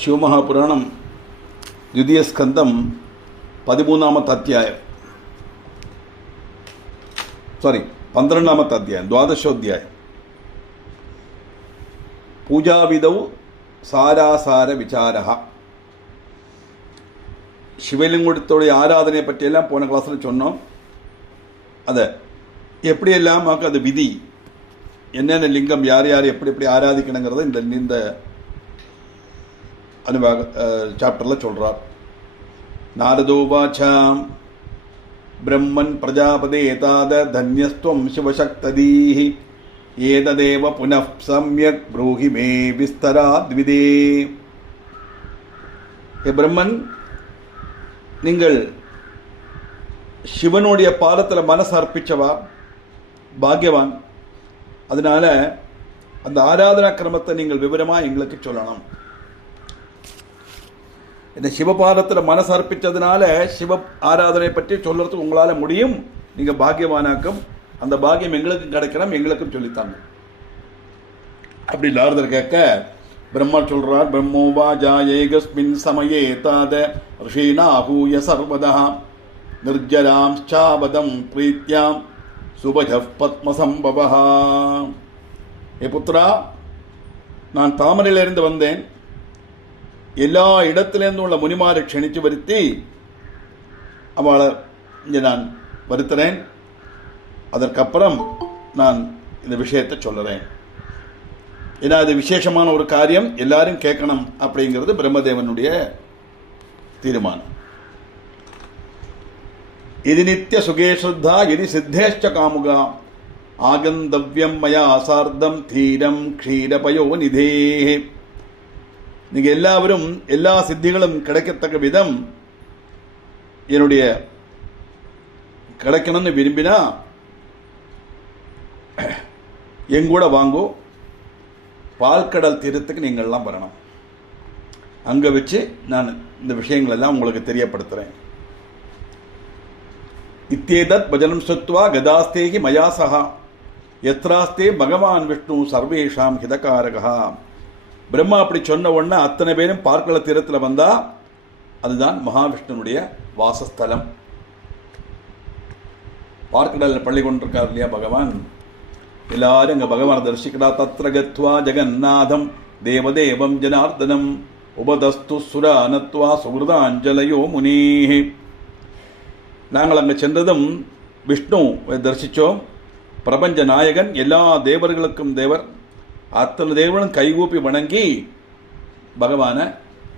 ശിവമഹാപുരാണം ദ്വിതീയസ്കന്ധം 13-ാമത്തെ അധ്യായം 12-ാമത്തെ അധ്യായം ദ്വാദശോധ്യായം. പൂജാവിധൗ സാരാസാര വിചാര. ശിവലിംഗത്തോടെ ആരാധനയെ പറ്റിയെല്ലാം போன கிளாஸில் சொன்னோம். அது எப்படியெல்லாம் அது விதி, என்னென்ன லிங்கம் யார் யார் எப்படி எப்படி ஆராதிக்கணுங்கிறத இந்த அனுபாக சாப்டரில் சொல்கிறார். நாரதோவாச்சாம் பிரம்மன் பிரஜாபதே தாத தன்யஸ்துவம் சிவசக்ததீஹி ஏததேவ புனః சம்யக் ப்ரூஹி மே விஸ்தராத்விதே. பிரம்மன், நீங்கள் சிவனுடைய பாதத்தில் மனசு அர்ப்பிச்சவா, பாக்யவான். அதனால அந்த ஆராதனா கிரமத்தை நீங்கள் விவரமாக எங்களுக்கு சொல்லணும். இந்த சிவபாதத்தில் மனசு அர்ப்பிச்சதுனால சிவ ஆராதனை பற்றி சொல்றதுக்கு உங்களால் முடியும். நீங்கள் பாக்யவானாக்கும், அந்த பாக்கியம் எங்களுக்கும் கிடைக்கணும், எங்களுக்கும் சொல்லித்தாங்க. அப்படி நாரதர் கேட்க பிரம்மா சொல்றார், பிரம்மோவா ஜாயேகஸ்மின் சமயே தாத ரிஷீனாஹூய சர்வதா நிர்ஜராம்ச்சாபதம் பிரீத்யாம் சுபஜப் பத்மசம்பவா. ஏ புத்ரா, நான் தாமரையிலிருந்து வந்தேன். எல்லா இடத்திலிருந்து உள்ள முனிமாரை க்ஷணித்து வருத்தி அவளை இங்கே நான் வருத்துறேன். அதற்கப்புறம் நான் இந்த விஷயத்தை சொல்லுறேன். ஏன்னா அது விசேஷமான ஒரு காரியம், எல்லாரும் கேட்கணும் அப்படிங்கிறது பிரம்மதேவனுடைய தீர்மானம். இது நித்திய சுகேஸ்ரத்தா இது சித்தேஷ்ட காமுகா ஆகந்தவ்யம் மயா சார்த்தம் தீரம் க்ஷீரபயோ நிதே. நீங்கள் எல்லாவரும் எல்லா சித்திகளும் கிடைக்கத்தக்க விதம் என்னுடைய கிடைக்கணும்னு விரும்பினா எங்கூட வாங்கோ, பால்கடல் தீரத்துக்கு நீங்கள்லாம் வரணும். அங்கே வச்சு நான் இந்த விஷயங்கள் எல்லாம் உங்களுக்கு தெரியப்படுத்துகிறேன். இத்தேதத் பஜனம் சுத்வா கதாஸ்தேகி மயா சஹா எத்ராஸ்தே பகவான் விஷ்ணு சர்வேஷாம் ஹிதகாரகா. பிரம்மா அப்படி சொன்ன உடனே அத்தனை பேரும் பார்க்கல தீரத்தில் வந்தா அதுதான் மகாவிஷ்ணுனுடைய வாசஸ்தலம். பார்க்கடல் பள்ளி கொண்டிருக்கார் இல்லையா பகவான், எல்லாரும் அங்கே பகவானை தரிசிக்கிறா. தத்ர கத்வா ஜெகநாதம் தேவதேவம் ஜனார்தனம் உபதஸ்து சுரானத்வா சுகிருதாஞ்சலயோ முனீஹி. நாங்கள் அங்கே சென்றதும் விஷ்ணு தரிசித்தோம். பிரபஞ்ச நாயகன், எல்லா தேவர்களுக்கும் தேவர். அத்தனை தேவர்களும் கைகூப்பி வணங்கி பகவானை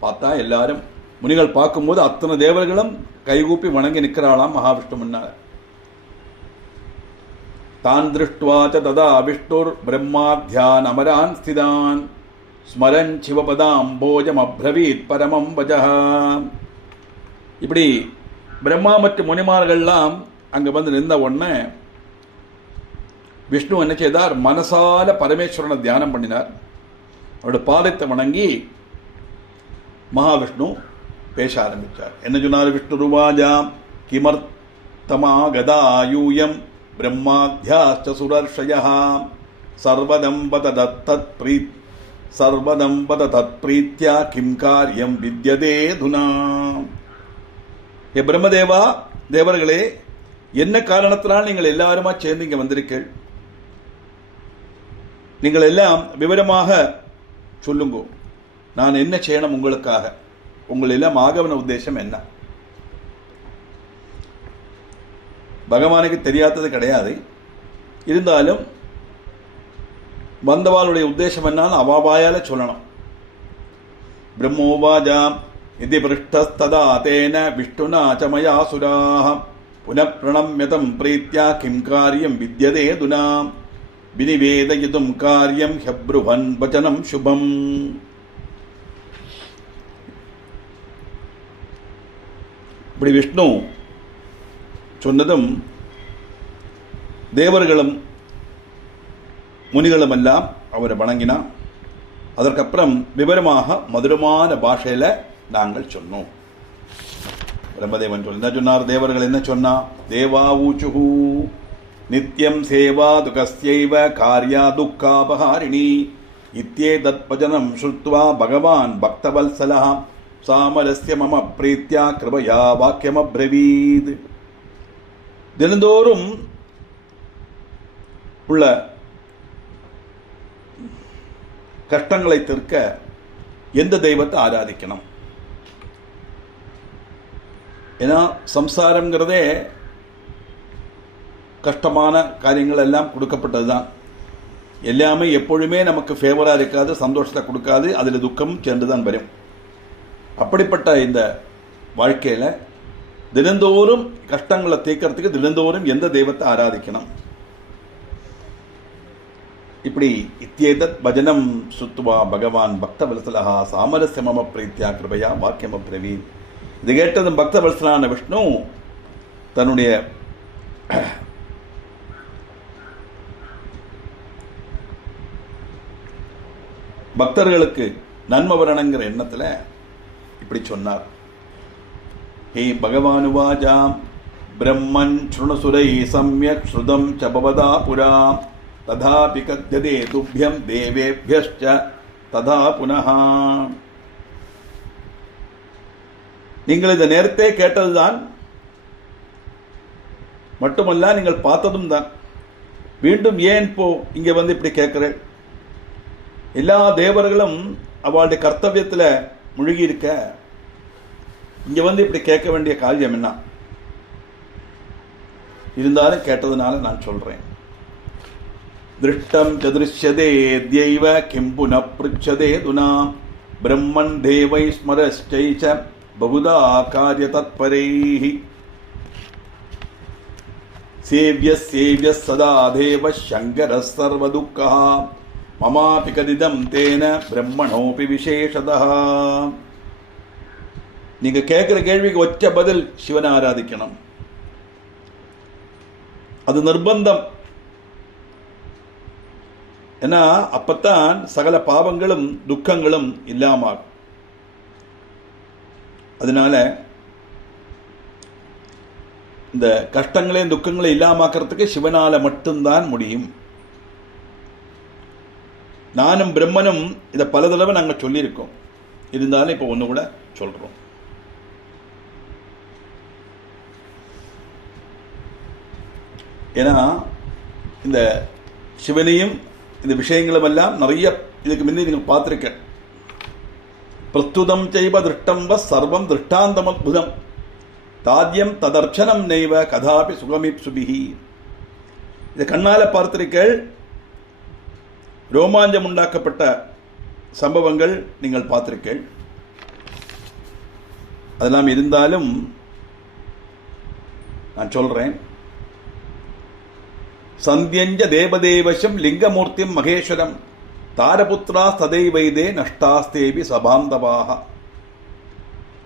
பார்த்தா, எல்லாரும் முனிகள் பார்க்கும்போது அத்தனை தேவர்களும் கைகூப்பி வணங்கி நிற்கிறாளாம் மகாவிஷ்ணு முன்னாள். தான் திருஷ்டுவாச்ச ததா விஷ்ணுர் பிரம்மாத்யான் அமரான் ஸ்திதான் ஸ்மரன் சிவபதாம்போஜம் அப்ரவீத் பரமம் வஜஹ. இப்படி பிரம்மா மற்றும் முனிமார்கள்லாம் அங்கே வந்து நின்ற உடனே விஷ்ணு என்ன செய்தார், மனசால பரமேஸ்வரனை தியானம் பண்ணினார். அவருடைய பாதத்தை வணங்கி மகாவிஷ்ணு பேச ஆரம்பித்தார். என்ன சொன்னார், விஷ்ணு ருவாஜா கிமர்த்தமா கதாயூயம் பிரம்மாத்யாச்ச சுரர்ஷயா சர்வதம்பத தத் பிரீத்யா கிம் காரியம் வித்யதே துனா. ஏ பிரம்மதேவா, தேவர்களே, என்ன காரணத்தினால் நீங்கள் எல்லாருமா சேர்ந்து இங்கே வந்திருக்கீள்? நீங்கள் எல்லாம் விவரமாக சொல்லுங்க. நான் என்ன செய்யணும் உங்களுக்காக? உங்கள் எல்லாம் ஆகவன உத்தேசம் என்ன? பகவானுக்கு தெரியாதது கிடையாது. இருந்தாலும் வந்தவாளுடைய உத்தேசம் என்னாலும் அவாபாயால சொல்லணும். பிரம்மோவாஜா இது பிருஷ்டஸ்ததா தேன விஷ்ணுனா ச மயா சுராஹ புனః பிரணம்யதம் பிரீத்யா கிம் காரியம் வித்யதே துனா வினிவேதயிதும் காரியம் ஹப்ருவன் வச்சனம் சுபம். இப்படி விஷ்ணு சொன்னதும் தேவர்களும் முனிகளும் எல்லாம் அவரை வணங்கினா. அதற்கப்புறம் விவரமாக மதுரமான பாஷையில் நாங்கள் சொன்னோம். பிரம்மதேவன் என்ன சொன்னார், தேவர்கள் என்ன சொன்னா, தேவா ஊச்சுஹூ நித்யம் சேவா துகஸ்யைவ கார்யா துக்காபஹாரிணி இத்யேதத் வசனம் ஸ்ருத்வா பகவான் பக்தவத்சலः சாமரஸ்ய மம பிரீத்யா கிருபயா வாக்கியமப்ரவீத். தினந்தோறும் உள்ள கஷ்டங்களை தீர்க்க எந்த தெய்வத்தை ஆராதிக்கணும்? ஏன்னா சம்சாரங்கிறதே கஷ்டமான காரியங்கள் எல்லாம் கொடுக்கப்பட்டது தான். எல்லாமே எப்பொழுதுமே நமக்கு ஃபேவராக இருக்காது, சந்தோஷத்தை கொடுக்காது, அதில் துக்கமும் சேர்ந்து தான் வரும். அப்படிப்பட்ட இந்த வாழ்க்கையில் தினந்தோறும் கஷ்டங்களை தீர்க்கறதுக்கு தினந்தோறும் எந்த தெய்வத்தை ஆராதிக்கணும்? இப்படி இத்யேதத் பஜனம் சுத்வா பகவான் பக்தவத்சலः சாமரஸ்ய மம பிரீத்யா கிருபயா வாக்கியமப்ரவீத். இது கேட்டதும் பக்தவத்சலான விஷ்ணு தன்னுடைய பக்தர்களுக்கு நன்மை வரணுங்கிற எண்ணத்துல இப்படி சொன்னார். ஹே பகவானுவாஜாம் பிரம்மன் ஸ்ருணுசுரை சம்யக் ஸ்ருதம் ச பவதா புரா ததாபி கத்யதே துப்யம் தேவேப்யஸ்ச ததா புனஹ. நீங்கள் இந்த நேரத்தை கேட்டதுதான் மட்டுமல்ல, நீங்கள் பார்த்ததும் தான். மீண்டும் ஏன் இப்போ இங்க வந்து இப்படி கேட்கிறேன்? எல்லா தேவர்களும் அவளுடைய கர்த்தவியத்தில் முழுகி இருக்க இங்க வந்து இப்படி கேட்க வேண்டிய காரியம் என்ன? இருந்தாலும் கேட்டதுனால நான் சொல்றேன். திருஷ்டம் சதுருஷ்யதே த்யைவ கிம் புன ப்ருச்சதே துனா பிரம்மன் தேவை ஸ்மரஸ்சைச பகுதா காரிய தத்பரைஹி சேவ்ய சதா தேவ சங்கர சர்வ துக்கஹ மமாபி கதிதம் தேன பிரம்மணோபி விசேஷதஹ. நீங்க கேட்கிற கேள்விக்கு ஒற்ற பதில், சிவனை ஆராதிக்கணும். அது நிர்பந்தம். ஏன்னா அப்பத்தான் சகல பாவங்களும் துக்கங்களும் இல்லாமல். அதனால இந்த கஷ்டங்களையும் துக்கங்களையும் இல்லாமக்கிறதுக்கு சிவனால மட்டும்தான் முடியும். நானும் பிரம்மனும் இதை பல தடவை நாங்கள் சொல்லியிருக்கோம். இருந்தாலும் இப்போ ஒன்று கூட சொல்றோம். ஏன்னா இந்த சிவனையும் இந்த விஷயங்களும் எல்லாம் நிறைய இதுக்கு முன்னே நீங்கள் பார்த்துருக்க. பிரஸ்துதம் செய்வ திருஷ்டம் சர்வம் திருஷ்டாந்தம் அத்புதம் தாத்யம் ததர்ச்சனம் நெய்வ கதாபி சுகமிப்சுபிஹி. இதை கண்ணால பார்த்திருக்கள். ரோமாஞ்சம் உண்டாக்கப்பட்ட சம்பவங்கள் நீங்கள் பார்த்திருக்கள். அதெல்லாம் இருந்தாலும் நான் சொல்றேன். சந்தியஞ்ச தேவதேவசம் லிங்கமூர்த்திம் மகேஸ்வரம் தாரபுத்திரா சதைவைதே நஷ்டாஸ்தேவி சபாந்தவாக.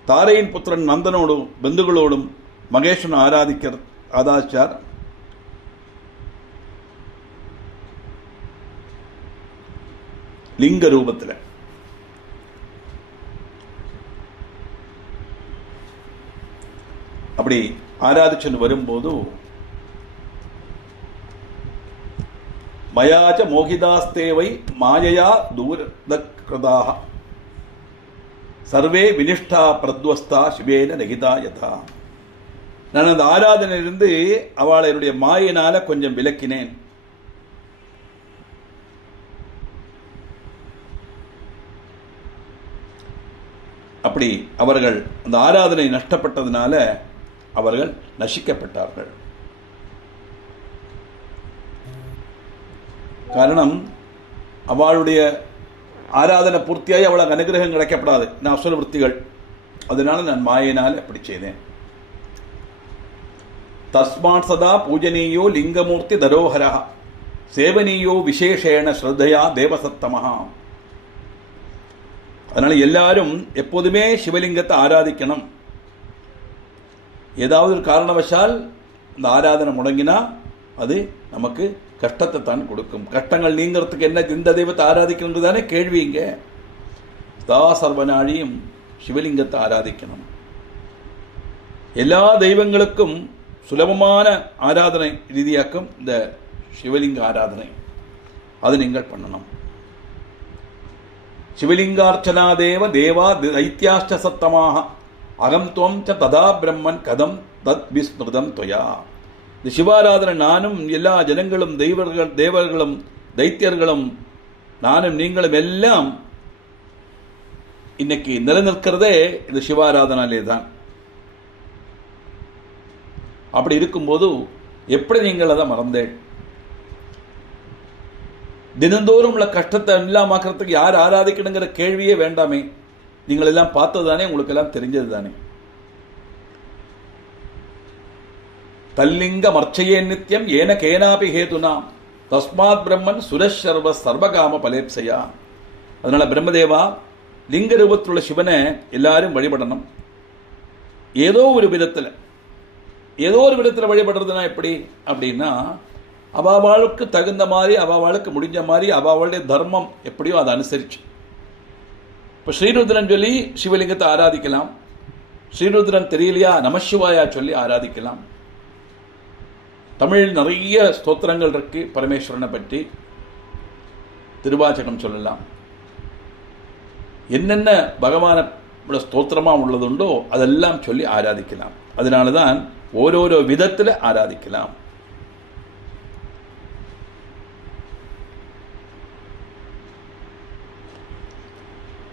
தாரையின் புத்திரன் நந்தனோடும் பந்துகளோடும் மகேஸ்வரன் ஆராதிச்சார். லிங்க ரூபத்தில். அப்படி ஆராதிச்சுன்னு வரும்போது மயாச்ச மோகிதாஸ்தேவை மாயையா தூரதக்ரதாக சர்வே வினிஷ்டா பிரத்வஸ்தா சிவேன நகிதா யதா. நான் அந்த ஆராதனையிலிருந்து அவளை என்னுடைய மாயினால கொஞ்சம் விலக்கினேன். அப்படி அவர்கள் அந்த ஆராதனை நஷ்டப்பட்டதுனால அவர்கள் நசிக்கப்பட்டார்கள். காரணம், அவளுடைய ஆராதனை பூர்த்தியாகி அவளுக்கு அனுகிரகம் கிடைக்கப்படாது. நான் அசுர விற்த்திகள். அதனால நான் மாயினால் அப்படி செய்தேன். தஸ்மாத் சதா பூஜனீயோ லிங்கமூர்த்தி தரோஹரா சேவனீயோ விசேஷேன ஸ்ரத்தையா தேவசத்தமஹா. அதனால எல்லாரும் எப்போதுமே சிவலிங்கத்தை ஆராதிக்கணும். ஏதாவது ஒரு காரணவசால் இந்த ஆராதனை முடங்கினா அது நமக்கு கஷ்டத்தை தான் கொடுக்கும். கஷ்டங்கள் நீங்கிறதுக்கு என்ன இந்த தெய்வத்தை ஆராதிக்கணும் தானே கேள்விங்க. சதா சர்வநாழியும் சிவலிங்கத்தை ஆராதிக்கணும். எல்லா தெய்வங்களுக்கும் சுலபமான ஆராதனை ரீதியாக்கும் இந்த சிவலிங்க ஆராதனை. அது நீங்கள் பண்ணணும். சிவலிங்கார்ச்சனாதேவ தேவா தைத்யாஷ்ட சத்தமாக அகம் துவம் ச ததா பிரம்மன் கதம் தத் விஸ்மிருதம் துவயா. இந்த சிவாராதனை நானும் எல்லா ஜனங்களும் தேவர்களும் தைத்தியர்களும் நானும் நீங்களும் எல்லாம் இன்னைக்கு நிலைநிற்கிறதே இந்த சிவாராதனாலே தான். அப்படி இருக்கும்போது எப்படி நீங்கள் அதை மறந்தேன்? தினந்தோறும் உள்ள கஷ்டத்தை இல்லாமக்கிறதுக்கு யார் ஆராதிக்கணுங்கிற கேள்வியே வேண்டாமே. நீங்கள் எல்லாம் பார்த்தது தானே, உங்களுக்கு எல்லாம் தெரிஞ்சது தானே. தல்லிங்க மர்ச்சையே நித்தியம் ஏன கேனாபி ஹேதுனா தஸ்மாத் பிரம்மன் சுரசர்வ சர்வகாம பலேப்சையா. அதனால பிரம்மதேவா, லிங்க ரூபத்துள்ள சிவனை எல்லாரும் வழிபடணும். ஏதோ ஒரு விதத்தில் வழிபடுறதுனா எப்படி அப்படின்னா, அவாவாளுக்கு தகுந்த மாதிரி, அவாவாளுக்கு முடிஞ்ச மாதிரி, அவாவாளுடைய தர்மம் எப்படியோ அதை அனுசரிச்சு. இப்போ ஸ்ரீருத்ரன் சொல்லி சிவலிங்கத்தை ஆராதிக்கலாம். ஸ்ரீருத்ரன் தெரியலையா நமசிவாயா சொல்லி ஆராதிக்கலாம். தமிழ் நிறைய ஸ்தோத்திரங்கள் இருக்கு பரமேஸ்வரனை பற்றி. திருவாச்சகம் சொல்லலாம். என்னென்ன பகவான ஸ்தோத்திரமா உள்ளதுண்டோ அதெல்லாம் சொல்லி ஆராதிக்கலாம். அதனாலதான் ஓரோரோ விதத்தில் ஆராதிக்கலாம்.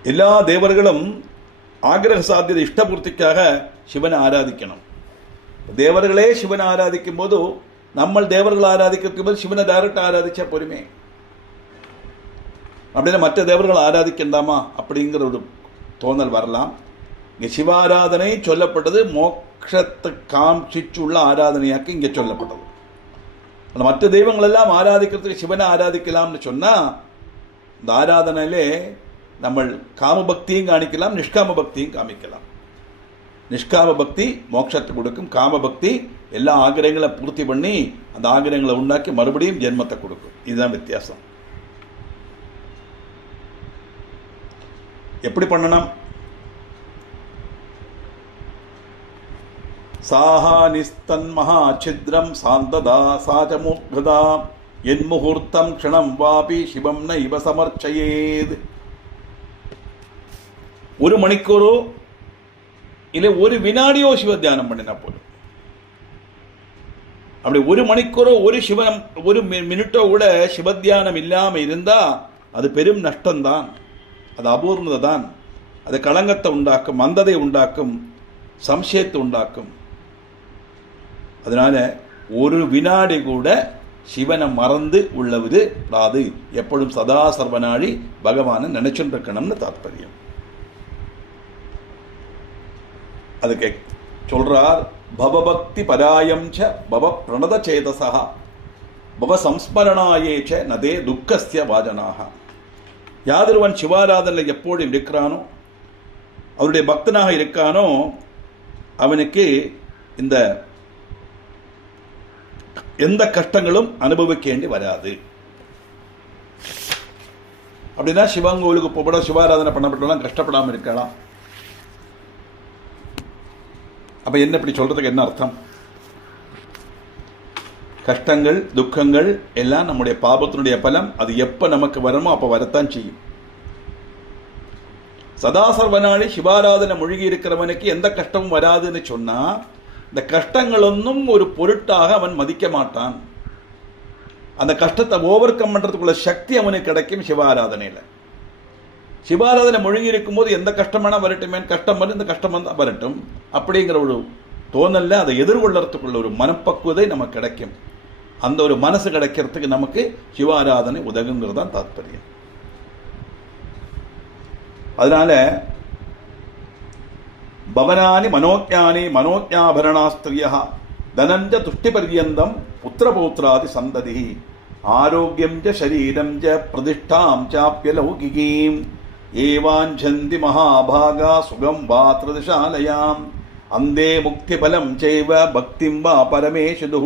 எல்லா தேவர்களும் ஆகிரக சாத்தியதை இஷ்டபூர்த்திக்காக சிவனை ஆராதிக்கணும். தேவர்களே சிவனை ஆராதிக்கும் போது நம்ம தேவர்கள் ஆராதிக்கும் போது சிவனை டைரக்ட் ஆராதிச்சா பொறுமை. அப்படின்னா மற்ற தேவர்கள் ஆராதிக்கண்டாமா அப்படிங்கிற ஒரு தோணல் வரலாம். இங்கே சிவாராதனை சொல்லப்பட்டது மோட்சத்தை காமிச்சுள்ள ஆராதனையாக்கு இங்கே சொல்லப்பட்டது. மற்ற தெய்வங்கள் எல்லாம் ஆராதிக்கிறதுக்கு சிவனை ஆராதிக்கலாம்னு சொன்னா இந்த ஆராதனையிலே நம்ம காமபக்தியும் காணிக்கலாம், நிஷ்காம பக்தியும் காமிக்கலாம். நிஷ்காம பக்தி மோட்சத்தை கொடுக்கும், காமபக்தி எல்லா ஆகிரகங்களை பூர்த்தி பண்ணி அந்த ஆகிரகங்களை உண்டாக்கி மறுபடியும் ஜென்மத்தை கொடுக்கும். இதுதான் வித்தியாசம். எப்படி பண்ணணும்? சாஹா நிஸ்தன் மகா சித்ரம் சாந்ததா சாஜமுகதா என் முகூர்த்தம் க்ஷணம் வாபி சிவம் நைவ சமர்ச்சயேத். ஒரு மணிக்கூரோ இல்லை ஒரு வினாடியோ சிவ தியானம் பண்ணினா போதும். அப்படி ஒரு மணிக்கூரோ ஒரு மினிட்டோ கூட சிவத்தியானம் இல்லாமல் இருந்தா அது பெரும் நஷ்டம்தான், அது அபூர்ணதை தான், அது களங்கத்தை உண்டாக்கும், மந்ததை உண்டாக்கும், சம்சயத்தை உண்டாக்கும். அதனால ஒரு வினாடி கூட சிவனை மறந்து உள்ளவது கூடாது. எப்பொழுதும் சதா சர்வநாடி பகவானை நினைச்சுட்டு இருக்கணும்னு தாத்பரியம். அதுக்கு சொல்றார், பவபக்தி பராயம் ச பவ பிரணத சேதசா பவ சம்ஸ்மரணாயே ச நதே துக்கஸ்ய வாஜனாக. யாதொருவன் சிவாராதனில் எப்போதும் இருக்கிறானோ, அவருடைய பக்தனாக இருக்கானோ, அவனுக்கு இந்த எந்த கஷ்டங்களும் அனுபவிக்க வேண்டி வராது. அப்படின்னா சிவங்கோலுக்கு போட சிவாராதனை பண்ணப்பட்டெல்லாம் கஷ்டப்படாமல் இருக்கலாம். அப்ப என்ன இப்படி சொல்றதுக்கு என்ன அர்த்தம்? கஷ்டங்கள் துக்கங்கள் எல்லாம் நம்முடைய பாபத்தினுடைய பலம். அது எப்ப நமக்கு வருமோ அப்ப வரத்தான் செய்யும். சதா சர்வநாளி சிவாராதனை மூழ்கி இருக்கிறவனுக்கு எந்த கஷ்டமும் வராதுன்னு சொன்னா இந்த கஷ்டங்கள் ஒன்றும் ஒரு பொருட்டாக அவன் மதிக்க மாட்டான். அந்த கஷ்டத்தை ஓவர் கம் பண்றதுக்குள்ள சக்தி அவனுக்கு கிடைக்கும் சிவாராதனையில. சிவாராதனை மூழ்கி இருக்கும் போது எந்த கஷ்டமான வரட்டுமே, கஷ்டம் வந்து இந்த கஷ்டம் வந்து வரட்டும் அப்படிங்கிற ஒரு தோணல்ல அதை எதிர்கொள்ளறதுக்குள்ள ஒரு மனப்பக்குவதை நமக்கு கிடைக்கும். அந்த ஒரு மனசு கிடைக்கிறதுக்கு நமக்கு சிவாராதனை உதவுங்கிறது தான் தாத்பரியம். அதனால பவனானி மனோஜானி மனோஜாபரணாஸ்திரியா தனஞ்ச துஷ்டி பர்யந்தம் புத்திரபௌத்ராதி சந்ததி ஆரோக்கியம் ச சரீரம் ச பிரதிஷ்டாம் சாப்யலௌகிகீம் ஏவாஞ்சந்தி மகாபாகா சுகம் வா த்ரிதிசாலயாம் அந்தே முக்திபலம் செய்வ பக்திம் வா பரமேஷுது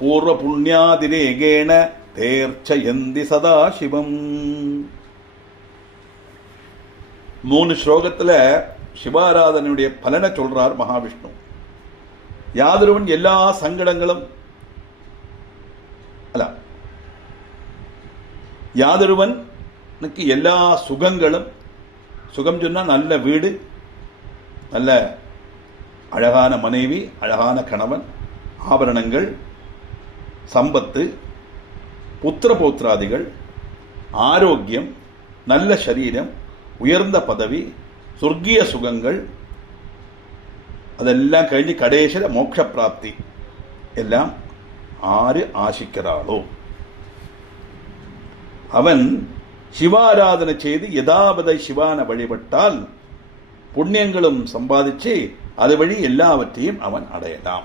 பூர்வ புண்ணியாதிரேகேண தேர்ச்சயந்தி சதா சிவம். 3 ஸ்லோகத்துல சிவாராதனுடைய பலனை சொல்றார் மகாவிஷ்ணு. யாதொருவன் எல்லா சங்கடங்களும் யாதொருவனுக்கு எல்லா சுகங்களும் சுகம் சொன்னால் நல்ல வீடு, நல்ல அழகான மனைவி, அழகான கணவன், ஆபரணங்கள், சம்பத்து, புத்திர பௌத்திராதிகள், ஆரோக்கியம், நல்ல சரீரம், உயர்ந்த பதவி, சொர்க்கிய சுகங்கள், അതെല്ലാം കഴിഞ്ഞ് കടേശ്വര മോക്ഷപ്രാപ്തി എല്ലാം ആര് ആശിക്கிறாளோ അവൻ ശിവാരാധന ചെയ്ത് യഥാപത ശിവാനെ വഴിപെട്ടാൽ പുണ്യങ്ങളും സമ്പാദിച്ച് അതുവഴി എല്ലാവற்றையும் അവൻ അടയലാം.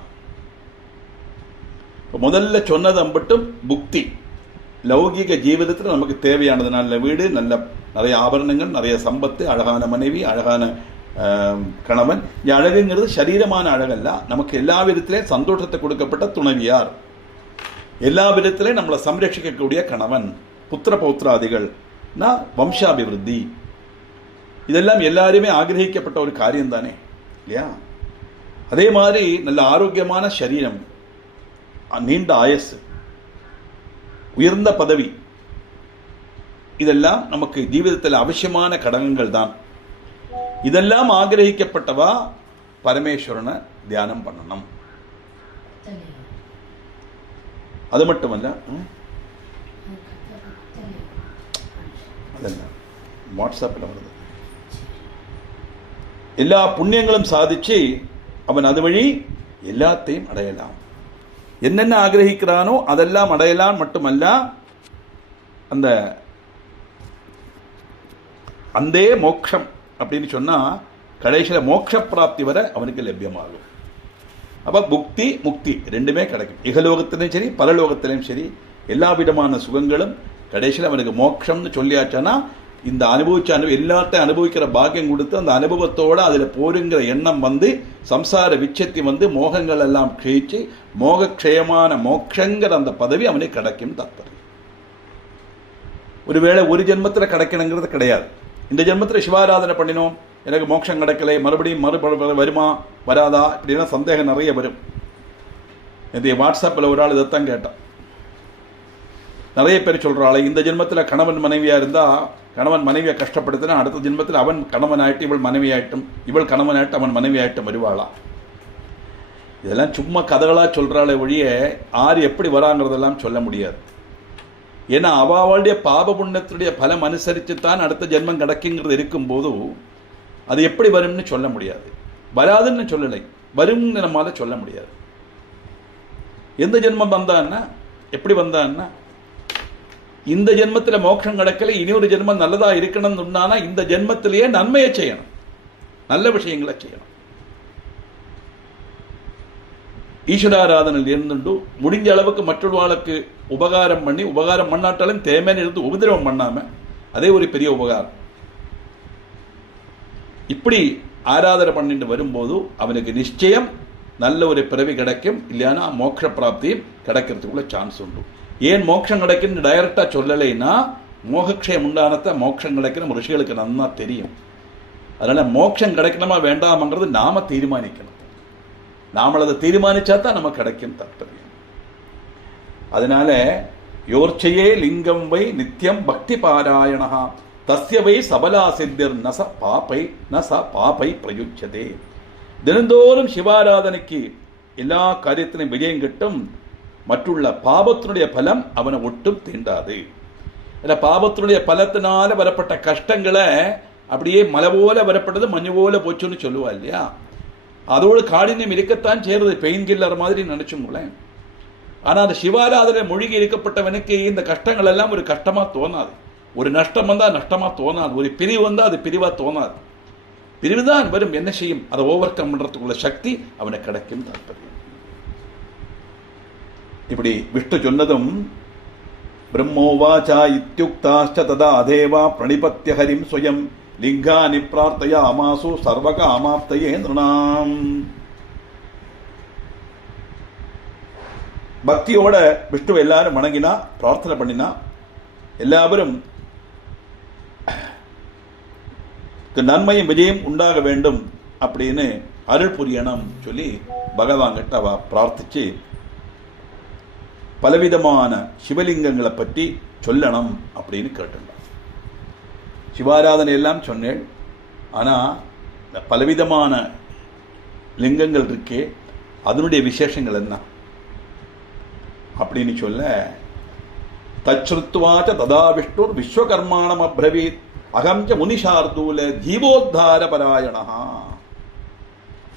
முதல்ல சொன்னது அம்பட்டும் புக்தி, லௌகிக ஜீவிதத்தில் நமக்கு தேவையானது நல்ல வீடு, நிறைய ஆபரணங்கள், நிறைய சம்பத்து, அழகான மனைவி, அழகான கணவன். இந்த அழகுங்கிறது சரீரமான அழகல்ல, நமக்கு எல்லா விதத்திலையும் சந்தோஷத்தை கொடுக்கப்பட்ட துணைவியார், எல்லா விதத்திலையும் நம்மளை சம்ரட்சிக்கக்கூடிய கணவன், புத்திர பௌத்திராதிகள், வம்சாபிவிருத்தி, இதெல்லாம் எல்லாருமே ஆகிரகிக்கப்பட்ட ஒரு காரியம் தானே இல்லையா? அதே மாதிரி நல்ல ஆரோக்கியமான சரீரம், நீண்ட ஆயஸ், உயர்ந்த பதவி, இதெல்லாம் நமக்கு ஜீவிதத்தில் அவசியமான கடகங்கள் தான். இதெல்லாம் ஆகிரகிக்கப்பட்டவா பரமேஸ்வரனை தியானம் பண்ணணும். அது மட்டுமல்ல, அதெல்லாம் வாட்ஸ்அப்பில் வருது. எல்லா புண்ணியங்களும் சாதிச்சு அவன் அது வழி எல்லாத்தையும் அடையலாம். என்னென்ன ஆகிரகிக்கிறானோ அதெல்லாம் அடையலாம். மட்டுமல்ல, அந்த அந்தே மோட்சம் அப்படின்னு சொன்னா கடைசியில் மோட்ச பிராப்தி வரை அவனுக்கு லட்சியமாகும். அப்ப புக்தி முக்தி ரெண்டுமே கிடைக்கும். இகலோகத்திலையும் சரி பரலோகத்திலையும் சரி எல்லா விதமான சுகங்களும் கடைசியில் அவனுக்கு மோட்சம்னு சொல்லியாச்சானா இந்த எல்லாத்தையும் அனுபவிக்கிற பாக்கியம் கொடுத்து அந்த அனுபவத்தோட அதுல போருங்கிற எண்ணம் வந்து சம்சார விச்சத்தி வந்து மோகங்கள் எல்லாம் கிழிச்சு மோகக்ஷயமான மோட்சங்கிற அந்த பதவி அவனுக்கு கிடைக்கும் தாற்பயம். ஒருவேளை ஒரு ஜென்மத்தில் கிடைக்கணுங்கிறது கிடையாது. இந்த ஜென்மத்தில் சிவாராதனை பண்ணினோம், எனக்கு மோட்சம் கிடைக்கலை, மறுபடியும் வருமா வராதா இப்படின்னா சந்தேகம் நிறைய வரும். இந்த வாட்ஸ்அப்பில் ஒரு ஆள் இதைத்தான் கேட்டான். நிறைய பேர் சொல்றாள், இந்த ஜென்மத்தில் கணவன் மனைவியா இருந்தா கணவன் மனைவியை கஷ்டப்படுத்தினா அடுத்த ஜென்மத்தில் அவன் கணவன் ஆயிட்டு இவள் மனைவி ஆயிட்டும், இவள் கணவன் ஆயிட்டு அவன் மனைவி ஆயிட்டும் வருவாளா? இதெல்லாம் சும்மா கதைகளா சொல்றாளே ஒழிய ஆறு எப்படி வராங்கிறதெல்லாம் சொல்ல முடியாது. ஏன்னா அவளுடைய பாப புண்ணியத்துடைய பலம் அனுசரிச்சுத்தான் அடுத்த ஜென்மம் கிடைக்குங்கிறது இருக்கும்போது அது எப்படி வரும்னு சொல்ல முடியாது. வராதுன்னு சொல்லலை, வரும்னு நம்மால சொல்ல முடியாது. எந்த ஜென்மம் வந்தான்னா எப்படி வந்தான்னா, இந்த ஜென்மத்தில் மோட்சம் கிடைக்கல, இனி ஒரு ஜென்மம் நல்லதா இருக்கணும்னு சொன்னானா இந்த ஜென்மத்திலேயே நன்மையை செய்யணும், நல்ல விஷயங்களை செய்யணும். ஈஸ்வராராதனில் இருந்துட்டு முடிஞ்ச அளவுக்கு மற்றொருவாளுக்கு உபகாரம் பண்ணி, உபகாரம் பண்ணாட்டாலும் தேமையான இருந்து உபதிரவம் பண்ணாம, அதே ஒரு பெரிய உபகாரம். இப்படி ஆராதனை பண்ணிட்டு வரும்போது அவனுக்கு நிச்சயம் நல்ல ஒரு பிறவி கிடைக்கும், இல்லையானா மோட்ச பிராப்தியும் கிடைக்கிறதுக்குள்ள சான்ஸ் உண்டு. ஏன் மோட்சம் கிடைக்குன்னு டைரக்டா சொல்லலைன்னா மோகக்ஷயம் உண்டானத்தை மோட்சம் கிடைக்கணும் ரிஷிகளுக்கு நன்னா தெரியும். அதனால மோட்சம் கிடைக்கணுமா வேண்டாமங்கிறது நாம தீர்மானிக்கணும். நாம அதை தீர்மானிச்சா தான் நமக்கு கிடைக்கும் தாற்பயம். அதனால யோர்ச்சையே லிங்கம் வை நித்தியம் பக்தி பாராயணா தஸ்ய வை சபலா சித்திர் நச பாபை பிரயுச்சதே. தினந்தோறும் சிவாராதனைக்கு எல்லா காரியத்திலும் விஜயம் கிட்டும், மற்றுள்ள பாபத்தினுடைய பலம் அவனை ஒட்டும் தீண்டாது. பாபத்தினுடைய பலத்தினால வரப்பட்ட கஷ்டங்களை அப்படியே மலை போல வரப்பட்டது மஞ்சு போல போச்சுன்னு சொல்லுவா இல்லையா? அதோடு காடினம் இருக்கத்தான் சேருது, பெயின் கில்லர் மாதிரி நினைச்சுங்களேன். ஆனா அந்த சிவாராதனை மூழ்கி இருக்கப்பட்டவனுக்கு இந்த கஷ்டங்கள் எல்லாம் ஒரு கஷ்டமா தோணாது, ஒரு நஷ்டம் வந்தா நஷ்டமா தோணாது, ஒரு பிரிவு வந்தா அது பிரிவா தோணாது. பிரிவுதான் வரும், என்ன செய்யும்? அதை ஓவர் கம் பண்றதுக்குள்ள சக்தி அவனுக்கு கிடைக்கும் தாற்பயம். இப்படி விஷ்ணு சொன்னதும் பிரம்மோவாச்சா இத்யுக்தாச்ச ததா அதேவா பிரணிபத்ய ஹரிம் ஸ்வயம் லிங்கானி பிரார்த்தயாமாசு சர்வகாமாப்தயே நிருணாம். பக்தியோட விஷ்ணு எல்லாரும் வணங்கினா, பிரார்த்தனை பண்ணினா, எல்லாரும் நன்மையும் விஜயம் உண்டாக வேண்டும் அப்படின்னு அருள் புரியணும் சொல்லி பகவான் கிட்ட அவ பிரார்த்திச்சு பலவிதமான சிவலிங்கங்களை பற்றி சொல்லணும் அப்படின்னு கேட்டுள்ளார். சிவாராதனை எல்லாம் சொன்னேன், ஆனால் இந்த பலவிதமான லிங்கங்கள் இருக்கே, அதனுடைய விசேஷங்கள் என்ன அப்படின்னு சொல்ல, தச்ருத்வாச்ச ததா விஷ்ணுர் விஸ்வகர்மாணம் அப்ரவீத் அகஞ்ச முனிஷார்தூல ஜீவோத்தார பராயணா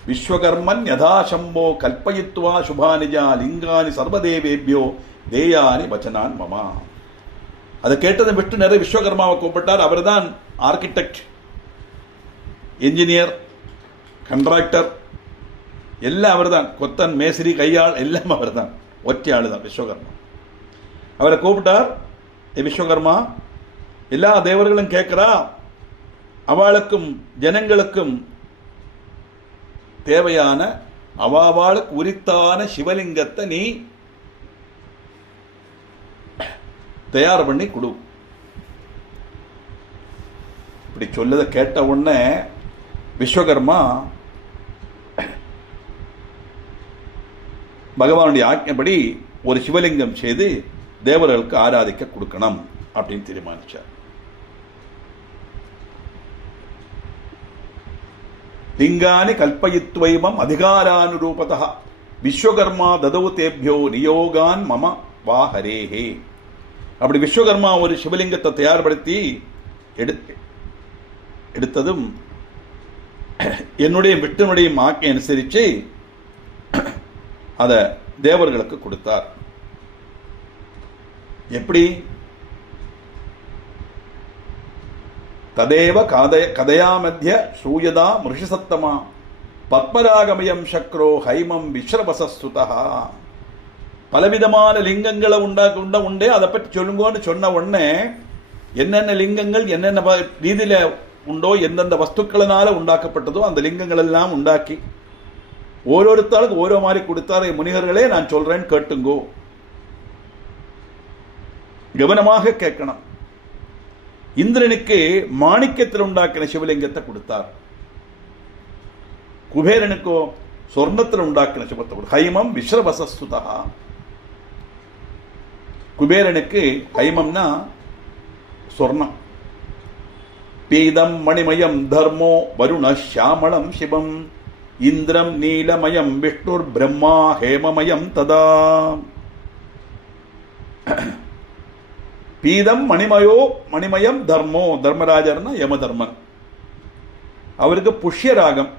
விஸ்வகர்மன் யதாசம்போ கல்பயித்வா சுபானிஜா லிங்கானி சர்வதேவேபியோ தேயானி வச்சனான் மமா. அதை கேட்டதை விட்டு நிறைய விஸ்வகர்மாவை கூப்பிட்டார். அவர் தான் ஆர்கிடெக்ட், என்ஜினியர், கண்ட்ராக்டர், எல்லாம் அவர் தான். கொத்தன், மேஸ்திரி, கையாள் எல்லாம் அவர் தான். ஒற்றை ஆள் தான் விஸ்வகர்மா. அவரை கூப்பிட்டார். விஸ்வகர்மா, எல்லா தேவர்களும் கேட்கிறா, அவளுக்கும் ஜனங்களுக்கும் தேவையான அவாவாளுக்கு உரித்தான சிவலிங்கத்தை நீ தயார் பண்ணி கொடு. இப்படி சொல்லதை கேட்ட உடனே விஸ்வகர்மா பகவானுடைய ஆజ్ఞப்படி ஒரு சிவலிங்கம் செய்து தேவர்களுக்கு ஆராதிக்க கொடுக்கணும் அப்படின்னு தீர்மானிச்சார். லிங்கானி கல்பயித்வைமம் அதிகாரானுரூபதா விஸ்வகர்மா ததவு தேபியோ நியோகான் மம வாஹரேஹே. அப்படி விஸ்வகர்மா ஒரு சிவலிங்கத்தை தயார்படுத்தி எடுத்ததும் என்னுடைய விட்டனுடைய ஆக்கை அனுசரித்து அதை தேவர்களுக்கு கொடுத்தார். எப்படி? ததேவ கதையா மத்திய சூயதா மிருஷசத்தமா பத்மராகமயம் சக்ரோ ஹைமம் விஸ்ரவசஸ்துதா. பலவிதமான லிங்கங்களை உண்டே, அதை பற்றி சொல்லுங்கன்னு சொன்ன உடனே என்னென்ன லிங்கங்கள் என்னென்ன ரீதியில உண்டோ, எந்தெந்த வஸ்துக்களினால உண்டாக்கப்பட்டதோ அந்த லிங்கங்கள் எல்லாம் உண்டாக்கி ஓரோருத்தாளுக்கு ஓரோ மாதிரி கொடுத்தார். முனிகர்களே, நான் சொல்றேன் கேட்டுங்கோ, கவனமாக கேட்கணும். இந்திரனுக்கு மாணிக்கத்தில் உண்டாக்கின சிவலிங்கத்தை கொடுத்தார். குபேரனுக்கோ சொர்ணத்தில் உண்டாக்கின சிவத்தை ஹைமம் விஸ்ரவசஸ்துதா. குபேரனுக்கு ஹைமம்னா சொர்ணம். பீதம் மணிமயம் தர்மோ வருண ஷியாமளம் சிவம் இந்திரம் நீலமயம் விஷ்ணுர் பிரம்மா ஹேமமயம் ததா. பீதம் மணிமயம் தர்மோ, தர்மராஜர்னா யமதர்மன். அவருக்கு புஷ்யராகம்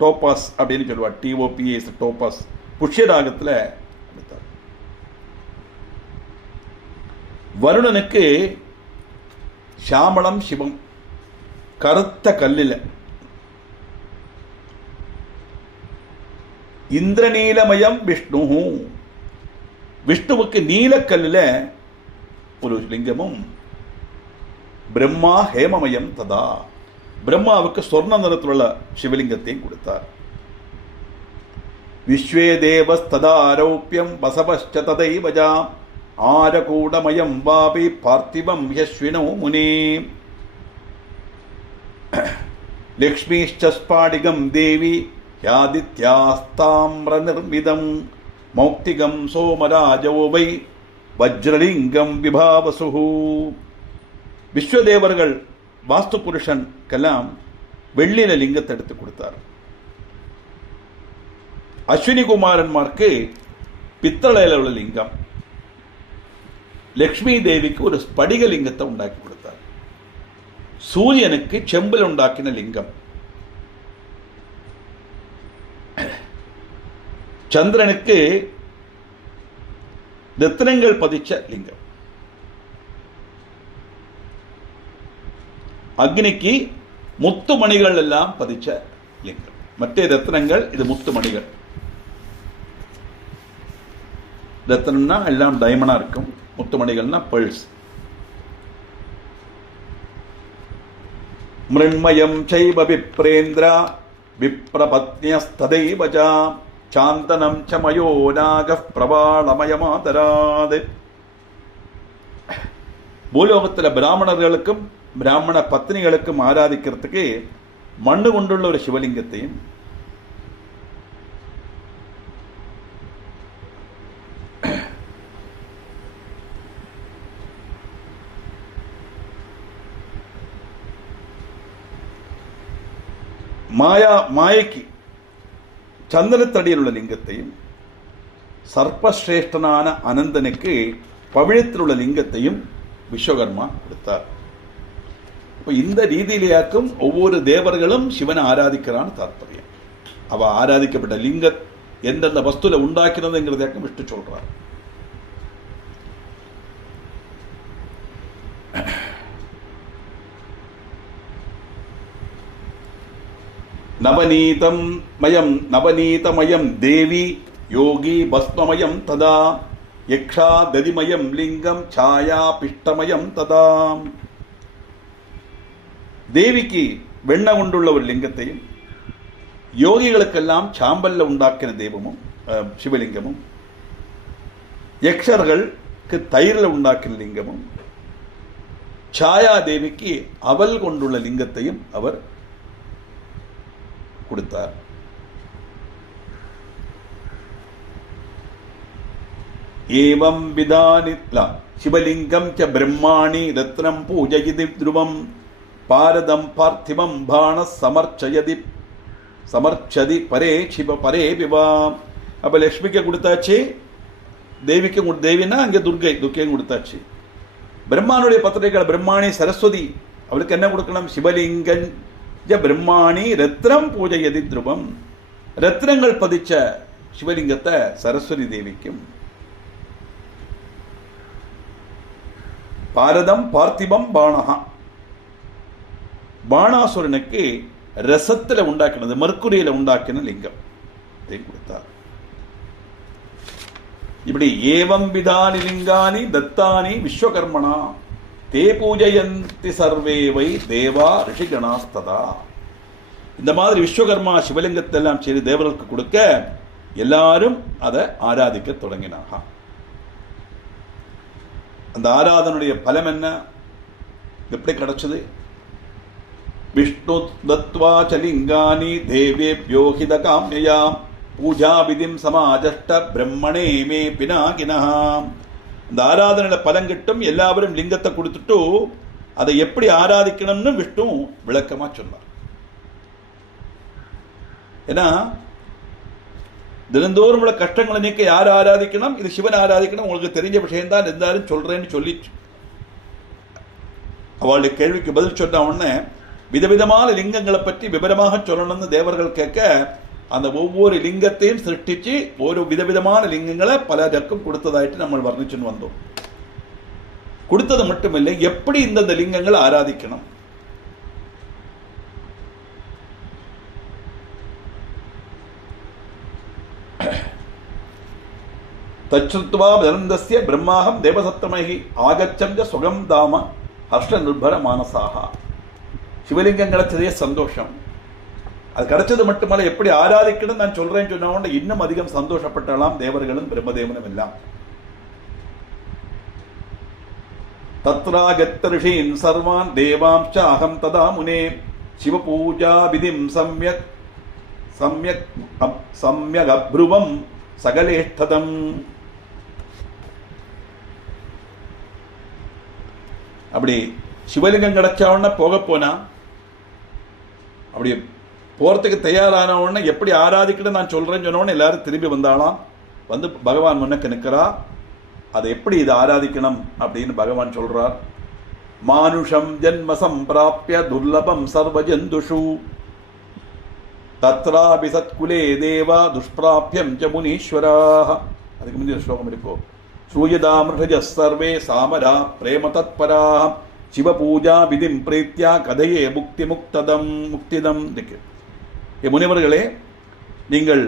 டோபாஸ் அப்படின்னு சொல்லுவார். TOPAS topaz. புஷ்யராகத்தில் கொடுத்தார். வருணனுக்கு ஷாமளம் சிவம், கருத்த கல்லில். இந்திரநீலமயம் விஷ்ணு, விஷ்ணுவுக்கு நீலக்கல்லில் ஒரு லிங்கமும். பிரம்மா ஹேமமயம் ததா, பிரம்மாவுக்கு சொர்ண நிறத்தில் உள்ள சிவலிங்கத்தையும் கொடுத்தார். விஸ்வே தேவஸ்ததா ஆரோப்பியம் வசவச்ச ததைவஜா ஆரகூடமயம் வாபி பார்த்திவம் யஸ்வினோ முனி. லக்ஷ்மீஷ்ச ஸ்பாடிகம் தேவி யாதித்யாஸ்தாம்ர நிர்மிதம் மௌக்திகம் சோமராஜோ வை வஜ்ரலிங்கம் விபாவசுஹு. விஸ்வதேவர்கள் வாஸ்து புருஷனுக்கெல்லாம் வெள்ளியில லிங்கத்தை எடுத்து கொடுத்தார். அஸ்வினி குமாரன்மார்க்கு பித்தளையில உள்ள லிங்கம். லக்ஷ்மி தேவிக்கு ஒரு ஸ்படிக லிங்கத்தை உண்டாக்கி கொடுத்தார். சூரியனுக்கு செம்பில் உண்டாக்கின லிங்கம். சந்திரனுக்கு ரத்தினங்கள் பதிச்ச லிங்கம். அக்னிக்கு முத்து மணிகள் எல்லாம் பதிச்ச லிங்கம். மற்ற ரத்தினங்கள், இது முத்து மணிகள். ரத்தினம்னா எல்லாம் டைமண்டா இருக்கும், முத்து மணிகள்னா பெர்ல்ஸ். மிருண்மயம் சைவ விப்ரேந்திரா விப்ரபத்னியஸ்ததைவஜா சாந்தனம் சமயோ நாகப் பிரபாளமயமாதராது. பூலோகத்தில் பிராமணர்களுக்கும் பிராமண பத்னிகளுக்கும் ஆராதிக்கிறதுக்கு மண்ணு கொண்டுள்ள ஒரு சிவலிங்கத்தையும், മായയ്ക്ക് ചന്ദനത്തടിയിലുള്ള ലിംഗത്തെയും സർപ്പശ്രേഷ്ഠനാன അനന്തനുക്ക് പവിഴത്തിലുള്ള ലിംഗത്തെയും விஸ்வகர்மா கொடுத்தார். இப்போ இந்த ரீதியிலேயாக்கும் ஒவ்வொரு தேவர்களும் சிவனை ஆராதிக்கிறான்னு தாற்பயம். அவ ஆராதிக்கப்பட்ட லிங்க எந்தெந்த வஸ்துல உண்டாக்கினதுங்கிறதையாக்கும் விஷ்ணு சொல்றார். நவநீதமயம் தேவி யோகி பஸ்மமயம் ததா யக்ஷா ததிமயம் லிங்கம் ಛಾಯಾ பிஷ்டமயம் ததா. தேவிக்கு வெண்ண கொண்டுள்ள ஒரு லிங்கத்தையும் யோகிகளுக்கெல்லாம் சாம்பல்ல உண்டாக்கின தெய்வமும் சிவலிங்கமும், யக்ஷர்களுக்கு தயிரில் உண்டாக்கின லிங்கமும், ಛಾಯಾ தேவிக்கு அவல் கொண்டுள்ள லிங்கத்தையும் அவர் கொடுத்தார். ஏவம் விதானித்லா சிவலிங்கம் ச பிரம்மாணி ரத்னம் பூஜயிதி த்ருவம் பாரதம் பார்த்திவம் பாண சமர்ச்சதி பரே சிவ பரே விவாம். அப்ப லட்சுமிக்கு கொடுத்தாச்சு, தேவிக்கு தேவின்னா அங்கே துர்க்கையும் கொடுத்தாச்சு. பிரம்மானுடைய பத்திரிகைகள் பிரம்மாணி சரஸ்வதி, அவளுக்கு என்ன கொடுக்கணும்? சிவலிங்கம் பிரம்மாணி ரத்னம் பூஜையதி த்ருவம், ரத்னங்கள் பதிச்ச சிவலிங்கத்தை சரஸ்வதி தேவிக்கும், பாரதம் பார்த்திபம் பாணஹா பாணாசுரனுக்கு ரசத்துல உண்டாக்கினது மர்க்குரியில உண்டாக்கின லிங்கம் கொடுத்தார். இப்படி ஏவம் விதானி லிங்கானி தத்தானி விஸ்வகர்மனா தே பூஜயந்தி சர்வே வை தேவா ரிஷிகணாஸ்ததா. இந்த மாதிரி விஸ்வகர்மா சிவலிங்கத்தை எல்லாம் செய்து தேவர்களுக்கு கொடுக்க எல்லாரும் அதை ஆராதிக்க தொடங்கினாக. அந்த ஆராதனுடைய பலம் என்ன, எப்படி கிடைச்சது? விஷ்ணு தத்வா சலிங்கானி தேவேப்யோ ஹித காம்யயா பூஜா விதிம் சமாஜஷ்ட பிரம்மணே மே பினாகினஹா. இந்த ஆராதனையில பலம் கிட்டும், எல்லாரும் லிங்கத்தை கொடுத்துட்டு அதை எப்படி ஆராதிக்கணும்னு விஷ்ணு விளக்கமா சொன்னார். ஏன்னா தினந்தோறும் உள்ள கஷ்டங்களை நீக்க யார் ஆராதிக்கணும்? இது சிவன் ஆராதிக்கணும். உங்களுக்கு தெரிஞ்ச விஷயம் தான் இருந்தாலும் சொல்றேன்னு சொல்லி அவளுடைய கேள்விக்கு பதில் சொன்ன உடனே விதவிதமான லிங்கங்களை பற்றி விவரமாக சொல்லணும்னு தேவர்கள் கேட்க அந்த ஒவ்வொரு லிங்கத்தையும் சிருஷ்டிச்சு ஒரு விதவிதமான லிங்கங்களை பலருக்கும் கொடுத்ததாயிட்டு நம்ம வர்ணிச்சுன்னு வந்தோம். கொடுத்தது மட்டுமில்லை, எப்படி இந்த லிங்கங்களை ஆராதிக்கணும். தச்சுத்வா தனந்தஸ்ய பிரம்மாஹம் தேவசத்தமகி ஆகச்சம் சுகம் தாம ஹர்ஷ நிர்பர மானசாக. சிவலிங்கம் கிடைச்சதே சந்தோஷம். அது கிடைச்சது மட்டுமல்ல, எப்படி ஆராதிக்கணும் நான் சொல்றேன்னு சொன்ன இன்னும் அதிகம் சந்தோஷப்பட்டாலாம் தேவர்களும் பிரம்மதேவனும் எல்லாம். தத்ராகத்த ரிஷீன் சர்வான் தேவாம்ச அகம் ததா முனே சிவபூஜா விதிம் சம்யக் சம்யக் சம்யக் அப்ருவம் சகலேஷ்டதம். அப்படி சிவலிங்கம் கிடைச்ச உடனே போக போனா, அப்படி போறதுக்கு தயாரான உடனே எப்படி ஆராதிக்கணும் நான் சொல்றேன்னு சொன்ன உடனே எல்லாரும் திரும்பி வந்தாலாம். வந்து பகவான் முன்னக்கு நிற்கிறா. அதை எப்படி இதை ஆராதிக்கணும் அப்படின்னு பகவான் சொல்றார். மானுஷம் ஜன்ம சம்பிராப்ய துர்லபம் சர்வஜந்துஷு தத்ராபி சத்குலே தேவா துஷ்பிராப்யம் ச முனீஸ்வராஹ. அதுக்கு முந்தைய ஸ்லோகம் இருக்கோ. ஸ்ரூயதாமிருஷஜ சர்வே சாமரா பிரேம தத்பரா சிவபூஜா விதிம் பிரீத்யா கதையே முக்தி முக்திதம். முனிவர்களே, நீங்கள்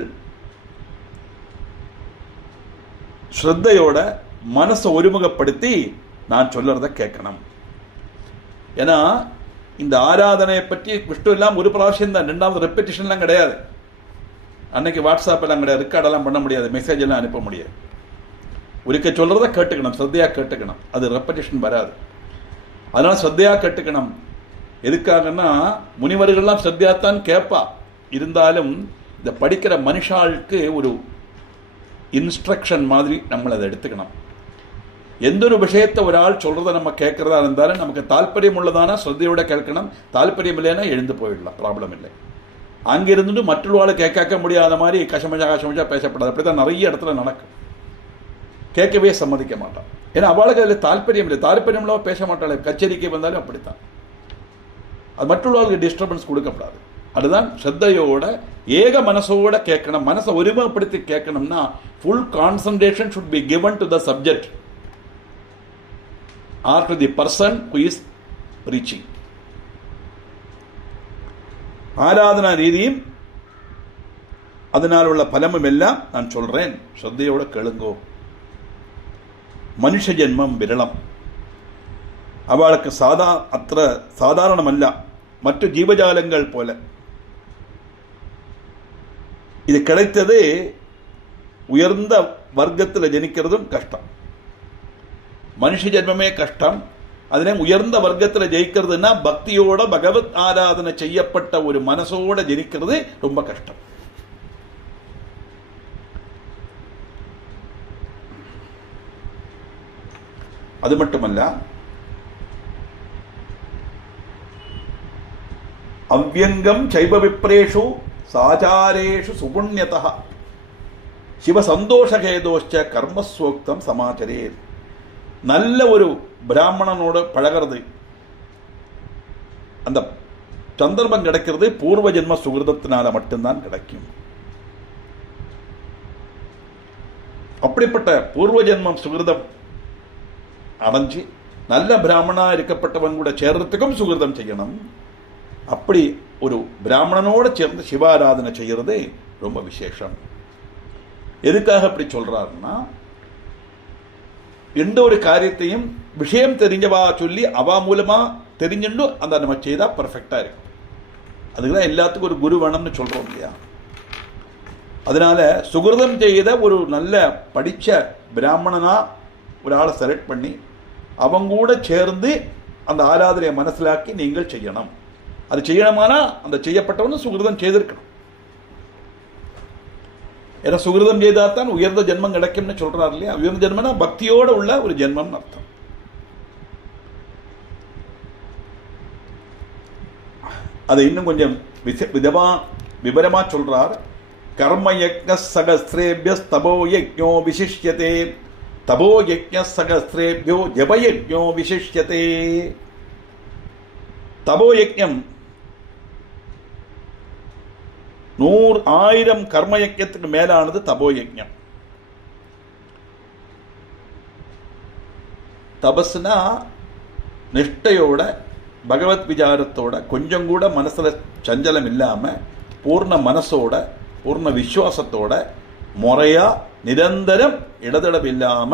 ஸ்ரத்தையோட மனசை ஒருமுகப்படுத்தி நான் சொல்றத கேட்கணும். ஏன்னா இந்த ஆராதனையை பற்றி விஷ்ணு எல்லாம் ஒரு பிராവശ്யம் தான், ரெண்டாவது ரெப்பிட்டிஷன்லாம் கிடையாது. அன்னைக்கு வாட்ஸ்அப் எல்லாம் கிடையாது, ரெக்கார்டெல்லாம் பண்ண முடியாது, மெசேஜ் எல்லாம் அனுப்ப முடியாது. ஒருக்க சொல்றத கேட்டுக்கணும், ஸ்ரத்தையா கேட்டுக்கணும். அது ரெப்படிஷன் வராது. அதனால ஸ்ரத்தையா கேட்டுக்கணும். எதுக்காகன்னா முனிவர்கள்லாம் ஸ்ரத்தையாத்தான் கேட்பா. இருந்தாலும் இந்த படிக்கிற மனுஷாளுக்கு ஒரு இன்ஸ்ட்ரக்ஷன் மாதிரி நம்மளை அதை எடுத்துக்கணும். எந்த ஒரு விஷயத்தை ஒரு ஆள் சொல்றதை நம்ம கேட்கறதா இருந்தாலும் நமக்கு தாற்பயம் உள்ளதானா ஸ்ரத்தையோட கேட்கணும். தாற்பயம் இல்லைன்னா எழுந்து போயிடலாம், ப்ராப்ளம் இல்லை. அங்கிருந்துட்டு மற்றொரு கேட்க முடியாத மாதிரி கஷமஜா பேசப்படாது. அப்படி தான் நிறைய இடத்துல நடக்கும். கேட்கவே சம்மதிக்க மாட்டான். ஏன்னா அவளுக்கு அதில் தாற்பயம் இல்லை. தாற்பயம் இல்லாமல் பேச மாட்டாள். கச்சேரிக்கு வந்தாலும் அப்படித்தான். அது மற்றவர்களுக்கு டிஸ்டர்பன்ஸ் கொடுக்கப்படாது. அதுதான் ஸ்ரத்தையோட ஏக மனசோட கேட்கணும். மனசை ஒருமைப்படுத்தி கேட்கணும்னா full concentration should be given to the subject or to the person who is reaching. ஆராதனா ரீதியும் அதனால் உள்ள பலமும் எல்லாம் நான் சொல்றேன். ஸ்ரத்தையோட கேளுங்கோ. மனுஷ ஜென்மம் விரளம். அவளுக்கு சாதாரணமல்ல மற்ற ஜீவஜாலங்கள் போல. இது கிடைத்தது உயர்ந்த வர்க்கத்தில் ஜனிக்கிறதும் கஷ்டம். மனுஷ ஜென்மமே கஷ்டம். അതിനെ ഉയർന്ന വർഗത്തിൽ ജയിக்கிறதுனா பக்தியோட பகவத் ஆராதனை செய்யப்பட்ட ஒரு மனசோட ஜனிக்கிறது ரொம்ப கஷ்டம். அது மட்டுமல்ல, அவ்யங்கம் சைவ விப்ரேஷு சாச்சாரேஷு சுபுண்யதः சிவ சந்தோஷகேதோச்ச கர்மஸ்வோக்தம் சமாச்சரே. நல்ல ஒரு பிராமணனோட பழகிறது அந்த சந்தர்ப்பம் கிடைக்கிறது பூர்வ ஜென்ம சுகிருதத்தினால மட்டும்தான் கிடைக்கும். அப்படிப்பட்ட பூர்வ ஜென்மம் சுகிருதம் அடைஞ்சு நல்ல பிராமணா இருக்கப்பட்டவன் கூட சேர்றதுக்கும் சுகிருதம் செய்யணும். அப்படி ஒரு பிராமணனோட சேர்ந்து சிவாராதனை செய்யறது ரொம்ப விசேஷம். எதுக்காக அப்படி சொல்றாருன்னா, எந்த ஒரு காரியத்தையும் விஷயம் தெரிஞ்சவா சொல்லி அவா மூலமா தெரிஞ்சுண்டு அந்த நம்ம செய்தா பர்ஃபெக்டா இருக்கும். அதுக்குதான் எல்லாத்துக்கும் ஒரு குரு வேணும்னு சொல்றோம் இல்லையா. அதனால சுகிருதம் செய்த ஒரு நல்ல படிச்ச பிராமணனா ஒரு ஆளை செலக்ட் பண்ணி அவங்க கூட சேர்ந்து அந்த ஆராதனையை மனசிலாக்கி நீங்கள் செய்யணும். அது செய்யணுமானா அந்த செய்யப்பட்டவனு சுகிருதம் செய்திருக்கணும். ஏன்னா சுகிருதம் செய்தாத்தான் உயர்ந்த ஜென்மம் கிடைக்கும்னு சொல்றாரு இல்லையா. உயர்ந்த ஜென்மனா பக்தியோட உள்ள ஒரு ஜென்மம் அர்த்தம். அதை இன்னும் கொஞ்சம் விவரமா சொல்றார். கர்ம யஜ்ஞ சகஸ்ரேபிய தபோ யஜ்ஞோ விசிஷ்யதே தபோ யஜ்ஞ சகஸ்ரேபியோ ஜப யஜ்ஞோ விசிஷ்யதே. தபோ யஜ்ஞம் 100,000 கர்ம யஜ்ஞத்துக்கு மேலானது தபோ யஜ்ஞம். தபஸ்னா நிஷ்டையோட பகவத் விசாரத்தோட கொஞ்சம் கூட மனசுல சஞ்சலம் இல்லாம பூர்ண மனசோட பூர்ண விசுவாசத்தோட முறையா நிரந்தரம் இடதடவு இல்லாம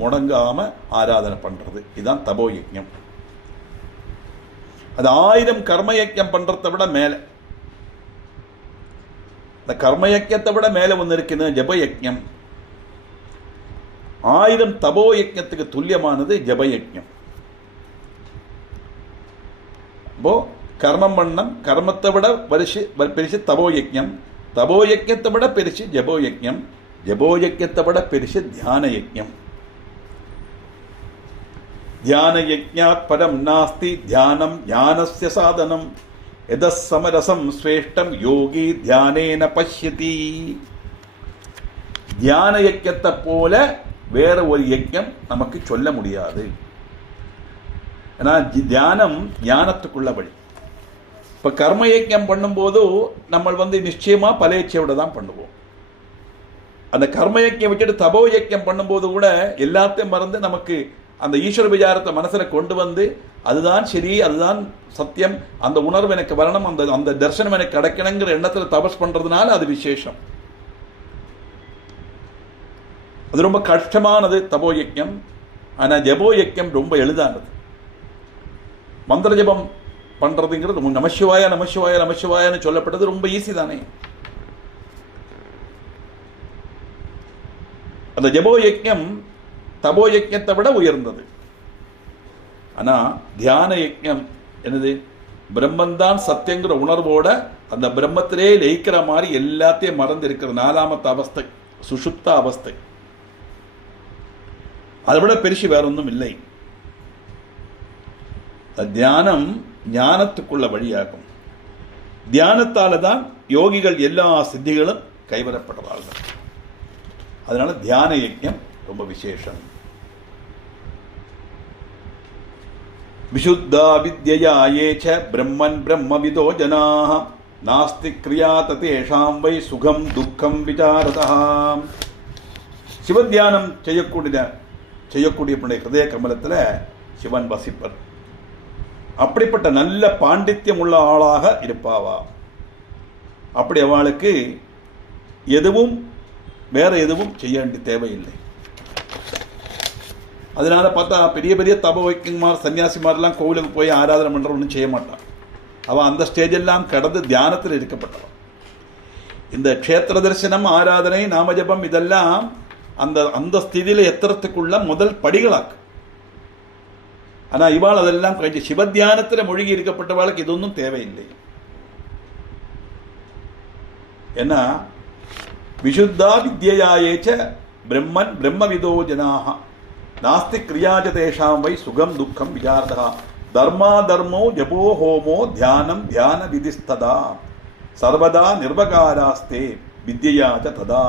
முடங்காம ஆராதனை பண்றது. இதுதான் தபோ யஜ்ஞம். அது 1000 கர்ம யஜ்ஞம் பண்றதை விட மேல. இந்த கர்ம யஜ்ஞத்தை விட மேல ஒன்று இருக்குன்னு ஜப யஜ்ஞம். 1000 தபோ யஜ்ஞத்துக்கு துல்லியமானது ஜப யஜ்ஞம். இப்போ கர்மம் பண்ணம், கர்மத்தை விட பெருசு தபோ யஜ்ஞம், தபோ யஜ்ஞத்தை விட பெருசு ஜபோ யஜ்ஞம், ஜபோ யஜ்ஞத்தை விட பெருசு தியான யஜ்ஞம். தியான யஜ்ஞாத் பரம் நாஸ்தி தியானம் ஞானஸ்ய சாதனம் எதஸ் சமரசம் ஸ்ரேஷ்டம் யோகி தியானேன பஷ்யதி. தியான யஜ்ஞத்தை போல வேற ஒரு யஜ்ஞம் நமக்கு சொல்ல முடியாது. ஏன்னா தியானம் ஞானத்துக்குள்ள வழி. இப்ப கர்ம யஜ்ஞம் பண்ணும்போது நம்ம நிச்சயமா பலேச்சையோட தான் பண்ணுவோம். அந்த கர்ம யஜ்ஞம் விட்டுட்டு தபோ யஜ்ஞம் பண்ணும்போது கூட எல்லாத்தையும் மறந்து நமக்கு அந்த ஈஸ்வர விசாரத்தை மனசுல கொண்டு வந்து அதுதான் சரி, அதுதான் சத்தியம், அந்த உணர்வு எனக்கு வரணும், அந்த தர்சனம் எனக்கு கிடைக்கணுங்கிற எண்ணத்துல தபஸ் பண்றதுனால அது விசேஷம். அது ரொம்ப கஷ்டமானது தபோ யஜ்ஞம். ஆனா ஜபோ யஜ்ஞம் ரொம்ப எளிதானது. மந்திர ஜபம் பண்றதுங்கிறது நமசிவாய நமசிவாய நமசிவாயன்னு சொல்லப்பட்டது ரொம்ப ஈஸி தானே. அந்த ஜபோ யஜ்ஞம் தபோ யஜ்ஞத்தை விட உயர்ந்தது. ஆனா தியான யஜ்ஞம் என்னது, பிரம்மந்தான் சத்தியங்கிற உணர்வோட அந்த பிரம்மத்திலே லயிக்கிற மாதிரி எல்லாத்தையும் மறந்து இருக்கிற 4ஆமத்து அவஸ்தை சுஷுப்த அவஸ்தை. அதை விட பெருசு வேற ஒன்றும் இல்லை. தியானம் ஞானத்துக்குள்ள வழியாகும். தியானத்தால தான் யோகிகள் எல்லா சித்திகளும் கைவரப்படுறார்கள். அதனால தியான யஜ்ஞம் ரொம்ப விசேஷம். விசுத்தா வித்யயா ஏச்ச பிரம்மன் பிரம்மவிதோ ஜனாஹ நாஸ்தி கிரியா ததேஷாம் வை சுகம் துக்கம் விசாரதா. சிவத்தியானம் செய்யக்கூடிய ஹிருதய கமலத்தில் சிவன் வசிப்பர். அப்படிப்பட்ட நல்ல பாண்டித்யம் உள்ள ஆளாக இருப்பாவா. அப்படி அவளுக்கு எதுவும் வேற எதுவும் செய்ய வேண்டிய தேவையில்லை. அதனால பார்த்தா பெரிய பெரிய தபவைக்குமார் சன்னியாசிமாரெல்லாம் கோவிலுக்கு போய் ஆராதனை பண்ற ஒன்றும் செய்ய மாட்டான். அவன் அந்த ஸ்டேஜெல்லாம் கடந்து தியானத்தில் இருக்கப்பட்டவன். இந்த க்ஷேத்திர தரிசனம், ஆராதனை, நாமஜபம் இதெல்லாம் அந்த அந்த ஸ்திதியில் எத்துறதுக்குள்ள முதல் படிகளாக்கு. ஆனா இவாள் அதெல்லாம் கழிச்சு சிவத்தியானத்தில் மூழ்கி இருக்கப்பட்டவாளுக்கு இதொன்னும் தேவையில்லை. ஏன்னா விசுத்தா வித்யாயேச்ச பிரம்மன் பிரம்மவிதோ ஜனாஹ நாஸ்தி கிரியாஜதேஷாம் வை சுகம் துக்கம் விசாரதா தர்மா தர்மோ ஜபோ ஹோமோ தியானம் தியான விதிஸ்ததா சர்வதா நிர்வகாராஸ்தே வித்யாஜ ததா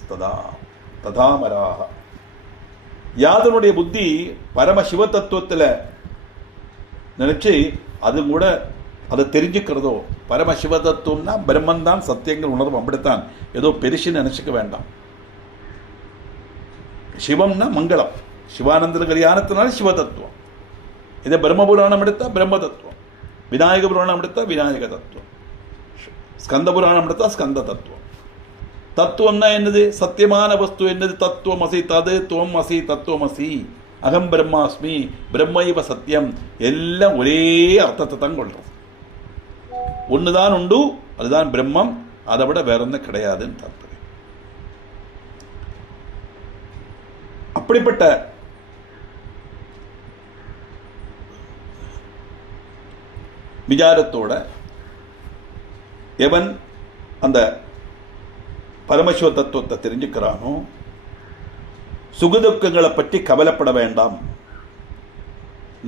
ஸ்ததா ததாமராக. யாதனுடைய புத்தி பரம சிவ தத்துவத்தில் நினைச்சு அது கூட அதை தெரிஞ்சுக்கிறதோ, பரம சிவ தத்துவம்னா பிரம்மன் தான் சத்தியங்கள் உணர்வு, அப்படித்தான் ஏதோ பெருசுன்னு நினைச்சுக்க வேண்டாம். சிவம்னா மங்களம். சிவானந்தர கல்யாணத்தினால சிவ தத்துவம். இதை பிரம்மபுராணம் எடுத்தா பிரம்ம தத்துவம், விநாயக புராணம் எடுத்தா விநாயக தத்துவம், ஸ்கந்த புராணம் எடுத்தா ஸ்கந்த தத்துவம். தத்துவம்னா என்னது? சத்தியமான வஸ்து என்னது? தத்துவம் அசி தது துவம் அசி தத்துவம் அசி அகம் பிரம்மாஸ்மி பிரம்மைவ சத்தியம். எல்லாம் ஒரே அர்த்தத்தை தான் கொள்றோம். ஒண்ணுதான் உண்டு, அதுதான் பிரம்மம், அதை விட வேற ஒன்றும் கிடையாதுன்னு தாற்பயம். அப்படிப்பட்ட விசாரத்தோட எவன் அந்த பரமசிவ தத்துவத்தை தெரிஞ்சுக்கிறானோ சுகதுக்கங்களை பற்றி கவலைப்பட வேண்டாம்.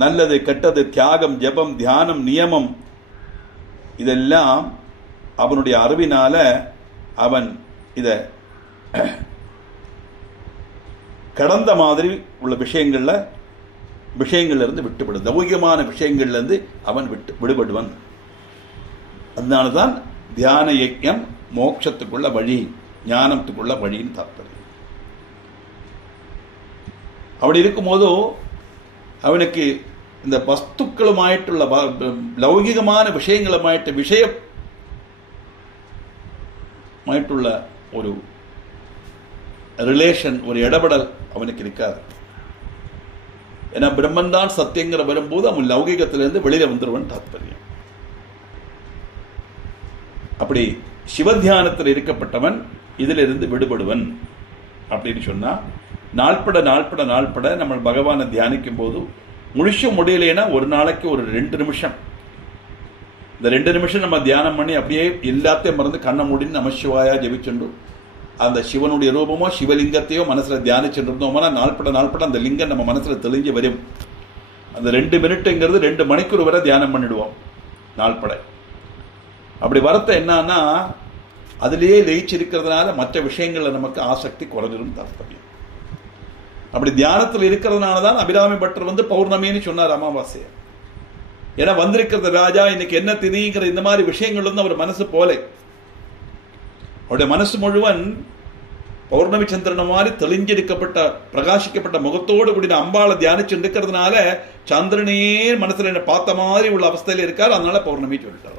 நல்லது கெட்டது, தியாகம், ஜபம், தியானம், நியமம் இதெல்லாம் அவனுடைய அறிவினால அவன் இதை கடந்த மாதிரி உள்ள விஷயங்கள்ல இருந்து விட்டுவிடும். லௌகிகமான விஷயங்கள்ல இருந்து அவன் விடுபடுவன். அதனால்தான் தியான யஜ்ஞம் மோட்சத்துக்குள்ள வழி, ஞானத்துக்குள்ள வழின்னு தாற்பயம். அப்படி இருக்கும்போதோ அவனுக்கு இந்த வஸ்துக்களுமாയിട്ടുള്ള ലൗകികமான விஷயமாയിട്ടുള്ള ஒரு ரிலேஷன், ஒரு இடபடல் அவனுக்கு இருக்காது. ஏன்னா பிரம்மன் தான் சத்தியங்கிற வரும்போது அவன் லௌகிகத்திலிருந்து வெளியில வந்துருவன் தாற்பயம். அப்படி சிவத்தியானத்தில் இருக்கப்பட்டவன் இதிலிருந்து விடுபடுவன் அப்படின்னு சொன்னா நாள்பட நம்ம பகவானை தியானிக்கும் போது முழிச்சு முடியலைன்னா ஒரு நாளைக்கு ஒரு 2 நிமிஷம், இந்த 2 நிமிஷம் நம்ம தியானம் பண்ணி அப்படியே எல்லாத்தையும் மறந்து கண்ணை மூடின்னு நமசிவாயா ஜெபிச்சுண்டு அந்த சிவனுடைய ரூபமோ சிவலிங்கத்தையோ மனசுல தியானிச்சுட்டு இருந்தோம்னா நாள்பட அந்த லிங்கம் நம்ம மனசுல தெளிஞ்சு வரும். அந்த 2 மினிட்டுங்கிறது 2 மணிக்கூர் வரை தியானம் பண்ணிடுவோம் நாள்பட. அப்படி வரத்த என்னன்னா அதிலேயே லயிச்சிருக்கிறதுனால மற்ற விஷயங்கள்ல நமக்கு ஆசக்தி குறைஞ்சிரும் தாற்பயம். அப்படி தியானத்தில் இருக்கிறதுனால தான் அபிராமி பட்டர் வந்து பௌர்ணமின்னு சொன்னார் அமாவாசைய. ஏன்னா வந்திருக்கிறது ராஜா, இன்னைக்கு என்ன திதிங்கிற இந்த மாதிரி விஷயங்கள் வந்து அவர் மனசு போல, அவருடைய மனசு முழுவன் பௌர்ணமி சந்திரன் மாதிரி தெளிஞ்சிருக்கப்பட்ட பிரகாசிக்கப்பட்ட முகத்தோடு கூடிய அம்பாளை தியானிச்சு இருக்கிறதுனால சந்திரனையே மனசுல என்ன பார்த்த மாதிரி உள்ள அவஸ்தையில இருக்கார். அதனால பௌர்ணமி சொல்லிட்டார்.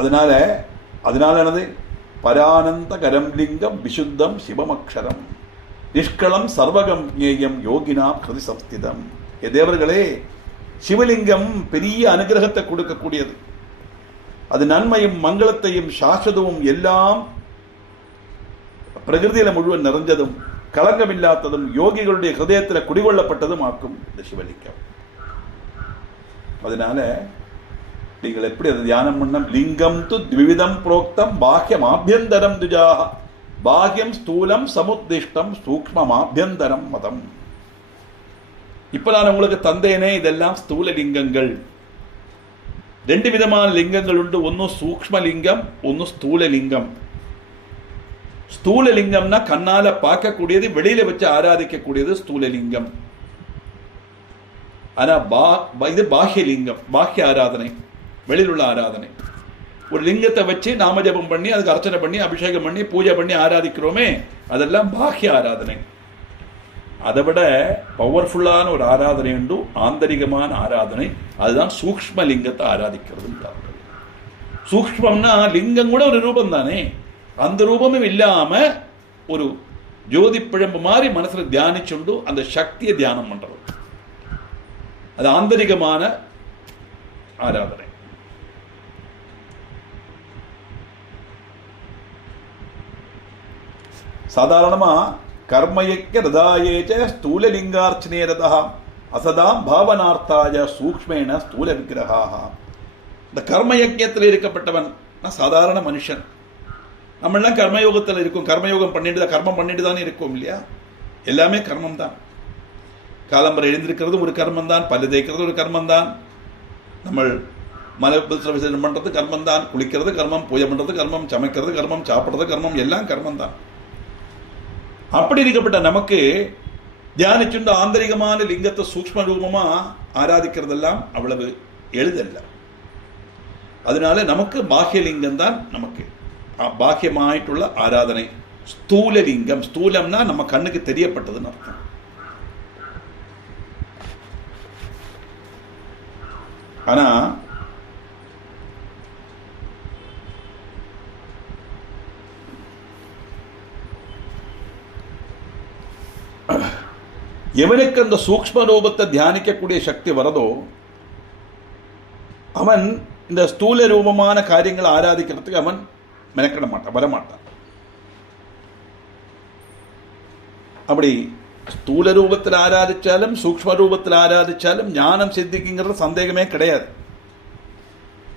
அதனால என்னது? பரானந்த கரம் லிங்கம் விசுத்தம் சிவமக்ஷரம் நிஷ்களம் சர்வகம் ஞேயம் யோகினாம் ஹிருதி சம்ஸ்திதம். தேவர்களே, சிவலிங்கம் பெரிய அனுகிரகத்தை கொடுக்கக்கூடியது. அது நன்மையும் மங்களத்தையும் சாஸ்வதமும் எல்லாம் பிரகிருதியில முழுவதும் நிறைஞ்சதும் களங்கமில்லாததும் யோகிகளுடைய ஹிருதயத்தில் குடிகொள்ளப்பட்டதும் ஆக்கும் இந்த சிவலிங்கம். அதனால நீங்கள் எப்படி அதை தியானம் பண்ண? லிங்கம் து த்விவிதம் புரோக்தம் பாஹ்யம் ஆபியந்தரம் துஜாஹ பாஹ்யம் ஸ்தூலம் சமுத்திஷ்டம் சூக்ஷ்மம் ஆபியந்தரம் மதம். இப்ப நான் உங்களுக்கு தந்தேனே இதெல்லாம் ஸ்தூல லிங்கங்கள். രണ്ട് വിധமான ലിംഗങ്ങളുണ്ട്. ഒന്ന് സൂക്ഷ്മലിംഗം, ഒന്ന് സ്ഥൂലലിംഗം. ஸ்தூலலிங்கம்னா கண்ணால பார்க்கக்கூடியது, வெளியில வச்சு ஆராதிக்கக்கூடியது ஸ்தூலலிங்கம். ஆனா இது பாஹ்யலிங்கம், பாஹ்ய ஆராதனை, வெளியில் உள்ள ஆராதனை. ஒரு லிங்கத்தை வச்சு நாமஜபம் பண்ணி அதுக்கு அர்ச்சனை பண்ணி அபிஷேகம் பண்ணி பூஜை பண்ணி ஆராதிக்கிறோமே, அதெல்லாம் பாஹ்ய ஆராதனை. அதை விட பவர்ஃபுல்லான ஒரு ஆராதனை உண்டு, ஆந்தரிகமான ஆராதனை. அதுதான் சூக்ஷ்ம லிங்கத்தை ஆராதிக்கிறது. சூக்ஷ்மம்னா லிங்கம் கூட ஒரு ரூபம் தானே, அந்த ரூபமும் இல்லாம ஒரு ஜோதி பிழம்பு மாதிரி மனசுல தியானிச்சுண்டு அந்த சக்தியை தியானம் பண்றது, அது ஆந்தரிகமான ஆராதனை. சாதாரணமா கர்மயக்க ரதாயேச்ச ஸ்தூலலிங்கார்ச்சனே ரதா அசதாம் பாவனார்த்தாய சூக்ஷ்மேன ஸ்தூல விக்கிரகா. இந்த கர்மயக்கியத்தில் இருக்கப்பட்டவன் சாதாரண மனுஷன். நம்மளாம் கர்மயோகத்தில் இருக்கும், கர்மயோகம் பண்ணிட்டு கர்மம் பண்ணிட்டு தானே இருக்கும் இல்லையா? எல்லாமே கர்மம் தான். காலம்பரை எழுந்திருக்கிறது ஒரு கர்மம் தான், பல்லு தேய்க்கிறது ஒரு கர்மம் தான், நம்ம மலவிசர்ஜனம் பண்றது கர்மம் தான், குளிக்கிறது கர்மம், பூஜை பண்றது கர்மம், சமைக்கிறது கர்மம், சாப்பிட்றது கர்மம், எல்லாம் கர்மம் தான். அப்படி இருக்கப்பட்ட நமக்கு தியானிச்சுண்ட ஆந்தரிகமான லிங்கத்தை சூக்ஷ்ம ரூபமா ஆராதிக்கிறதெல்லாம் அவ்வளவு எளிதல்ல. அதனால நமக்கு பாஹ்யலிங்கம் தான் நமக்கு பாக்கியமாയിട്ടുള്ള ஆராதனை. ஸ்தூலலிங்கம், ஸ்தூலம்னா நம்ம கண்ணுக்கு தெரியப்பட்டதுன்னு அர்த்தம். ஆனா எவனுக்கு அந்த சூக்ஷ்ம ரூபத்தை தியானிக்கக்கூடிய சக்தி வரதோ அவன் இந்த ஸ்தூல ரூபமான காரியங்களை ஆராதிக்கிறதுக்கு அவன் மெனக்கிட மாட்டான், வரமாட்டான். அப்படி ஸ்தூல ரூபத்தில் ஆராதிச்சாலும் சூக்ஷ்ம ரூபத்தில் ஆராதிச்சாலும் ஞானம் சித்திக்குங்கிறது சந்தேகமே கிடையாது.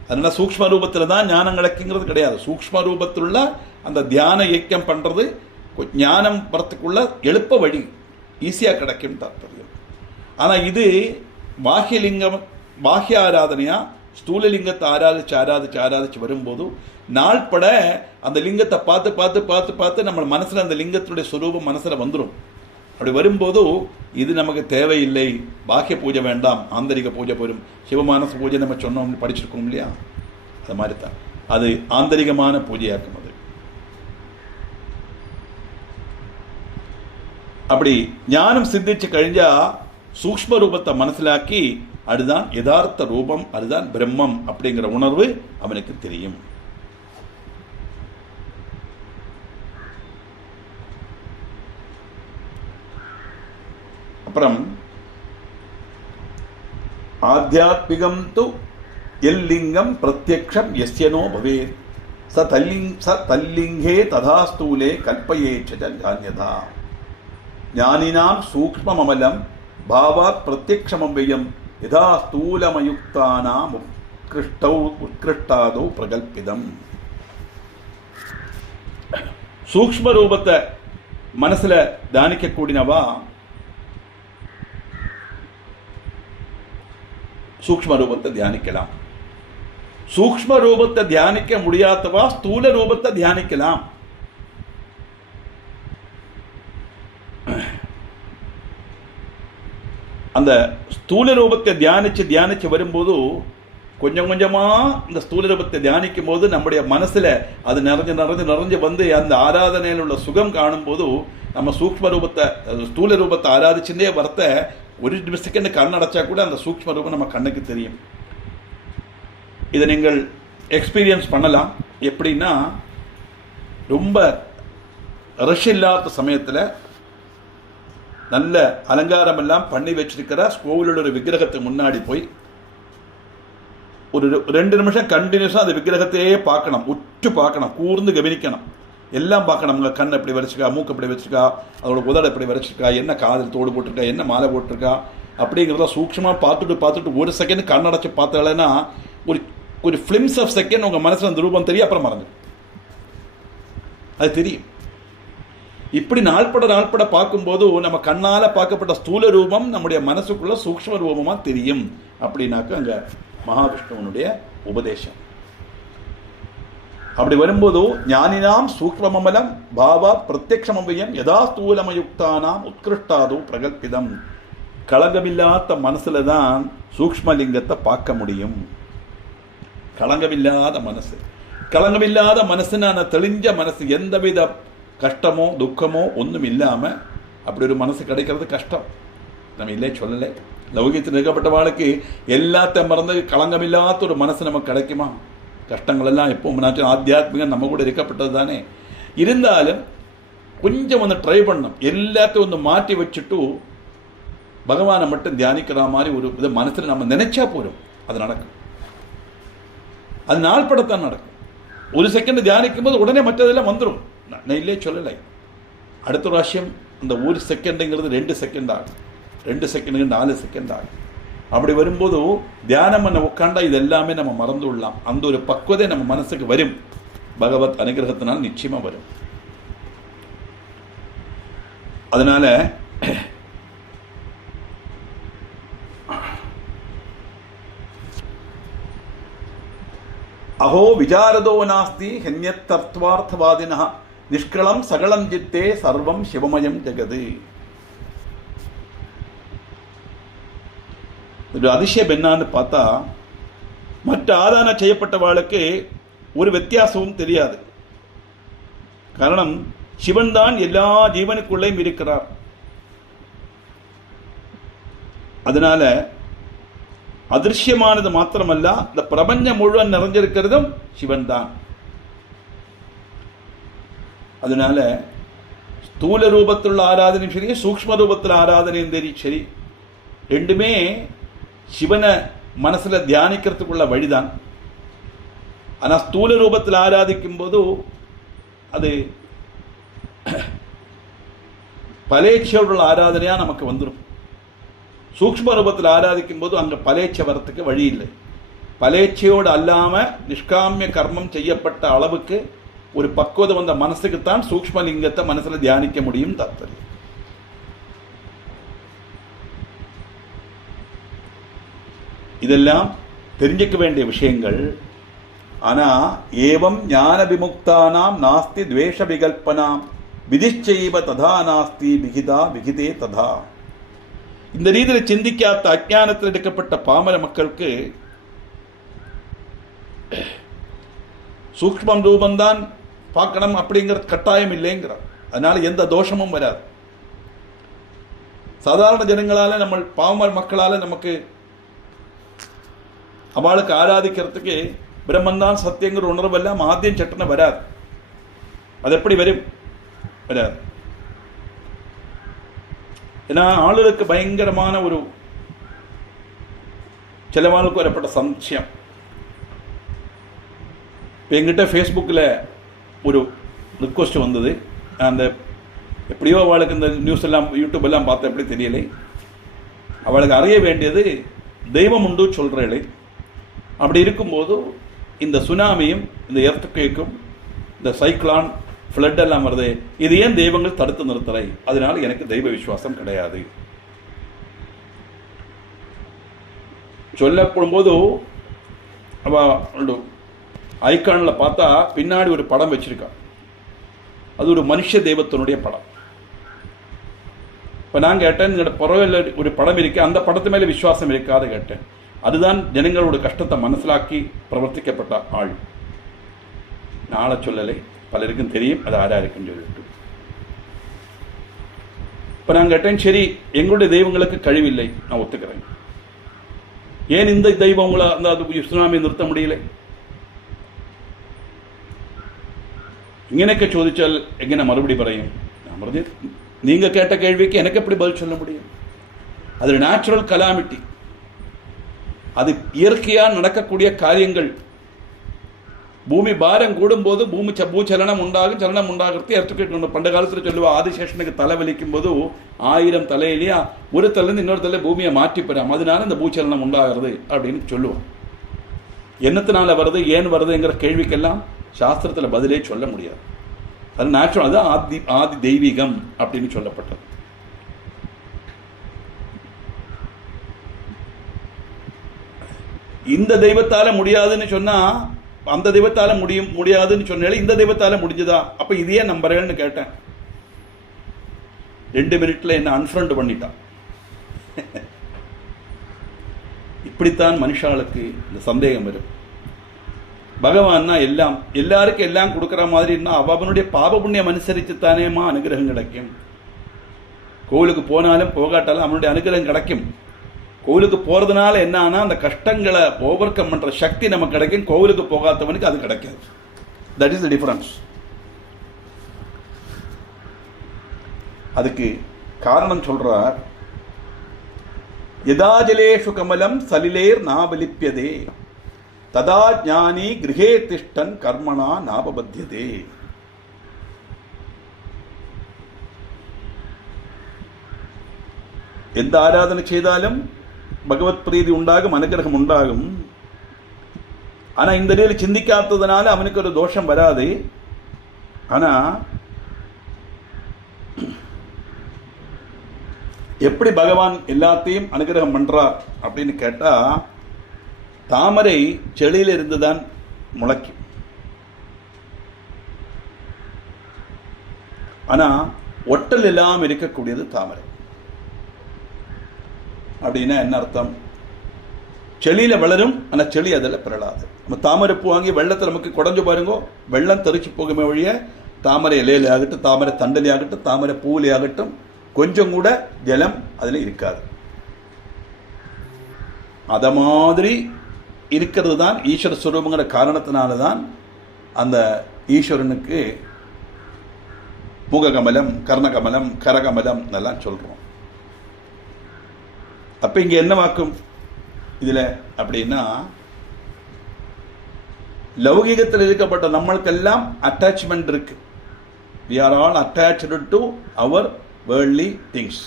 அதனால சூக்ஷ்ம ரூபத்தில் தான் ஞானம் கிடைக்குங்கிறது கிடையாது. சூக்ஷ்ம ரூபத்தில் உள்ள அந்த தியான இயக்கம் பண்றது ஞானம் வரத்துக்குள்ள எழுப்ப வழி, ஈஸியாக கிடைக்கும் தாற்பயம். ஆனால் இது பாஹ்யலிங்கம், பாஹ்ய ஆராதனையா ஸ்தூலலிங்கத்தை ஆராதிச்சு வரும்போது நாள்பட அந்த லிங்கத்தை பார்த்து பார்த்து பார்த்து பார்த்து நம்ம மனசில் அந்த லிங்கத்தினுடைய சுரூபம் மனசில் வந்துடும். அப்படி வரும்போது இது நமக்கு தேவையில்லை, பாக்கிய பூஜை வேண்டாம், ஆந்தரிக பூஜை போரும். சிவமானச பூஜை நம்ம சொன்னோம், படிச்சிருக்கோம் இல்லையா? அது மாதிரி தான் அது ஆந்தரிகமான பூஜையாக்கும். அது அப்படி ஞானம் சித்திச்சு கழிஞ்சா சூக்ஷ்ம ரூபத்தை மனசிலாக்கி அதுதான் யதார்த்த ரூபம், அதுதான் பிரம்மம் அப்படிங்கிற உணர்வு அவனுக்கு தெரியும். அப்புறம் ஆத்தியாத்மிகம் து எல்லிங்கம் பிரத்யக்ஷம் யஸ்யனோ பவேத் ச தல்லிங்கே ததா ஸ்தூலே கல்பயேச்ச ஜான்யதா ஞானினாம் சூக்ஷ்மமலம் பாவாத் பிரத்யக்ஷமவ்யயம் யதா ஸ்தூலமயுக்தானாம் உத்கிருஷ்டாதோ பிரகல்பிதம். சூக்ஷ்ம ரூபத்தை மனசுல தியானிக்க கூடினவா சூக்ஷ்ம ரூபத்தை தியானிக்கலாம். சூக்ஷ்ம ரூபத்தை தியானிக்க முடியாதவா ஸ்தூல ரூபத்தை தியானிக்கலாம். அந்த ஸ்தூல ரூபத்தை தியானிச்சு வரும்போது கொஞ்சம் கொஞ்சமா இந்த ஸ்தூல ரூபத்தை தியானிக்கும் போது நம்முடைய மனசுல அது நிறைஞ்சு வந்து அந்த ஆராதனையில் உள்ள சுகம் காணும் போது நம்ம சூக்ஷ்ம ரூபத்தை ஸ்தூல ரூபத்தை ஆராதிச்சுட்டே வரத்த ஒரு செகண்ட் கண்ணடைச்சா கூட அந்த சூக்ஷ்ம ரூபம் நம்ம கண்ணுக்கு தெரியும். இதை நீங்கள் எக்ஸ்பீரியன்ஸ் பண்ணலாம். எப்படின்னா, ரொம்ப ரஷ் இல்லாத சமயத்தில் நல்ல அலங்காரம் எல்லாம் பண்ணி வச்சிருக்கிற கோவிலோட ஒரு விக்கிரகத்துக்கு முன்னாடி போய் ஒரு 2 நிமிஷம் கண்டினியூஸாக அந்த விக்கிரகத்தையே பார்க்கணும், உற்று பார்க்கணும், கூர்ந்து கவனிக்கணும், எல்லாம் பார்க்கணும். உங்கள் கண் எப்படி வரைச்சிருக்கா, மூக்கு எப்படி வச்சிருக்கா, அதோட உதட எப்படி வரைச்சிருக்கா, என்ன காதில் தோடு போட்டிருக்கா, என்ன மாலை போட்டிருக்கா அப்படிங்கிறத சூக்ஷ்மமாக பார்த்துட்டு ஒரு செகண்ட் கண்ணடைச்சு பார்த்தாலேன்னா ஒரு ஃபிலிம்ஸ் ஆஃப் செகண்ட் உங்கள் மனசில் அந்த ரூபம் தெரியும், அப்புறம் மறந்து அது தெரியும். இப்படி நாள்பட பார்க்கும்போது நம்ம கண்ணால் பார்க்கப்பட்ட ஸ்தூல ரூபம் நம்முடைய மனசுக்குள்ள சூக்ஷ்ம ரூபமாக தெரியும். அப்படின்னாக்க அங்கே மகாவிஷ்ணுவனுடைய உபதேசம். அப்படி வரும்போது ஞானினாம் சூக்மமலம் பாவா பிரத்யக்ஷமபயம் யதா ஸ்தூலமயுக்தானாம் உத்கிருஷ்டாதோ பிரகல்பிதம். களங்கமில்லாத மனசுல தான் சூக்ஷ்மலிங்கத்தை பார்க்க முடியும். களங்கமில்லாத மனசு, களங்கமில்லாத மனசுனா தெளிஞ்ச மனசு, எந்தவித கஷ்டமோ துக்கமோ ஒன்றும் இல்லாம அப்படி ஒரு மனசு கிடைக்கிறது கஷ்டம். நம்ம இல்லே சொல்லலை. லௌகியத்தில் இருக்கப்பட்ட வாழ்க்கை எல்லாத்தையும் மறந்து களங்கமில்லாத ஒரு மனசு நமக்கு கிடைக்குமா? கஷ்டங்கள் எல்லாம் எப்போ ஆத்தியாத்மிகம் நம்ம கூட இருக்கப்பட்டது தானே. இருந்தாலும் கொஞ்சம் வந்து ட்ரை பண்ணணும். எல்லாத்தையும் வந்து மாற்றி வச்சுட்டு பகவானை மட்டும் தியானிக்கிற மாதிரி ஒரு இதை மனசில் நம்ம நினைச்சா போரும், அது நடக்கும். அது நாள்படத்தான் நடக்கும். ஒரு செகண்ட் தியானிக்கும் போது உடனே மற்றதெல்லாம் வந்துடும். நான் இல்லே சொல்லலை. அடுத்த ராசியம் அந்த ஒரு செகண்டுங்கிறது 2 செகண்ட் ஆகும், 2 செகண்டுங்க 4 செகண்ட் ஆகும். அப்படி வரும்போது தியானம் பண்ண உட்காண்டா இது எல்லாமே நம்ம மறந்து விடலாம். அந்த ஒரு பக்குவதை நம்ம மனசுக்கு வரும். பகவத் அனுகிரகத்தினால் நிச்சயமா வரும். அதனால அஹோ விசாரதோ நாஸ்தி ஹென்யத் தத்வார்த்தவாதினஹ நிஷ்கலம் சகலம் ஜித்தே சர்வம் சிவமயம் ஜெகது. அதிசயம் என்னன்னு பார்த்தா, மற்ற ஆதான செய்யப்பட்டவாளுக்கு ஒரு வித்தியாசமும் தெரியாது. காரணம், சிவன் தான் எல்லா ஜீவனுக்குள்ளேயும் இருக்கிறார். அதனால அதிர்ஷ்யமானது மாத்திரமல்ல, இந்த பிரபஞ்சம் முழுவதும் நிறைஞ்சிருக்கிறதும் சிவன் தான். அதனால ஸ்தூல ரூபத்தில் ஆராதனையும் சரி, சூக்ஷ்ம ரூபத்தில் ஆராதனையும் சரி, ரெண்டுமே சிவனை மனசுல தியானிக்கிறதுக்குள்ள வழிதான். ஆனா ஸ்தூல ரூபத்தில் ஆராதிக்கும் போது அது பலேட்சையோட ஆராதனையா நமக்கு வந்துடும். சூக்ஷ்ம ரூபத்தில் ஆராதிக்கும் போது அங்க பலேட்சை வரத்துக்கு வழி இல்லை. பலேட்சையோடு அல்லாம நிஷ்காமிய கர்மம் செய்யப்பட்ட அளவுக்கு ஒரு பக்குவதை வந்த மனசுக்குத்தான் சூக்ஷ்மலிங்கத்தை மனசுல தியானிக்க முடியும். தாத்பரியம் இதெல்லாம் தெரிஞ்சுக்க வேண்டிய விஷயங்கள். ஆனா ஏவம் ஞான விமுக்தானாம் நாஸ்தி துவேஷ விகல்பனாம் விதிச்சைவ ததா நாஸ்தி விகிதா விகிதே ததா. இந்த ரீதியில் சிந்திக்காத அஜானத்தில் எடுக்கப்பட்ட பாமர மக்களுக்கு சூக்ஷ்மம் ரூபந்தான் பார்க்கணும் அப்படிங்கிற கட்டாயம் இல்லைங்கிறார். அதனால எந்த தோஷமும் வராது. சாதாரண ஜனங்களால, நம்ம பாமர மக்களால நமக்கு அவளுக்கு ஆராதிக்கிறதுக்கு பிரம்மந்தான் சத்தியங்கிற உணர்வு எல்லாம் ஆத்தியம் சட்டன வராது. அது எப்படி வரும்? வராது. ஏன்னா ஆளுக்கு பயங்கரமான ஒரு சிலவாளுக்கு வரப்பட்ட சம்சயம். இப்போ எங்கிட்ட ஃபேஸ்புக்கில் ஒரு ரிக்வஸ்ட் வந்தது. அந்த எப்படியோ அவளுக்கு இந்த நியூஸ் எல்லாம் யூடியூப் எல்லாம் பார்த்தா எப்படி தெரியலை. அவளுக்கு அறிய வேண்டியது தெய்வம் உண்டு சொல்கிறேளே. அப்படி இருக்கும்போது இந்த சுனாமியும் இந்த எர்த்குவேக்கும் இந்த சைக்ளான் ஃப்ளட் எல்லாம் வருது, இது ஏன் தெய்வங்கள் தடுத்து நிறுத்தலை? அதனால எனக்கு தெய்வ விசுவாசம் கிடையாது சொல்லப்படும்போது அவ ஐகான்ல பார்த்தா பின்னாடி ஒரு படம் வச்சிருக்கா. அது ஒரு மனுஷ தெய்வத்தினுடைய படம். இப்போ நான் கேட்டேன், பரவாயில்ல ஒரு படம் இருக்கு, அந்த படத்து மேலே விசுவாசம் இருக்காது கேட்டேன். அதுதான் ஜனங்களோட கஷ்டத்தை மனசிலாக்கி பிரவர்த்திக்கப்பட்ட ஆள். நாளை சொல்லலை, பலருக்கும் தெரியும் அது ஆரா இருக்குன்னு சொல்லிட்டு. இப்போ நான் கேட்டேன், சரி எங்களுடைய தெய்வங்களுக்கு கழிவில்லை, நான் ஒத்துக்கிறேன். ஏன் இந்த தெய்வம் உங்களை அந்த சுனாமி நிறுத்த முடியலை? ഇങ്ങനെയൊക്കെ ചോദിച്ചാൽ എങ്ങനെ മറുപടി പറയും? ഞാൻ പറഞ്ഞു, നിങ്ങൾ കേട്ട കേൾവിക്ക് എനിക്ക് எப்படி பதில் சொல்ல முடியும்? அது நேச்சுரல் கலாமிட்டி, அது இயற்கையாக நடக்கக்கூடிய காரியங்கள். பூமி பாரம் கூடும்போது பூச்சலனம் உண்டாகும். சலனம் உண்டாகிறது எர்த்குவேக். பண்ட காலத்தில் சொல்லுவா, ஆதிசேஷனுக்கு தலை வலிக்கும் போது 1000 தலையிலேயே ஒரு தலையிலிருந்து இன்னொரு தலை பூமியை மாற்றி பெறாம், அதனால இந்த பூச்சலனம் உண்டாகிறது அப்படின்னு சொல்லுவோம். என்னத்தினால வருது, ஏன் வருதுங்கிற கேள்விக்கெல்லாம் சாஸ்திரத்தில் பதிலே சொல்ல முடியாது. அது நேச்சுரல், அது ஆதி தெய்வீகம் அப்படின்னு சொல்லப்பட்டது. இந்த தெய்வத்தால முடியாதுன்னு சொன்னா அந்த தெய்வத்தால முடியாதுன்னு சொன்னாலே இந்த தெய்வத்தால முடிஞ்சதா? அப்ப இதையே நம்புறேன்னு கேட்டேன். 2 மினிட்ல என்ன அன்ஃப்ரெண்ட் பண்ணிட்டான். இப்படித்தான் மனுஷாளுக்கு இந்த சந்தேகம் வரும். பகவான்னா எல்லாம் எல்லாருக்கும் எல்லாம் கொடுக்குற மாதிரின்னா அவனுடைய பாப புண்ணியம் அனுசரிச்சுத்தானேமா அனுகிரகம் கிடைக்கும். கோவிலுக்கு போனாலும் போகாட்டாலும் அவனுடைய அனுகிரகம் கிடைக்கும். கோவிலுக்கு போறதுனால என்ன ஆனா அந்த கஷ்டங்களை ஓவர் கம் பண்ற சக்தி நமக்கு கிடைக்கும். கோவிலுக்கு போகாதவனுக்கு அது கிடைக்காது. That is the difference. அதுக்கு காரணம் சொல்றார், யதா ஜலேஷு கமலம் சலிலேர் நாபலிப்யதே ததா ஞானி கிரகே திஷ்டன் கர்மணா நாபபத்தியதே. எந்த ஆராதனை செய்தாலும் பகவத் பிரீதி உண்டாகும், அனுகிரகம் உண்டாகும். ஆனா இந்த நிலையில் சிந்திக்காததுனால அவனுக்கு ஒரு தோஷம் வராது. ஆனா எப்படி பகவான் எல்லாத்தையும் அனுகிரகம் பண்றார் அப்படின்னு கேட்டா, தாமரை செடியில இருந்துதான் முளைக்கும். ஆனா ஒட்டல் எல்லாம் இருக்கக்கூடியது தாமரை. அப்படின்னா என்ன அர்த்தம்? செளியில வளரும், ஆனா செளி அதில் பிறளாது. நம்ம தாமரை பூ வாங்கி வெள்ளத்தை நமக்கு குடஞ்சு பாருங்க, வெள்ளம் தெறிச்சு போகுமே ஒழிய தாமரை இலையில ஆகட்டும், தாமரை தண்டலே ஆகட்டும், தாமரை பூவிலே ஆகட்டும், கொஞ்சம் கூட ஜலம் அதில் இருக்காது. அத மாதிரி இருக்கிறது தான் ஈஸ்வர ஸ்வரூபங்கிற காரணத்தினால்தான் அந்த ஈஸ்வரனுக்கு முககமலம், கர்ணகமலம், கரகமலம் எல்லாம் சொல்றோம். அப்ப இங்க என்ன வாக்கும் இதுல அப்படின்னா, லௌகிகத்தில் இருக்கப்பட்ட நம்மளுக்கெல்லாம் அட்டாச்மெண்ட் இருக்கு. we are all attached to our worldly things.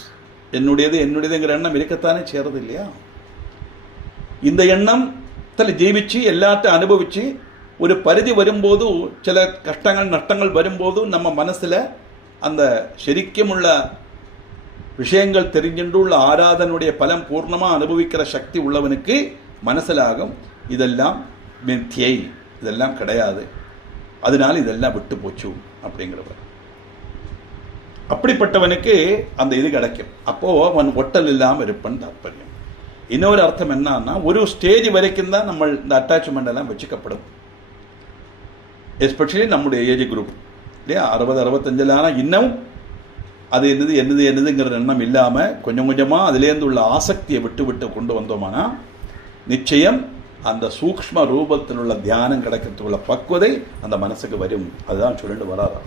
என்னுடையதுங்கிற எண்ணம் இருக்கத்தானே சேருது இல்லையா? இந்த எண்ணம் ஜீவிச்சு எல்லாத்தையும் அனுபவிச்சு ஒரு பரிதி வரும்போது, சில கஷ்டங்கள் நஷ்டங்கள் வரும்போது நம்ம மனசுல அந்த செரிக்கும் உள்ள விஷயங்கள் தெரிஞ்சுள்ள ஆராதனுடைய பலம் பூர்ணமா அனுபவிக்கிற சக்தி உள்ளவனுக்கு மனசிலாகும் இதெல்லாம் மித்யை, இதெல்லாம் கிடையாது, அதனால இதெல்லாம் விட்டு போச்சு அப்படிங்கிறவர். அப்படிப்பட்டவனுக்கு அந்த இது கிடைக்கும். அப்போ அவன் ஒட்டல் இல்லாமல் இருப்பன் தாற்பயம். இன்னொரு அர்த்தம் என்னன்னா, ஒரு ஸ்டேஜ் வரைக்கும் தான் நம்ம இந்த அட்டாச்மெண்ட் எல்லாம் வச்சுக்கப்படும். எஸ்பெஷலி நம்முடைய ஏஜ் குரூப் இல்லையா, 60-65 இன்னும் அது என்னதுங்கிற எண்ணம் இல்லாம கொஞ்சம் கொஞ்சமா அதுலேருந்து உள்ள ஆசக்தியை விட்டு கொண்டு வந்தோமானா நிச்சயம் அந்த சூக்ஷ்ம ரூபத்தில் உள்ள தியானம் கிடைக்கிறதுக்குள்ள பக்குவதை அந்த மனசுக்கு வரும். அதுதான் சொல்லிட்டு வராதா,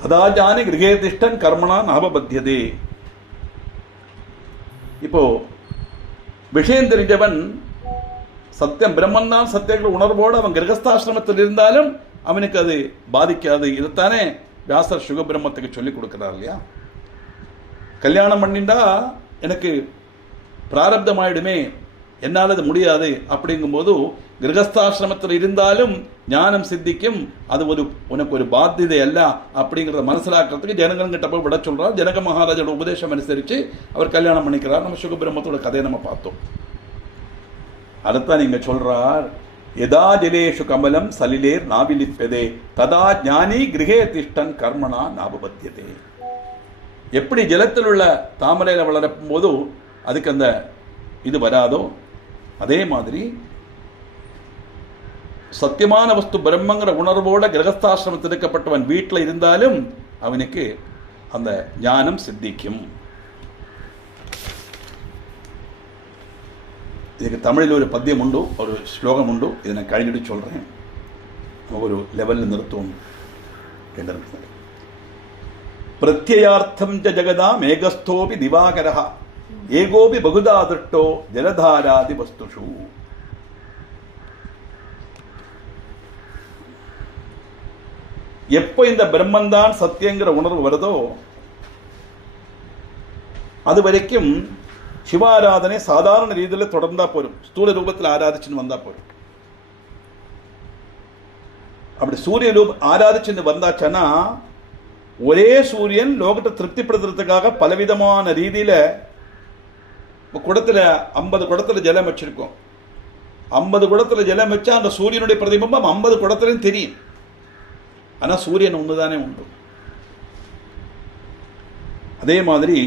ததாஜானி கிரகே திஷ்டன் கர்மணா நாபபத்தியதே. இப்போ விஷயம் தெரிஞ்சவன் சத்தியம் பிரம்மன் தான் சத்தியங்கிற உணர்வோடு அவன் கிரகஸ்தாசிரமத்தில் இருந்தாலும் அவனுக்கு அது பாதிக்காது. இதைத்தானே வியாசர் சுகபிரம்மத்துக்கு சொல்லிக் கொடுக்கிறார் இல்லையா? கல்யாணம் பண்ணிண்டா எனக்கு பிராரப்தமாயிடுமே, என்னால் அது முடியாது அப்படிங்கும்போது கிரகஸ்தாசிரமத்தில் இருந்தாலும் ஞானம் சித்திக்கும், அது உனக்கு ஒரு பாத்தியதை அல்ல அப்படிங்கிறத மனசிலாக்கிறதுக்கு ஜனகங்கிட்ட போய் விட சொல்றார். ஜனக மகாராஜோட உபதேசம் அனுசரித்து அவர் கல்யாணம் பண்ணிக்கிறார். நம்ம சுகபிரம்மத்தோட கதையை நம்ம பார்த்தோம். அதைத்தான் நீங்க சொல்றார், யதா ஜலேஷு கமலம் சலிலேர் நாவிலிப்பதே ததா ஞானி கிரகே திஷ்டன் கர்மணா நாபபத்தியதே. எப்படி ஜலத்தில் உள்ள தாமரையில் வளரும் போது அதுக்கு அந்த இது வராதோ, அதே மாதிரி சத்தியமான வஸ்து பிரம்மங்கிற உணர்வோட கிரகஸ்தாசிரமத்தில் இருக்கப்பட்டவன் வீட்டில் இருந்தாலும் அவனுக்கு அந்த ஞானம் சித்திக்கும். இதுக்கு தமிழில் ஒரு பத்தியம் உண்டு, ஒரு ஸ்லோகம் உண்டு. இதை நான் கழிஞ்சிட்டு சொல்றேன், ஒரு லெவலில் நிறுத்துவோம். பிரத்யயார்த்தம் ஜகதா மேகஸ்தோபி திவாகரஹ ஏகோபி பகுதா திருஷ்டோ ஜலதாராதி வஸ்துஷு. எப்போ இந்த பிரம்மந்தான் சத்தியங்கிற உணர்வு வருதோ அது வரைக்கும் சிவாராதனை சாதாரண ரீதியில் தொடர்ந்தா போரும், ஸ்தூல ரூபத்தில் ஆராதிச்சுன்னு வந்தா போரும். அப்படி சூரிய ரூபம் ஆராதிச்சுன்னு வந்தாச்சுன்னா ஒரே சூரியன் லோகத்தை திருப்திப்படுத்துறதுக்காக பலவிதமான ரீதியில இப்போ குடத்தில் 50 குடத்தில் ஜலம் வச்சுருக்கோம். 50 குடத்தில் ஜலம் வச்சா அந்த சூரியனுடைய பிரதிபிம்பம் 50 குடத்துலையும் தெரியும். ஆனால் சூரியன் ஒன்று தானே உண்டு. அதே மாதிரி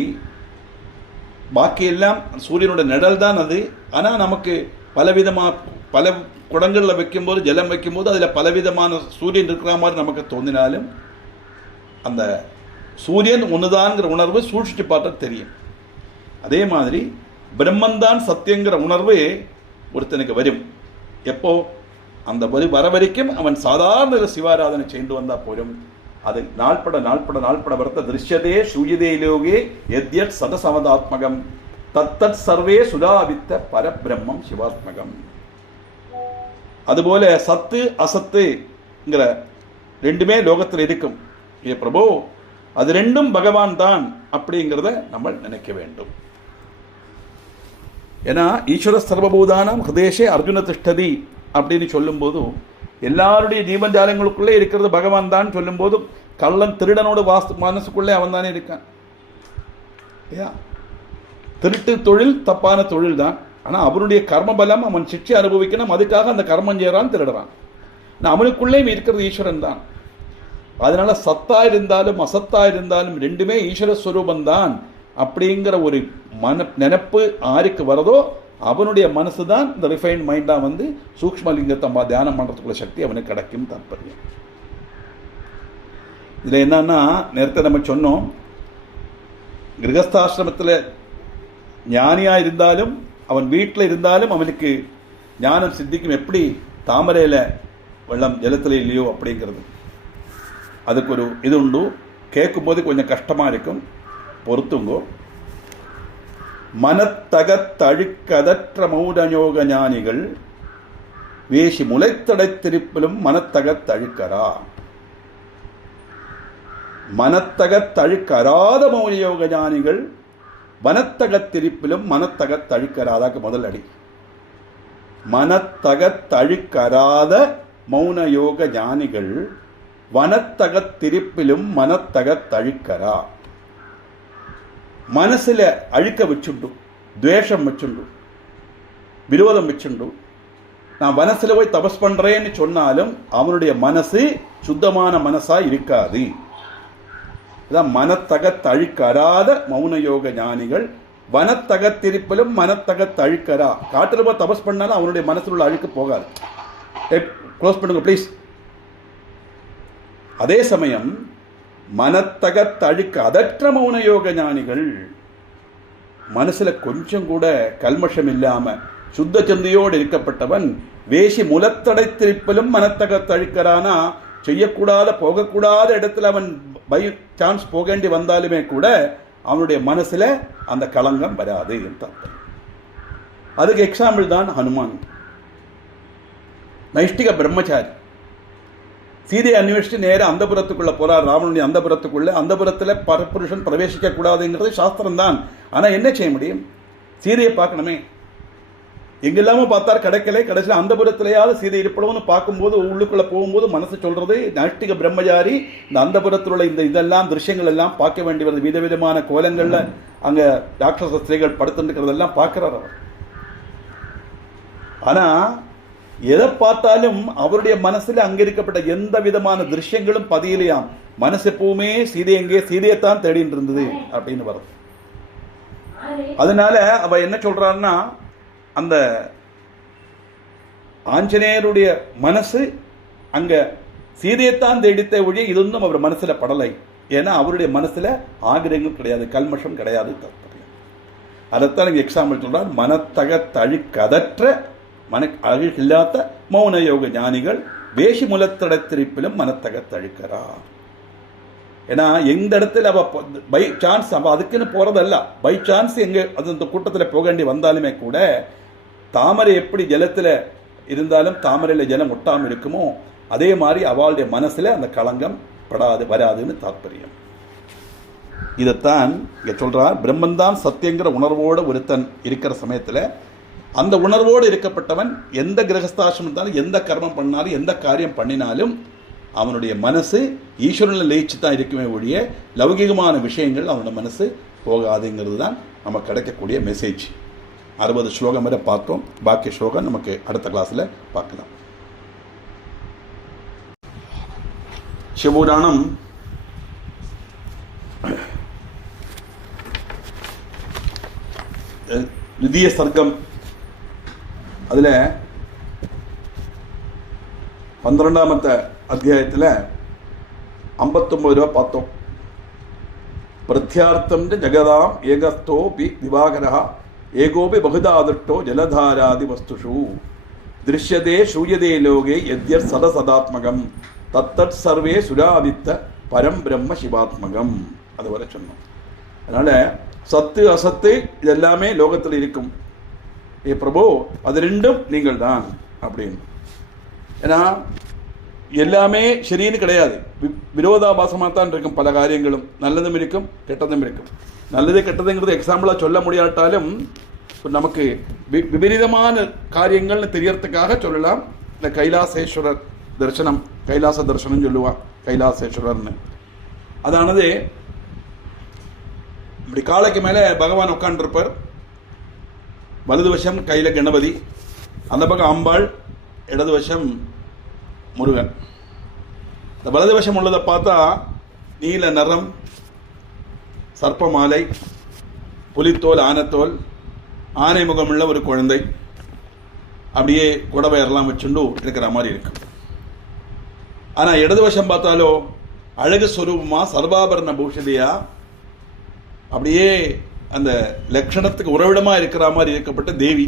பாக்கி எல்லாம் சூரியனோட நிழல் தான் அது. ஆனால் நமக்கு பல குடங்களில் வைக்கும்போது, ஜலம் வைக்கும்போது அதில் பலவிதமான சூரியன் இருக்கிற மாதிரி நமக்கு தோன்றினாலும் அந்த சூரியன் ஒன்றுதான்ங்கிற உணர்வு சூழ்ச்சி பார்த்தா தெரியும். அதே மாதிரி பிரம்மந்தான் சத்தியங்கிற உணர்வு ஒருத்தனுக்கு வரும். எப்போ? அந்த வர வரைக்கும் அவன் சாதாரண சிவாராதனை செய்து வந்தால் போலும். அது நாள்பட வரத்த திருஷ்யதே சூயதே லோகே எத்யத் சதசமதாத்மகம் தத்தத் சர்வே சுதாவித்த பரபிரம்மம் சிவாத்மகம். அதுபோல சத்து அசத்துங்கிற ரெண்டுமே லோகத்தில் இருக்கும். ஏ பிரபு, அது ரெண்டும் பகவான் தான் அப்படிங்கிறத நம்ம நினைக்க வேண்டும். ஏன்னா ஈஸ்வர சர்வபூதானம் ஹிருதேஷே அர்ஜுன திஷ்டதி அப்படின்னு சொல்லும்போது எல்லாருடைய ஜீவஜாலங்களுக்குள்ளே இருக்கிறது பகவான் தான் சொல்லும்போது கள்ளன் திருடனோட மனசுக்குள்ளே அவன் தானே இருக்கான். திருட்டு தொழில் தப்பான தொழில் தான். ஆனால் அவனுடைய கர்மபலம் அவன் சிக்ஷை அனுபவிக்கணும், அதுக்காக அந்த கர்மம் செய்யறான், திருடுறான். ஆனால் அவனுக்குள்ளே இருக்கிறது ஈஸ்வரன் தான். அதனால சத்தா இருந்தாலும் அசத்தா இருந்தாலும் ரெண்டுமே ஈஸ்வர ஸ்வரூபந்தான் அப்படிங்கிற ஒரு நினைப்பு ஆருக்கு வரதோ அவனுடைய மனசு தான் இந்த ரிஃபைன்ட் மைண்டாக வந்து சூக்ஷ்மலிங்கத்தை தியானம் பண்ணுறதுக்குள்ள சக்தி அவனுக்கு கிடைக்கும். தாற்பயம் இதில் என்னன்னா, நேரத்தை நம்ம சொன்னோம், கிரகஸ்தாசிரமத்தில் ஞானியாக இருந்தாலும் அவன் வீட்டில் இருந்தாலும் அவனுக்கு ஞானம் சித்திக்கும். எப்படி தாமரையில் வெள்ளம் ஜலத்தில் இல்லையோ அப்படிங்கிறது. அதுக்கு ஒரு இது உண்டு. கேட்கும்போது கொஞ்சம் கஷ்டமாக இருக்கும், பொறுத்துங்கோ. மனத்தகத்தழுக்கதற்ற மௌனயோக ஞானிகள் வேஷி முளைத்தடைத்திருப்பிலும் மனத்தகத்தழுக்கரா. மனத்தகத்தழுக்கராத மௌனயோக ஞானிகள் வனத்தகத்திருப்பிலும் மனத்தகத்தழுக்கராதாக்கு முதல் அடி. மனத்தகத்தழுக்கராத மௌனயோக ஞானிகள் வனத்தகத்திருப்பிலும் மனத்தகத்தழுக்கரா. മനസ്സിൽ അഴുക്ക വെച്ചുണ്ടു, ദ്വേഷം വെച്ചുണ്ടു, വിരോധം വെച്ചുണ്ടു. நான் வனசில் போய் தபஸ் பண்றேன்னு சொன்னாலும் அவனுடைய மனசு சுத்தமான மனசா இருக்காது. இதான் மனத்தகத்தழுக்கராத மௌனயோக ஞானிகள் வனத்தகத்திருப்பிலும் மனத்தகத்தழுக்கரா. காட்டில் போய் தபஸ் பண்ணாலும் அவனுடைய மனசில் உள்ள அழுக்கு போகாது. க்ளோஸ் பண்ணுங்க ப்ளீஸ். அதே சமயம் மனத்தகத்தழுக்க அதற்ற மௌனயோக ஞானிகள் மனசுல கொஞ்சம் கூட கல்மஷம் இல்லாம சுத்த சந்தையோடு இருக்கப்பட்டவன் வேஷி முலத்தடைத்திருப்பிலும் மனத்தகத்தழுக்கரானா. செய்யக்கூடாத போகக்கூடாத இடத்துல அவன் பை சான்ஸ் போக வேண்டி வந்தாலுமே கூட அவனுடைய மனசுல அந்த களங்கம் வராது. அதுக்கு எக்ஸாம்பிள் தான் ஹனுமான். நைஷ்டிக பிரம்மச்சாரி சீதையை அன்வேஷித்து நேரம் அந்தபுரத்துக்குள்ள போறார். ராவணனுடைய அந்தபுரத்தில் பரப்புருஷன் பிரவேசிக்க கூடாதுங்கிறது சாஸ்திரம் தான். ஆனால் என்ன செய்ய முடியும்? சீதையை பார்க்கணுமே. எங்கெல்லாம பார்த்தார், கிடைக்கல. கடைசியில் அந்தபுரத்திலேயாவது சீதை இருப்படம்னு பார்க்கும்போது உள்ளுக்குள்ள போகும்போது மனசு சொல்றது, நைஷ்டிக பிரம்மச்சாரி இந்த அந்தபுரத்தில் உள்ள இதெல்லாம் திருஷ்யங்கள் எல்லாம் பார்க்க வேண்டி வருது. விதவிதமான கோலங்கள்ல அங்க ராட்சச ஸ்திரீகள் படுத்துக்கிறதெல்லாம் பார்க்கிறார் அவர். ஆனா எதை பார்த்தாலும் அவருடைய மனசுல அங்க இருக்கப்பட்ட எந்த விதமான திருஷ்யங்களும் பதியலையாம். மனசு எப்பவுமே சீதை எங்கே, சீதையத்தான் தேடிட்டு இருந்தது அப்படின்னு வருது. அதனால அவ என்ன சொல்றாருன்னா, அந்த ஆஞ்சநேயருடைய மனசு அங்க சீதையத்தான் தேடித்த ஒழிய இதொன்னும் அவர் மனசுல படலை. ஏன்னா அவருடைய மனசுல ஆகிரங்கள் கிடையாது, கல்மஷம் கிடையாது. அதைத்தான் எக்ஸாம்பிள் சொல்றார். மனத்தகத்தழுக்கதற்ற அழுகில்லாத மௌன யோக ஞானிகள் வேஷி முலத்தடத்திருப்பிலும் மனத்தகத்தழுக்கரா. ஏன்னா எந்த இடத்துல அவ பை சான்ஸ் அவ அதுக்குன்னு போறதல்ல, பை சான்ஸ் எங்க அது அந்த கூட்டத்தில் போக வேண்டி வந்தாலுமே கூட தாமரை எப்படி ஜலத்தில் இருந்தாலும் தாமரையில் ஜலம் ஒட்டாமல் இருக்குமோ அதே மாதிரி அவளுடைய மனசுல அந்த களங்கம் வராதுன்னு தாற்பயம். இதைத்தான் இங்க சொல்றார். பிரம்மந்தான் சத்தியங்கிற உணர்வோடு ஒருத்தன் இருக்கிற சமயத்தில் அந்த உணர்வோடு இருக்கப்பட்டவன் எந்த கிரகஸ்தாசிரமத்தாலும் எந்த கர்மம் பண்ணாலும் எந்த காரியம் பண்ணினாலும் அவனுடைய மனசு ஈஸ்வரனில் லயிச்சு தான் இருக்குமே ஒழிய லௌகிகமான விஷயங்கள் அவனோட மனசு போகாதுங்கிறது தான் நமக்கு கிடைக்கக்கூடிய மெசேஜ். 60 ஸ்லோகம் வரை பார்த்தோம். பாக்கி ஸ்லோகம் நமக்கு அடுத்த கிளாஸில் பார்க்கலாம். சிவபுராணம் நிதிய சர்க்கம் அதில் 12ஆமത്തെ അധ്യായത്തിൽ 59 രൂപ பார்த்தோம். പ്രത്യാർത്ഥം ജഗതാം ഏകസ്ഥോ പി ദിവാകരഃ ഏകോപി ബഹുധാദൃഷ്ടോ ജലധാരാദി വസ്തുഷു ദൃശ്യതേ ശൂയതേ ലോകേ യദ്യർ സദസദാത്മകം തത്തത് സർവേ സുരാദിത്ത പരം ബ്രഹ്മ ശിവാത്മകം. അതുപോലെ சொன்னோம். அதனால சத்து அசத்து இதெல்லாமே லோகத்தில் இருக்கும். ஏ பிரபு, அது ரெண்டும் நீங்கள் தான் அப்படின்னு. ஏன்னா எல்லாமே சரின்னு கிடையாது, விரோதாபாசமாக தான் இருக்கும். பல காரியங்களும் நல்லதும் இருக்கும் கெட்டதும் இருக்கும். நல்லது கெட்டதுங்கிறது எக்ஸாம்பிளாக சொல்ல முடியாட்டாலும் நமக்கு விபரீதமான காரியங்கள்னு தெரியறதுக்காக சொல்லலாம். இந்த கைலாசேஸ்வரர் தரிசனம், கைலாச தரிசனம் சொல்லுவான் கைலாசேஸ்வரர்னு. அதானது இப்படி காலைக்கு மேலே பகவான் உட்காண்டிருப்பார். வலது வசம் கையில் கணபதி, அந்த பக்கம் அம்பாள், இடது வசம் முருகன். இந்த வலது வசம் உள்ளதை பார்த்தா நீல நிறம், சர்ப்ப மாலை, புலித்தோல், ஆனத்தோல், ஆனை முகமுள்ள ஒரு குழந்தை, அப்படியே குடவையெல்லாம் வச்சுண்டு இருக்கிற மாதிரி இருக்கு. ஆனால் இடது வசம் பார்த்தாலோ அழகு ஸ்வரூபமா சர்வாபரண பூஷிதையா அப்படியே அந்த லட்சணத்துக்கு உறவிடமா இருக்கிற மாதிரி இருக்கப்பட்ட தேவி.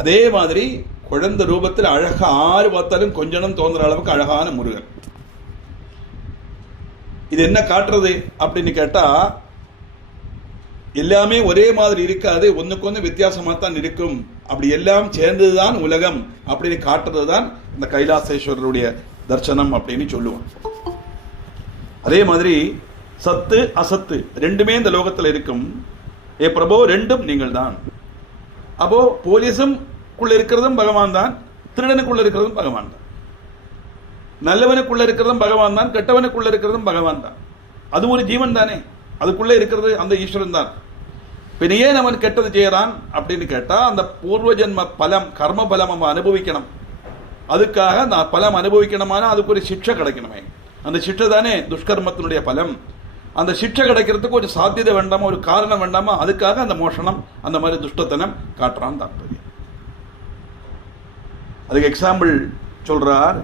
அதே மாதிரி குழந்தை ரூபத்தில் அழகா ஆறு பார்த்தாலும் கொஞ்சம் தோன்ற அளவுக்கு அழகான முருகன். இது என்ன காட்டுறது அப்படின்னு கேட்டா, எல்லாமே ஒரே மாதிரி இருக்காது, ஒன்னுக்கு ஒன்று வித்தியாசமா தான் இருக்கும். அப்படி எல்லாம் சேர்ந்ததுதான் உலகம் அப்படின்னு காட்டுறது தான் இந்த கைலாசேஸ்வரருடைய தர்சனம் அப்படின்னு சொல்லுவோம். அதே மாதிரி சத்து அசத்து ரெண்டுமே இந்த லோகத்தில் இருக்கும். ஏ பிரபு, ரெண்டும் நீங்கள் தான். அப்போ போலீஸும் இருக்கிறதும் பகவான் தான், திருடனுக்குள்ள இருக்கிறதும் பகவான் தான், நல்லவனுக்குள்ள இருக்கிறதும் பகவான் தான், கெட்டவனுக்குள்ள இருக்கிறதும் பகவான் தான். அது ஒரு ஜீவன் தானே, அதுக்குள்ள இருக்கிறது அந்த ஈஸ்வரன் தான். பின்ன ஏன் அவன் கெட்டது செய்யறான் அப்படின்னு கேட்டா, அந்த பூர்வ ஜென்ம பலம், கர்ம பலம் அவன் அனுபவிக்கணும். அதுக்காக நான் பலம் அனுபவிக்கணுமான அதுக்கு ஒரு சிக்ஷை கிடைக்கணுமே. அந்த சிக்ஷை தானே துஷ்கர்மத்தினுடைய பலம். அந்த சிக்ஷை கிடைக்கிறதுக்கு ஒரு சாத்தியதை வேண்டாமா, ஒரு காரணம் வேண்டாமா, அதுக்காக அந்த மோஷனம், அந்த மாதிரி துஷ்டத்தனம் காட்டுறான் தாற்பயம். அதுக்கு எக்ஸாம்பிள் சொல்றார்.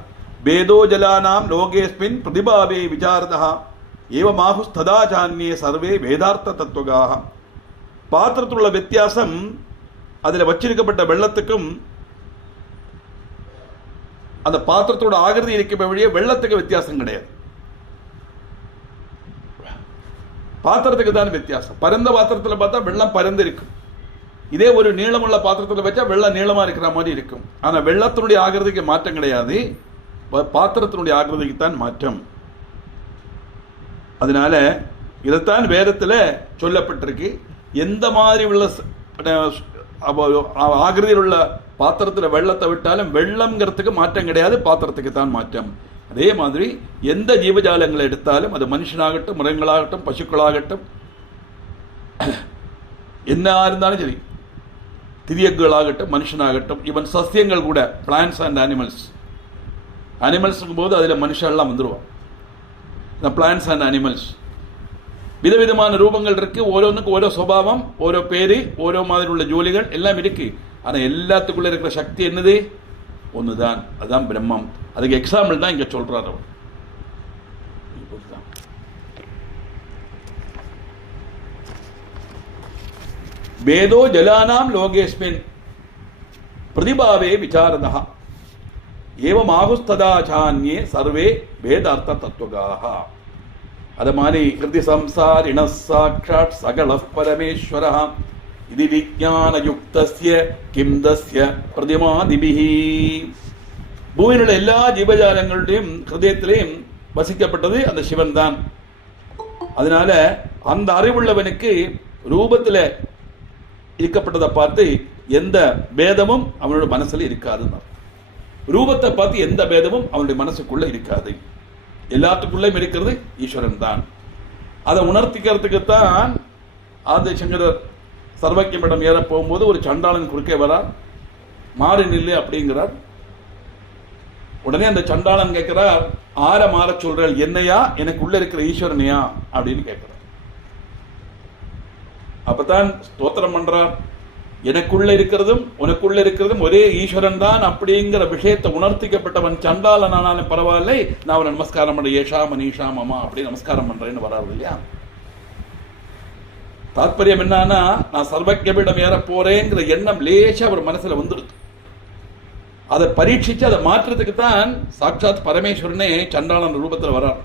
வேதோ ஜலானாம் லோகேஸ்மின் பிரதிபாவே விசாரதா ஏவமாகு ஸ்ததாச்சான்யே சர்வே வேதார்த்த தத்துவகாக. பாத்திரத்தில் உள்ள வித்தியாசம் அதில் வச்சிருக்கப்பட்ட வெள்ளத்துக்கும் அந்த பாத்திரத்தோட ஆகிருதி இருக்க வழியே வெள்ளத்துக்கு வித்தியாசம் கிடையாது. பாத்திரத்துக்கு தான் வித்தியாசம். பரந்த பாத்திரத்தில் பார்த்தா வெள்ளம் பரந்து இருக்கும். இதே ஒரு நீளமுள்ள பாத்திரத்தில் வச்சா வெள்ளம் நீளமா இருக்கிற மாதிரி இருக்கும். ஆனா வெள்ளத்தினுடைய ஆகிருதிக்கு மாற்றம் கிடையாது, பாத்திரத்தினுடைய ஆகிருதிக்கு தான் மாற்றம். அதனால இதைத்தான் வேதத்துல சொல்லப்பட்டிருக்கு. எந்த மாதிரி உள்ள ஆகிருதியில் உள்ள பாத்திரத்தில் வெள்ளத்தை விட்டாலும் வெள்ளம்ங்கிறதுக்கு மாற்றம் கிடையாது, பாத்திரத்துக்கு தான் மாற்றம். அதே மாதிரி எந்த ஜீவஜாலங்களை எடுத்தாலும், அது மனுஷனாகட்டும், மிருகங்களாகட்டும், பசுக்களாகட்டும், என்ன இருந்தாலும் சரி, திரியங்களாகட்டும், மனுஷனாகட்டும், ஈவன் சஸ்யங்கள் கூட, பிளான்ஸ் அண்ட் அனிமல்ஸ். அனிமல்ஸுங்கும் போது அதில் மனுஷெல்லாம் வந்துடுவோம். இந்த பிளான்ஸ் அண்ட் அனிமல்ஸ் விதவிதமான ரூபங்கள் இருக்கு. ஓரோன்னுக்கு ஓரோ சுபாவம், ஓரோ பேரு, ஓரோ மாதிரி உள்ள ஜோலிகள் எல்லாம் இருக்கு. ஆனால் எல்லாத்துக்குள்ள இருக்கிற சக்தி என்னது? ஒண்ணுதான், அதுதான் பிரம்மம். அதுக்கு எக்ஸாம்பிள் தான் இங்க சொல்றாரு அவர். வேதோ ஜலானாம் லோகேஸ்மின் பிரதிபாவே விசாரதா ஏவமாகுஸ்ததாச்சான்யே சர்வே வேதார்த்த தத்துவகாக. அது மாதிரி கிருதி சம்சாரிண சாட்சாத் சகல பரமேஸ்வரः இது விஞ்ஞான யுக்தஸ்ய கிம் தஸ்ய பிரதிமாதிபிஹி. பூமியில் உள்ள எல்லா ஜீவஜாலங்களுடையும் ஹிருதயத்திலையும் வசிக்கப்பட்டது அந்த சிவன் தான். அதனால அந்த அறிவுள்ளவனுக்கு ரூபத்தில் இருக்கப்பட்டதை பார்த்து எந்த பேதமும் அவனோட மனசுல இருக்காது. ரூபத்தை பார்த்து எந்த பேதமும் அவனுடைய மனசுக்குள்ள இருக்காது. எல்லாத்துக்குள்ளே இருக்கிறது ஈஸ்வரன் தான். அதை உணர்த்திக்கிறதுக்குத்தான் ஆதிசங்கரர் சர்வக்கியமிடம் ஏற போகும்போது ஒரு சண்டாளன் குறுக்கே வரார், மாறி நில்லு அப்படிங்கிறார். உடனே அந்த சண்டாளன் கேட்கிறார், ஆற மாற சொல்றாள், என்னையா எனக்கு உள்ள இருக்கிற ஈஸ்வரனையா அப்படின்னு கேட்கிறார். அப்பதான் ஸ்தோத்திரம் பண்றார், எனக்குள்ள இருக்கிறதும் உனக்குள்ள இருக்கிறதும் ஒரே ஈஸ்வரன் தான் அப்படிங்கிற விஷயத்தை உணர்த்திக்கப்பட்டவன் சண்டாளன் ஆனாலும் பரவாயில்லை, நான் அவனை நமஸ்காரம் பண்றேன், ஏஷா மனிஷா மமா அப்படி நமஸ்காரம் பண்றேன்னு வராது இல்லையா. தாற்பயம் என்னன்னா, நான் சர்வக்கியமிடம் ஏற போறேங்கிற எண்ணம் லேசா அவர் மனசுல வந்துருக்கு. அதை பரீட்சிச்சு அதை மாற்றுறதுக்கு தான் சாட்சாத் பரமேஸ்வரனே சண்டாளன் ரூபத்தில் வரார்.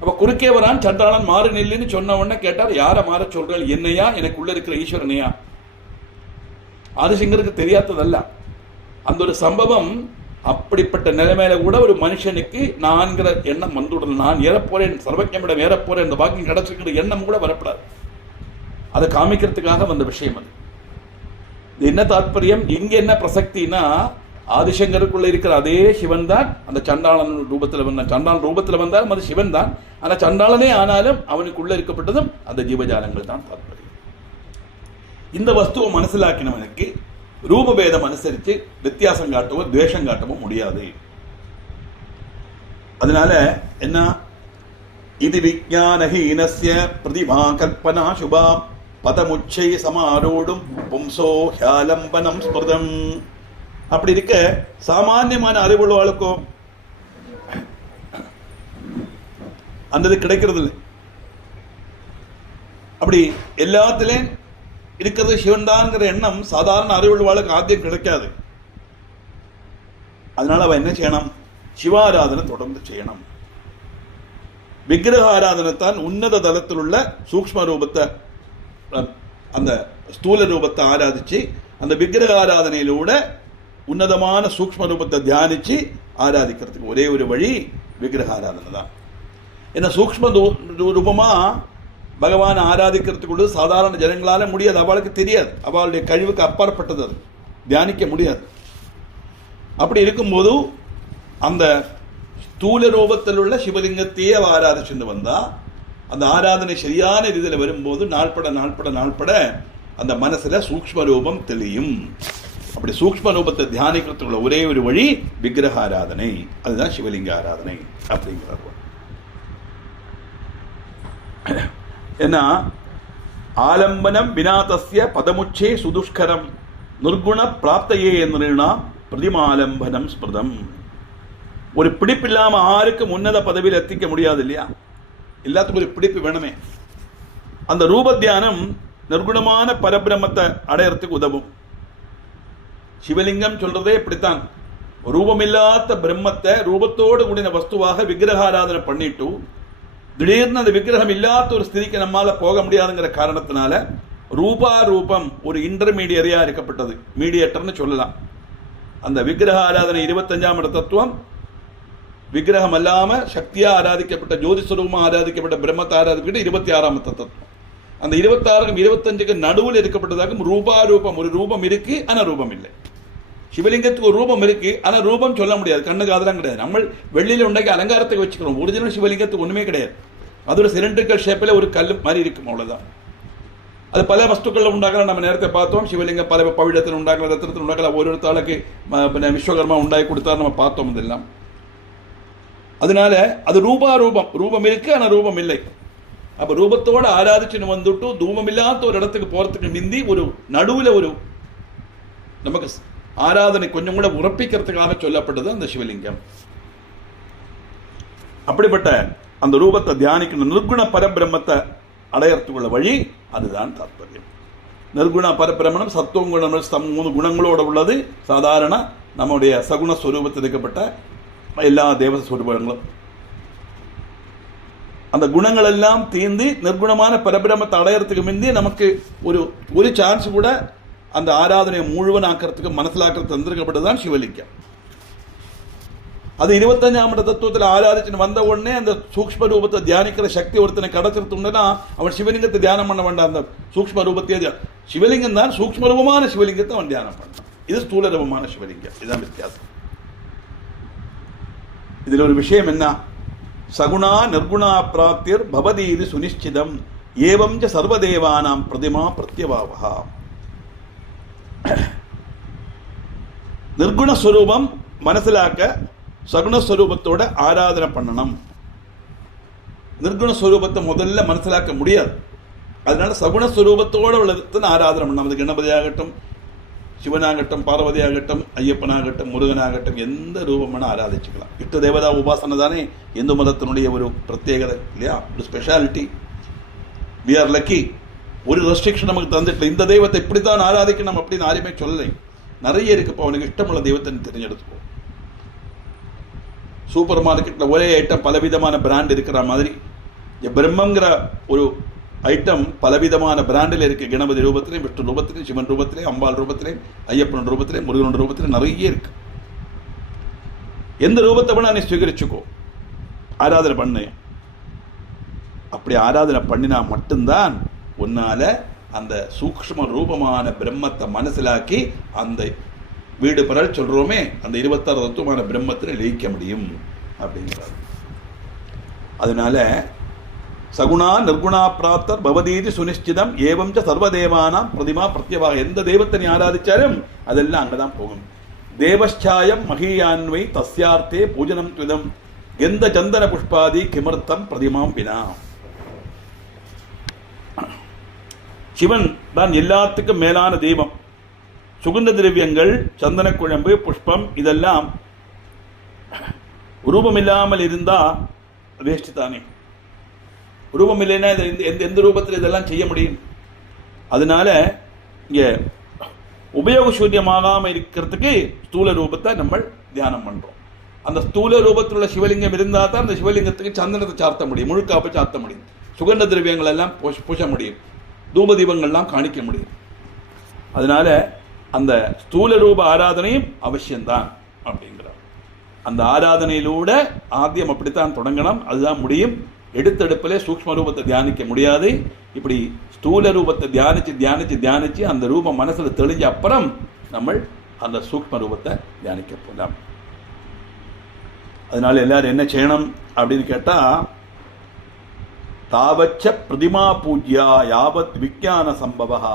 அப்ப குறுக்கே வரான், சண்டாளன் மாறு நில்லுன்னு சொன்ன உடனே கேட்டார், யார மாற சொல்றாள், என்னையா எனக்குள்ள இருக்கிற ஈஸ்வரனையா. ஆதிசங்கருக்கு தெரியாததல்ல அந்த ஒரு சம்பவம். அப்படிப்பட்ட நிலைமையில கூட ஒரு மனுஷனுக்கு நான்கிற எண்ணம் வந்துவிடல. நான் ஏறப்போறேன், சர்வக்கியமிடம் ஏறப்போறேன், இந்த பாக்கியம் கிடைச்சிருக்கிற எண்ணம் கூட வரப்படாது. அதை காமிக்கிறதுக்காக வந்த விஷயம் அது. என்ன தாற்பயம், இங்க என்ன பிரசக்தினா, ஆதிசங்கருக்குள்ள இருக்கிற அதே சிவன் தான் அந்த சண்டாளன் ரூபத்தில் வந்தான். சண்டாளன் ரூபத்தில் வந்தாலும் அது சிவன் தான். ஆனா சண்டாளனே ஆனாலும் அவனுக்குள்ள இருக்கப்பட்டதும் அந்த ஜீவஜாலங்கள் தான் தாற்பயம். இந்த வஸ்துவை மனசிலாக்கினவனுக்கு ரூபபேதம் அனுசரித்து வித்தியாசம் காட்டவோ துவேஷம் காட்டவோ முடியாது. அதனால என்ன, இது விஜானஹீனஸ்ய பிரதிமா கல்பனா சுபா பதமுச்சை சமாரோடும் பும்சோ ஹ்யாலம்பனம் ஸ்மிருதம். அப்படி இருக்க சாமானியமான அறிவுள்ளவாளுக்கும் அந்த கிடைக்கிறது இல்லை. அப்படி எல்லாத்திலையும் இருக்கிறது சிவன் தான்ங்கிற எண்ணம் சாதாரண அறிவுள்ளவாளுக்கு ஆத்தியம் கிடைக்காது. அதனால அவன் என்ன செய்யணும், சிவாராதனை தொடர்ந்து செய்யணும். விக்கிரக ஆராதனை தான் உன்னத தளத்தில் உள்ள சூக்ஷ்ம ரூபத்தை, அந்த ஸ்தூல ரூபத்தை ஆராதிச்சு, அந்த விக்கிரக ஆராதனையிலூட உன்னதமான சூக்ஷ்ம ரூபத்தை தியானிச்சு ஆராதிக்கிறதுக்கு ஒரே ஒரு வழி விக்கிரக ஆராதனை தான். ஏன்னா சூக்ஷ்ம ரூபமா பகவான் ஆராதிக்கிறதுக்குள்ள சாதாரண ஜனங்களால முடியாது, அவளுக்கு தெரியாது, அவளுடைய கழிவுக்கு அப்பாற்பட்டது, அது தியானிக்க முடியாது. அப்படி இருக்கும்போது அந்த ஸ்தூல ரூபத்தில் உள்ள சிவலிங்கத்தையே அவ ஆராதிச்சுட்டு வந்தா, அந்த ஆராதனை சரியான ரீதியில் வரும்போது நாள்பட நாள்பட நாள்பட அந்த மனசுல சூக்ஷ்ம ரூபம் தெளியும். அப்படி சூக்ஷ்ம ரூபத்தை தியானிக்கிறதுக்குள்ள ஒரே ஒரு வழி விக்கிரக ஆராதனை, அதுதான் சிவலிங்க ஆராதனை அப்படிங்கிறார். ஏன்னா ஆலம்பனம் வினாதஸ்ய பதமுச்சே சுதுஷ்கரம் நிர்குண பிராப்தையே நிருணா பிரதிமாலம்பனம் ஸ்மிருதம். ஒரு பிடிப்பு இல்லாம ஆருக்கும் உன்னத பதவியில் எத்திக்க முடியாது இல்லையா, எல்லாத்துக்கும் ஒரு பிடிப்பு வேணுமே. அந்த ரூப தியானம் நிர்குணமான பரபிரமத்தை அடையறதுக்கு உதவும். சிவலிங்கம் சொல்றதே இப்படித்தான், ரூபமில்லாத பிரம்மத்தை ரூபத்தோடு கூடின வஸ்துவாக விக்கிரகாராதனை பண்ணிட்டு திடீர்னு அந்த விக்கிரகம் இல்லாத ஒரு ஸ்திதிக்கு நம்மால போக முடியாதுங்கிற காரணத்தினால ரூபா ரூபம் ஒரு இன்டர்மீடியரியா இருக்கப்பட்டது, மீடியேட்டர்னு சொல்லலாம். அந்த விக்கிரக ஆராதனை 25ஆம் இட தத்துவம், விக்கிரகம் அல்லாம சக்தியா ஆராதிக்கப்பட்ட ஜோதிஸ்வரூபமா ஆராதிக்கப்பட்ட பிரம்மத்தை ஆராதிக்கப்பட்ட 26ஆம் தத்துவம். அந்த 26க்கும் 25க்கு நடுவில் இருக்கப்பட்டதாக ரூபா ரூபம், ஒரு ரூபம் இருக்கு ஆனா ரூபம் இல்லை. சிவலிங்கத்துக்கு ஒரு ரூபம் இருக்கு ஆனா ரூபம் சொல்ல முடியாது, கண்ணுக்கு அதெல்லாம் கிடையாது. நம்ம வெள்ளியில உண்டாக்கி அலங்காரத்துக்கு வச்சுக்கிறோம், ஒரிஜினல் சிவலிங்கத்துக்கு ஒண்ணுமே கிடையாது. அது ஒரு சிலிண்டரிக்கல் ஷேப்பில் ஒரு கல் மாதிரி இருக்கும், அவ்வளவுதான். அது பல வஸ்துக்கள் உண்டாக்கலாம். நம்ம நேரத்தை பார்த்தோம், சிவலிங்கம் பல பவிடத்தில் உண்டாக்கலாம், ரத்தினத்தில் உண்டாக்கலாம், ஒரு தாளுக்கு விஸ்வகர்மா உண்டாக்கி கொடுத்தாரு, நம்ம பார்த்தோம் இதெல்லாம். அதனால அது ரூபா ரூபம், ரூபம் இருக்கு ஆனா ரூபம் இல்லை. அப்ப ரூபத்தோட ஆராதிச்சுன்னு வந்துட்டு தூபம் இல்லாத ஒரு இடத்துக்கு போறதுக்கு மிந்தி ஒரு நடுவில் ஒரு நமக்கு ஆராதனை கொஞ்சம் கூட உறப்பிக்கிறதுக்காக சொல்லப்பட்டது அந்த சிவலிங்கம். அப்படிப்பட்ட அந்த ரூபத்தை தியானிக்கணும், நிர்குண பரபிரம்மத்தை அடையறதுக்குள்ள வழி அதுதான் தாற்பயம். நிர்குண பரபிரமணம் சத்துவம் குணம் 3 குணங்களோட உள்ளது. சாதாரண நம்முடைய சகுண ஸ்வரூபத்தில் இருக்கப்பட்ட எல்லா தேவ ஸ்வரூபங்களும் அந்த குணங்கள் எல்லாம் தீர்ந்து நிர்குணமான பரபிரமத்தை அடையறதுக்கு முந்தி நமக்கு ஒரு சான்ஸ் கூட அந்த ஆராதனையை முழுவனாக்கிறதுக்கு மனசிலாக்கிறது தந்திருக்கப்பட்டதுதான் சிவலிங்கம். அது 25ஆம் இட தத்துவத்தில் ஆராதிச்சு வந்த உடனே அந்த சூக்ஷ்ம ரூபத்தை தியானிக்கிற சக்தி ஒருத்தனை கிடைச்சிருந்தா அவன் சிவலிங்கத்தை தியானம் பண்ண வேண்டாம். அந்த சூக்ஷ்ம ரூபத்தையே சிவலிங்கம் தான் சூக்ஷ்ம ரூபமான சிவலிங்கத்தை அவன் தியானம் பண்ணான். இது ஸ்தூல ரூபமான சிவலிங்கம். இதுதான் வித்தியாசம். இதுல ஒரு விஷயம் என்ன, சகுணா நிர்குணா பிராப்திர் பவதி இது சுனிச்சிதம் ഏവം ച സർവദേവാനാം പ്രതിമാ പ്രത്യഭാവഃ. நிர்குணஸ்வரூபம் മനസ്സിലാக்க சகுணஸ்வரூபத்தோட ஆராதனை பண்ணணும். நிர்குணஸ்வரூபத்தை முதல்ல മനസ്സിലാக்க முடியாது. அதனால சகுணஸ்வரூபத்தோட உள்ளதுன்னு ஆராதனை பண்ணணும். அது கணபதியாகட்டும், சிவனாகட்டும், பார்வதியாகட்டும், ஐயப்பனாகட்டும், முருகனாகட்டும், எந்த ரூபமான ஆராதிச்சுக்கலாம். இஷ்ட தேவதா உபாசனை தானே இந்து மதத்தினுடைய ஒரு பிரத்யேகதை இல்லையா, ஒரு ஸ்பெஷாலிட்டி. We are lucky. ஒரு ரெஸ்ட்ரிக்ஷன் நமக்கு தந்துட்டு இந்த தெய்வத்தை இப்படித்தான் ஆராதிக்கணும் அப்படின்னு யாருமே சொல்லலை. நிறைய இருக்குப்போ, அவனுக்கு இஷ்டமுள்ள தெய்வத்தை தெரிஞ்செடுத்துக்கோ. சூப்பர் மார்க்கெட்டில் ஒரே ஐட்டம் பலவிதமான பிராண்ட் இருக்கிற மாதிரி பிரம்மங்கிற ஒரு ஐட்டம் பலவிதமான பிராண்டில் இருக்கு. கணபதி ரூபத்திலையும், விஷ்ணு ரூபத்திலையும், சிவன் ரூபத்திலையும், அம்பாள் ரூபத்திலையும், ஐயப்பன் ரூபத்திலையும், முருகன் ரூபத்திலையும் நிறைய இருக்கு. எந்த ரூபத்தை வேணா நீ ஸ்வீகரிச்சுக்கோ, ஆராதனை பண்ணு. அப்படி ஆராதனை பண்ணினா மட்டும்தான் உன்னால அந்த சூக்ஷ்ம ரூபமான பிரம்மத்தை மனசிலாக்கி அந்த வீடு பெறல் சொல்றோமே, அந்த 26 தத்துவமான பிரம்மத்தில் லயிக்க முடியும் அப்படிங்கிறார். அதனால சகுணா நிர்குணா பிராப்தர் பவதீதி சுனிஷ்டிதம் ஏவம் ச சர்வதேவானாம் பிரதிமா பிரத்யவாக. எந்த தெய்வத்தை நீ ஆராதிச்சாலும் அதெல்லாம் அங்கதான் போகும். தேவச்சாயம் மகியான்வை தஸ்யார்த்தே பூஜனம் துவிதம் எந்த சந்தன புஷ்பாதி கிமர்த்தம் பிரதிமாம் வினா. சிவன் தான் எல்லாத்துக்கும் மேலான தெய்வம். சுகந்த திரவியங்கள், சந்தன குழம்பு, புஷ்பம் இதெல்லாம் ரூபம் இல்லாமல் இருந்தா வேஸ்ட் தானே. ரூபம் இல்லைன்னா எந்த ரூபத்தில் இதெல்லாம் செய்ய முடியும்? அதனால இங்க உபயோகசூன்யமாகாமல் இருக்கிறதுக்கு ஸ்தூல ரூபத்தை நம்ம தியானம் பண்றோம். அந்த ஸ்தூல ரூபத்தில் உள்ள சிவலிங்கம் இருந்தால் தான் அந்த சிவலிங்கத்துக்கு சந்தனத்தை சார்த்த முடியும், முழுக்காப்பை சார்த்த முடியும், சுகந்த திரவியங்கள் எல்லாம் பூச முடியும், தூப தீபங்கள்லாம் காணிக்க முடியும். அதனால அந்த ஸ்தூல ரூப ஆராதனையும் அவசியம்தான் அப்படிங்கிறார். அந்த ஆராதனையிலூட ஆத்தியம் அப்படித்தான் தொடங்கணும், அதுதான் முடியும். எடுத்தெடுப்பிலே சூக்ஷ்ம ரூபத்தை தியானிக்க முடியாது. இப்படி ஸ்தூல ரூபத்தை தியானிச்சு தியானிச்சு தியானிச்சு அந்த ரூபம் மனசுல தெளிஞ்ச அப்புறம் நம்ம அந்த சூக்ஷ்ம ரூபத்தை தியானிக்க போகலாம். அதனால எல்லாரும் என்ன செய்யணும் அப்படின்னு கேட்டா, தாவச்ச பிரதிமா பூஜ்யா யாவத் விஞ்ஞான சம்பவா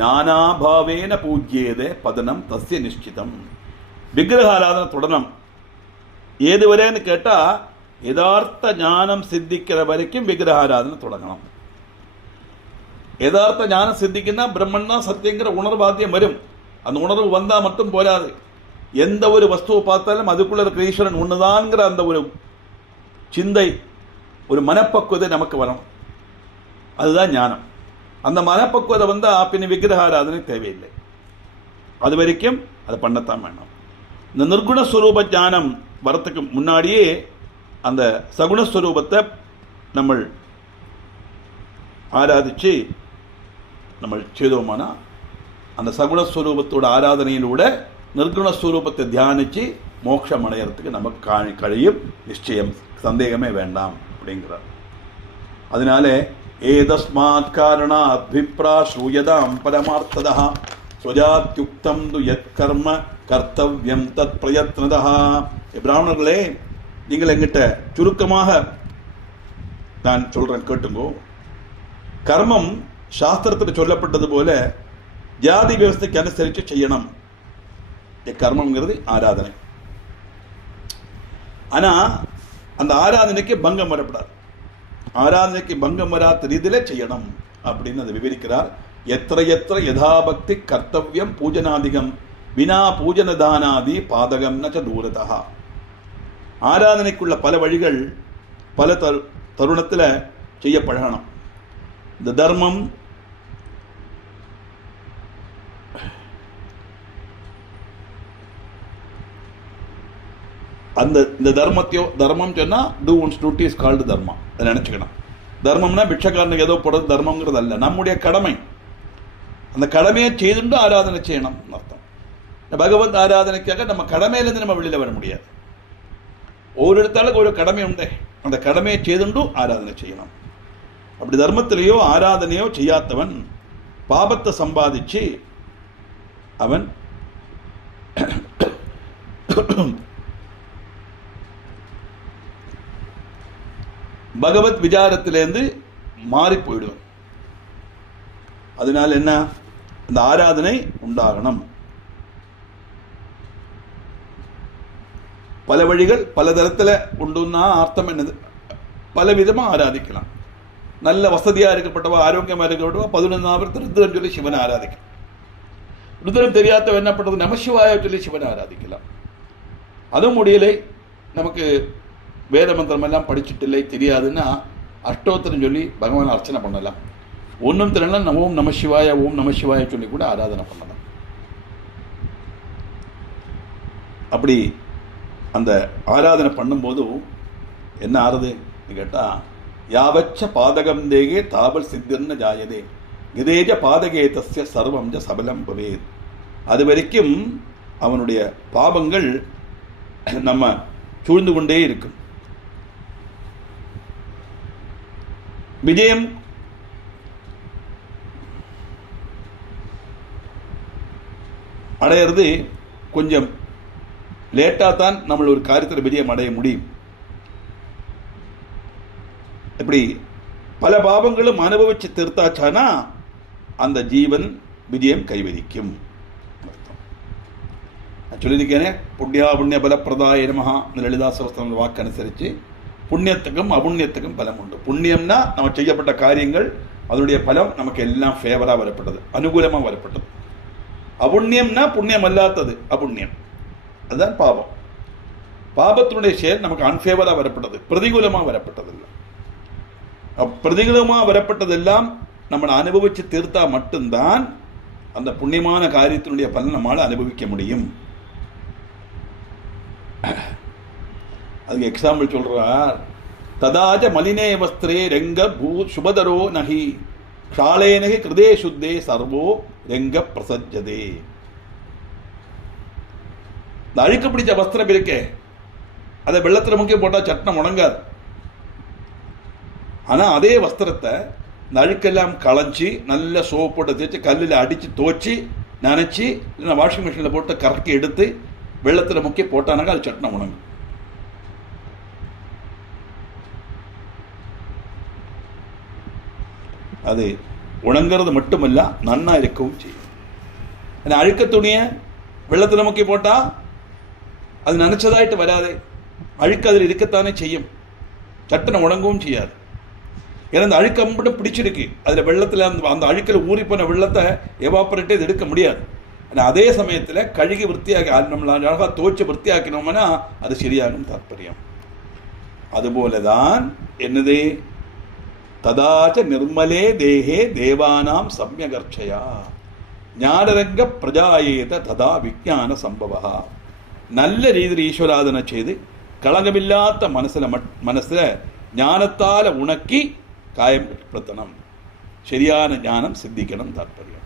ஞானாபாவேன பூஜ்யேதே பதனம் தஸ்ய நிஷ்டிதம். விக்கிரக ஆராதனை தொடரும். ஏதுவரைன்னு கேட்டா, யதார்த்த ஞானம் சித்திக்கிற வரைக்கும் விக்கிரக ஆராதனை தொடங்கணும். யதார்த்த ஞானம் சித்திக்குன்னா பிரம்மன் தான் சத்தியங்கிற உணர்வாத்தியம் வரும். அந்த உணர்வு வந்தா மட்டும் போராது. எந்த ஒரு வஸ்துவை பார்த்தாலும் அதுக்குள்ள இருக்கிற ஈஸ்வரன் ஒண்ணுதான்ங்கிற அந்த ஒரு சிந்தை, ஒரு மனப்பக்குவதை நமக்கு வரணும். அதுதான் ஞானம். அந்த மனப்பக்குவதை வந்தா பின்ன விக்கிரக ஆராதனை தேவையில்லை. அது வரைக்கும் அதை பண்ணத்தான் வேணும். இந்த நிர்குணஸ்வரூப ஞானம் வரத்துக்கு முன்னாடியே அந்த சகுணஸ்வரூபத்தை நம்ம ஆராதிச்சு நம்ம செய்தோமானா, அந்த சகுணஸ்வரூபத்தோட ஆராதனையிலூட நிர்குணஸ்வரூபத்தை தியானிச்சு மோட்சம் அடையறதுக்கு நமக்கு கழியும், நிச்சயம், சந்தேகமே வேண்டாம் அப்படிங்கிறார். அதனால ஏதஸ்மாத் காரணாத் விப்ரா ஸ்ரூயதாம் பரமார்த்ததா ஸ்வஜாத்யுக்தம் து யத் கர்ம கர்த்தவ்யம் தத் பிரயத்னதா. பிராமணர்களே, நீங்கள் எங்கிட்ட சுருக்கமாக நான் சொல்றேன், கேட்டுங்கோ. கர்மம் சாஸ்திரத்தில் சொல்லப்பட்டது போல ஜாதி வியவஸ்தைக்கு அனுசரித்து செய்யணும். கர்மம்ங்கிறது ஆராதனை. ஆனா அந்த ஆராதனைக்கு பங்கம் வரப்படாது. ஆராதனைக்கு பங்கம் வராத ரீதியில செய்யணும் அப்படின்னு அதை விவரிக்கிறார். எத்திர எத்திர யதாபக்தி கர்த்தவ்யம் பூஜனாதிகம் வினா பூஜனதானாதி பாதகம் ந தூரதா. ஆராதனைக்குள்ள பல வழிகள் பல தருணத்தில் செய்ய பழகணும். இந்த தர்மம், இந்த தர்மத்தையோ, தர்மம் சொன்னா do one's duty is called dharma. அதை நினைச்சுக்கணும். தர்மம்னா பிட்சக்காரனுக்கு ஏதோ போடுறது தர்மங்கிறது அல்ல, நம்முடைய கடமை. அந்த கடமையை செய்துண்டு ஆராதனை செய்யணும் அர்த்தம். பகவத் ஆராதனைக்காக நம்ம கடமையிலேருந்து நம்ம வெளியில வர முடியாது. ஒரு இடத்தாளுக்கு ஒரு கடமை உண்டே, அந்த கடமையை செய்துண்டு ஆராதனை செய்யணும். அப்படி தர்மத்திலேயோ ஆராதனையோ செய்யாதவன் பாபத்தை சம்பாதிச்சு அவன் பகவத் விசாரத்திலேருந்து மாறி போயிடுவான். அதனால் என்ன, இந்த ஆராதனை உண்டாகணும். பல வழிகள் பல தரத்தில் உண்டுன்னா அர்த்தம் என்னது, பல விதமாக ஆராதிக்கலாம். நல்ல வசதியாக இருக்கப்பட்டவா, ஆரோக்கியமாக இருக்கப்பட்டவா 11 ருத்ரன் சொல்லி சிவனை ஆராதிக்கலாம். ருத்ரன் தெரியாதவ என்ன பண்ணுறது, நமசிவாய சொல்லி சிவனை ஆராதிக்கலாம். அதுவும் முடியலை, நமக்கு வேத மந்திரம் எல்லாம் படிச்சுட்டு தெரியாதுன்னா அஷ்டோத்திரம் சொல்லி பகவான் அர்ச்சனை பண்ணலாம். ஒன்றும் தெரியலாம் ஓம் நமசிவாய ஓம் நமசிவாய சொல்லி கூட ஆராதனை பண்ணலாம். அப்படி அந்த ஆராதனை பண்ணும்போது என்ன ஆறுது கேட்டால், யாவச்ச பாதகம் தேகே தாவல் சித்திர்ன ஜாயதே கிதேஜ பாதகே தஸ்ய சர்வம் ஜ சபலம் பவேத். அது வரைக்கும் அவனுடைய பாவங்கள் நம்ம சூழ்ந்து கொண்டே இருக்கும். விஜயம் அடையிறது கொஞ்சம் லேட்டாக தான் நம்ம ஒரு காரியத்தில் விஜயம் அடைய முடியும். இப்படி பல பாவங்களும் அனுபவிச்சு திருத்தாச்சானா அந்த ஜீவன் விஜயம் கைவரிக்கும். நான் சொல்லியிருக்கேனே, புண்ணியா புண்ணிய பலப்பிரதாய நமஹா லலிதா சகஸ்ரநாம வாக்கு அனுசரித்து புண்ணியத்துக்கும் அபுண்ணியத்துக்கும் பலம் உண்டு. புண்ணியம்னா நம்ம செய்யப்பட்ட காரியங்கள் அதனுடைய பலம் நமக்கு எல்லாம் ஃபேவராக வரப்பட்டது, அனுகூலமாக வரப்பட்டது. அபுண்ணியம்னா புண்ணியம் அல்லாதது அபுண்ணியம், அதுதான் பாவம். பாபத்தினுடைய செயல் நமக்கு அன்ஃபேவராக வரப்பட்டது, பிரதிகூலமாக வரப்பட்டதில்லை. பிரதிகூலமாக வரப்பட்டதெல்லாம் நம்மளை அனுபவித்து தீர்த்தா மட்டும்தான் அந்த புண்ணியமான காரியத்தினுடைய பலன் நம்மளால் அனுபவிக்க முடியும். அதுக்கு எக்ஸாம்பிள் சொல்றார், ததாஜ மலினே வஸ்திரே ரெங்க பூ சுபதரோ நகி ஷாலேனகி கிருதே சுத்தே சர்வோ ரெங்க பிரசஜதே. இந்த அழுக்கு பிடிச்ச வஸ்திரம் இருக்கே, அதை வெள்ளத்தில் முக்கிய போட்டால் சட்டம் உணங்காது. ஆனால் அதே வஸ்திரத்தை இந்த அழுக்கெல்லாம் களைஞ்சி நல்ல சோப்பு போட்டு தேய்ச்சி கல்லில் அடித்து துவச்சி நனைச்சி இல்லைன்னா வாஷிங் மிஷினில் போட்டு கறக்கி எடுத்து வெள்ளத்தில் முக்கிய போட்டானாங்க அது சட்டம் உணங்கும். அது உணங்கிறது மட்டுமல்ல, நன்னா இருக்கவும் செய்யும். ஏன்னா அழுக்க துணியை வெள்ளத்தில் முக்கி போட்டால் அது நினச்சதாயிட்டு வராது, அழுக்கு அதில் இருக்கத்தானே செய்யும், சட்டனை உணங்கவும் செய்யாது. ஏன்னா அந்த அழுக்கு மட்டும் பிடிச்சிருக்கு, அதில் வெள்ளத்தில் அந்த அழுக்கில் ஊறி போன வெள்ளத்தை எவாப்பரேட்டே இது எடுக்க முடியாது. ஆனால் அதே சமயத்தில் கழுகி விற்த்தியாக்கி நம்மளை அழகாக துவச்சி விற்த்தியாக்கினோம்னா அது சரியாகும் தாற்பயம். அதுபோல தான் என்னது, ததாச்ச நிர்மலே தேகே தேவானாம் சம்யகர்ச்சயா ஞானரங்க பிரஜாயேத ததா விஞ்ஞான சம்பவா. நல்ல ரீதியில் ஈஸ்வராதனை செய்து களங்கமில்லாத மனசில் ஞானத்தால் உணக்கி காயப்படுத்தணும், சரியான ஞானம் சித்திக்கணும் தாற்பயம்.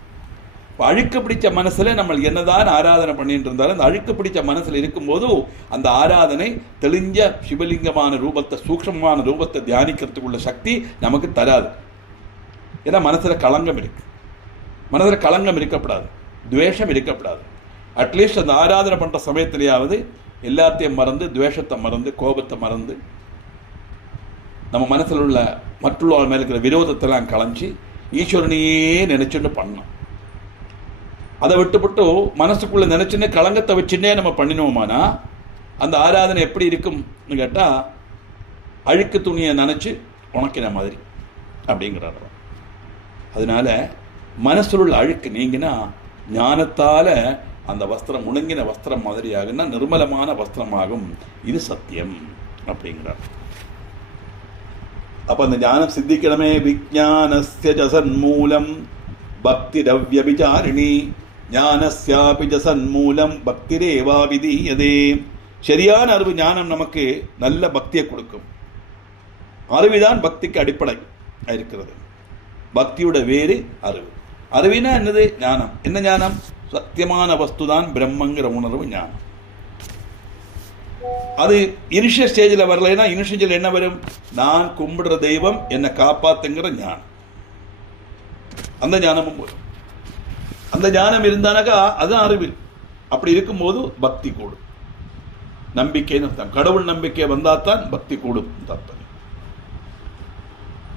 அழுக்கு பிடிச்ச மனசுல நம்ம என்னதான் ஆராதனை பண்ணிட்டு இருந்தாலும் அந்த அழுக்கு பிடிச்ச மனசுல இருக்கும்போது அந்த ஆராதனை தெளிஞ்ச சிவலிங்கமான ரூபத்தை, சூக்ஷ்மமான ரூபத்தை தியானிக்கிறதுக்குள்ள சக்தி நமக்கு தராது. ஏன்னா மனசுல களங்கம் இருக்கு. மனசுல களங்கம் இருக்கப்படாது, துவேஷம் இருக்கப்படாது. அட்லீஸ்ட் அந்த ஆராதனை பண்ற சமயத்திலேயாவது எல்லாத்தையும் மறந்து, துவேஷத்தை மறந்து, கோபத்தை மறந்து, நம்ம மனசில் உள்ள மற்றவர்கள் மேல இருக்கிற விரோதத்தெல்லாம் களைஞ்சி ஈஸ்வரனையே நினைச்சுட்டு பண்ணணும். அதை விட்டுவிட்டு மனசுக்குள்ள நினைச்சுன்னு களங்கத்தை வச்சுன்னே நம்ம பண்ணினோமானா அந்த ஆராதனை எப்படி இருக்கும்னு கேட்டால் அழுக்கு துணியை நினைச்சு உணக்கின மாதிரி அப்படிங்கிறார். அதனால மனசுல உள்ள அழுக்கு நீங்கினா ஞானத்தால அந்த வஸ்திரம் உணங்கின வஸ்திரம் மாதிரி ஆகுன்னா நிர்மலமான வஸ்திரமாகும். இது சத்தியம் அப்படிங்கிறார். அப்ப அந்த ஞானம் சித்திக்கணுமே. விஞ்ஞானஸ்ய ஜசன்மூலம் பக்தி ரவ்யபிசாரிணி ஞானஸ்யாபி ஜசன்மூலம் பக்திரேவா விதீயதே. சரியான அறிவு ஞானம் நமக்கு நல்ல பக்தியை கொடுக்கும். அறிவுதான் பக்திக்கு அடிப்படை இருக்கிறது. பக்தியோட வேறு அறிவு. அறிவினா என்னது? ஞானம். என்ன ஞானம்? சத்தியமான வஸ்துதான் பிரம்மங்கிற உணர்வு ஞானம். அது இனிஷியல் ஸ்டேஜில் வரலைன்னா இனிஷியல் என்ன வரும்? நான் கும்பிடுற தெய்வம் என்னை காப்பாத்துங்கிற ஞானம். அந்த ஞானமும் வரும். அந்த ஞானம் இருந்தானாக்கா அதுதான் அறிவில். அப்படி இருக்கும்போது பக்தி கூடும். நம்பிக்கைன்னு அர்த்தம். கடவுள் நம்பிக்கை வந்தால்தான் பக்தி கூடும் அர்த்தம்.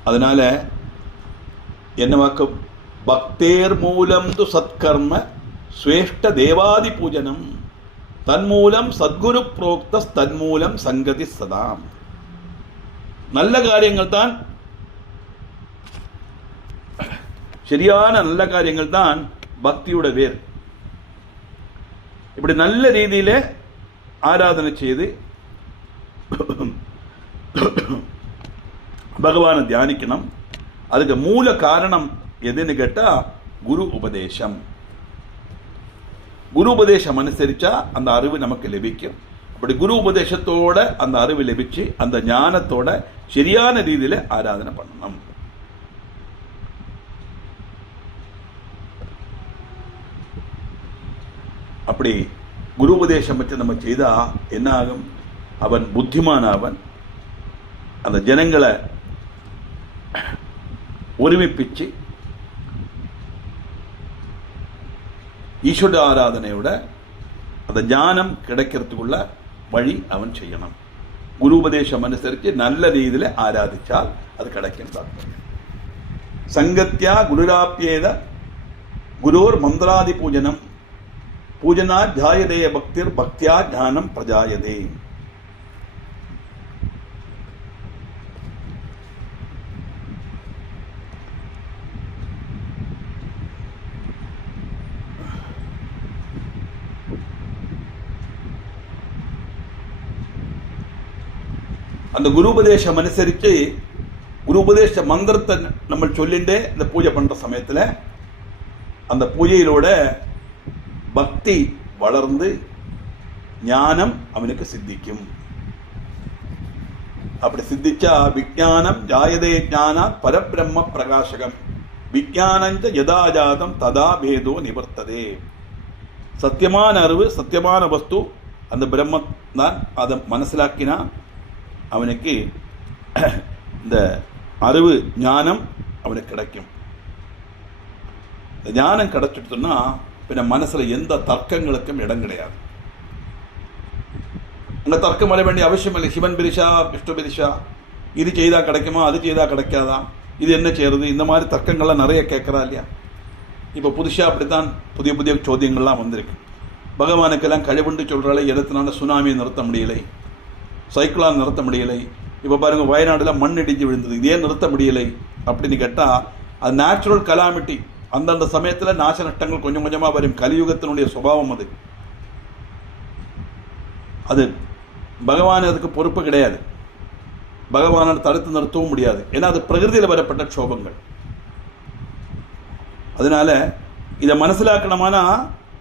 அதனால என்ன வாக்கம்? ഭക്തേർ മൂലം തു സത്കർമ്മ ശ്രേഷ്ഠ ദേവാദി പൂജനം തന്മൂലം സദ്ഗുരു പ്രോക്ത തന്മൂലം സംഗതി സദാ. நல்ல காரியங்கள் தான், சரியான நல்ல காரியங்கள் தான் பக்தியோட வேர். இப்படி நல்ல ரீதியில ஆராதனை செய்து பகவானை தியானிக்கணும். அதுக்கு மூல காரணம் எதுன்னு கேட்டா குரு உபதேசம். குரு உபதேசம் அனுசரிச்சா அந்த அறிவு நமக்கு லഭിக்கும். அப்படி குரு உபதேசத்தோட அந்த அறிவு லഭിச்சு அந்த ஞானத்தோட சரியான ரீதியில ஆராதனை பண்ணணும். அப்படி குரு உபதேசம் வச்சு நம்ம செய்தா என்ன ஆகும்? அவன் புத்திமானவன், அந்த ஜனங்களை ஒருமிப்பிச்சு ஈஸ்வர ஆராதனையோட அந்த ஞானம் கிடைக்கிறதுக்குள்ள வழி அவன் செய்யணும். குரு உபதேசம் அனுசரித்து நல்ல ரீதியில ஆராதிச்சால் அது கிடைக்கும். சங்கத்யா குருராப்யேத குரோர் மந்திராதி பூஜனம் பூஜனா ஜாயதே பக்திர் பக்தியா ஞானம் பிரஜாயதே. அந்த குரு உபதேசம் அனுசரித்து குரு உபதேச மந்திரத்தை நம்ம சொல்லிண்டே இந்த பூஜை பண்ற சமயத்தில் அந்த பூஜையிலோட பக்தி வளர்ந்து ஞானம் அவனுக்கு சித்திக்கும். அப்படி சித்திச்சா விஞ்ஞானம் ஜாயதே ஞானாத் பரபிரம்ம பிரகாசகம் விஞ்ஞானஞ்ச யதா ஜாதம் ததா பேதோ நிவர்த்ததே. சத்தியமான அறிவு, சத்தியமான வஸ்து அந்த பிரம்மம் தான். அதை மனசிலாக்கினா அவனுக்கு இந்த அறிவு ஞானம் அவனுக்கு கிடைக்கும். இந்த ஞானம் கிடைச்சிட்டுன்னா பின்ன மனசுல எந்த தர்க்கங்களுக்கும் இடம் கிடையாது. அங்க தர்க்கம் வர வேண்டிய அவசியம் இல்லை. சிவன் பிரிஷா விஷ்ணு பிரிஷா, இது செய்தா கிடைக்குமா, அது செய்தா கிடைக்காதா, இது என்ன செய்யறது, இந்த மாதிரி தர்க்கங்கள்லாம் நிறைய கேட்கறா இல்லையா? இப்போ புதுசா அப்படித்தான் புதிய புதிய சோதியங்கள்லாம் வந்திருக்கு. பகவானுக்கெல்லாம் கழிவுண்டு சொல்றாலே, எதத்தினால சுனாமியை நிறுத்த முடியலை, சைக்கிளான் நிறுத்த முடியலை. இப்போ பாருங்க வயநாடுல மண் இடிஞ்சு விழுந்தது, இதே நிறுத்த முடியலை அப்படின்னு கேட்டா அது நேச்சுரல் கலாமிட்டி. அந்தந்த சமயத்தில் நாச நஷ்டங்கள் கொஞ்சம் கொஞ்சமா வரும். கலியுகத்தினுடைய சுபாவம் அது. அது பகவான் அதுக்கு பொறுப்பு கிடையாது. பகவானால் தடுத்து நிறுத்தவும் முடியாது. ஏன்னா அது பிரகிருதியில் வரப்பட்ட க்ஷோபங்கள். அதனால இதை மனசிலாக்கணுமானா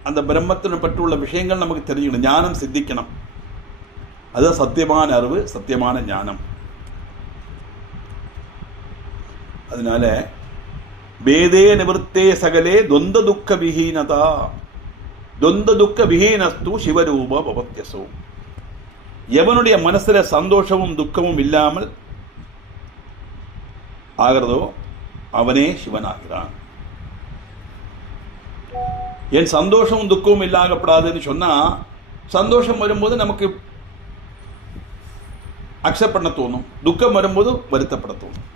அந்த பிரம்மத்தினை பற்றியுள்ள விஷயங்கள் நமக்கு தெரிஞ்சுக்கணும். ஞானம் சித்திக்கணும். அதுதான் சத்தியமான அறிவு, சத்தியமான ஞானம். அதனால வேதே நிவர்த்தே சகலே தொந்த துக்க விஹீனதா தொந்த துக்க விஹீனஸ்து சிவரூப பவத்யசோ. எவனுடைய மனசுல சந்தோஷமும் துக்கமும் இல்லாமல் ஆகிறதோ அவனே சிவனாகிறான். என் சந்தோஷமும் துக்கமும் இல்லாகப்படாதுன்னு சொன்னா, சந்தோஷம் வரும்போது நமக்கு அக்செப்ட் பண்ண தோணும், துக்கம் வரும்போது வருத்தப்பட தோணும்.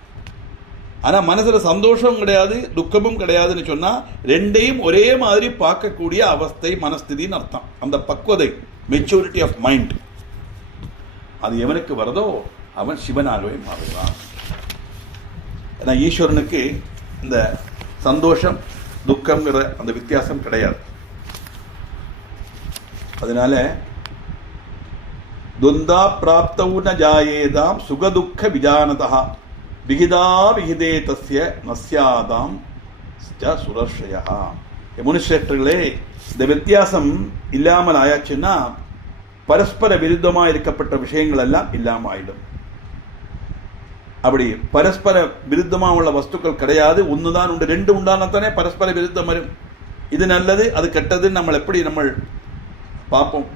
ஆனா மனசுல சந்தோஷம் கிடையாது துக்கமும் கிடையாதுன்னு சொன்னா ரெண்டையும் ஒரே மாதிரி பார்க்கக்கூடிய அவஸ்தை மனஸ்திதின்னு அர்த்தம். அந்த பக்குவதை, மெச்சூரிட்டி ஆஃப் மைண்ட், அது எவனுக்கு வரதோ அவன் சிவனாகவே மாறுவான். ஏன்னா ஈஸ்வரனுக்கு இந்த சந்தோஷம் துக்கம்ங்கிற அந்த வித்தியாசம் கிடையாது. அதனால துவந்தா பிராப்தவு ந ஜாயேதாம் சுகதுக்க விஜானதா விகிதா விகிதே தஸ்ய நஸ்யாதாம் சுரர்ஷயா. முனிஷ்ரேஷ்டர்களே, இந்த வித்தியாசம் இல்லாமல் ஆயாச்சுன்னா பரஸ்பர விருத்தமாக இருக்கப்பட்ட விஷயங்கள் எல்லாம் இல்லாமல் ஆயிடும். அப்படி பரஸ்பர விருத்தமாக உள்ள வஸ்துக்கள் கிடையாது. ஒண்ணுதான் உண்டு. ரெண்டு உண்டானத்தானே பரஸ்பர விருத்தம் வரும். இது நல்லது அது கெட்டதுன்னு நம்ம எப்படி நம்ம பார்ப்போம்.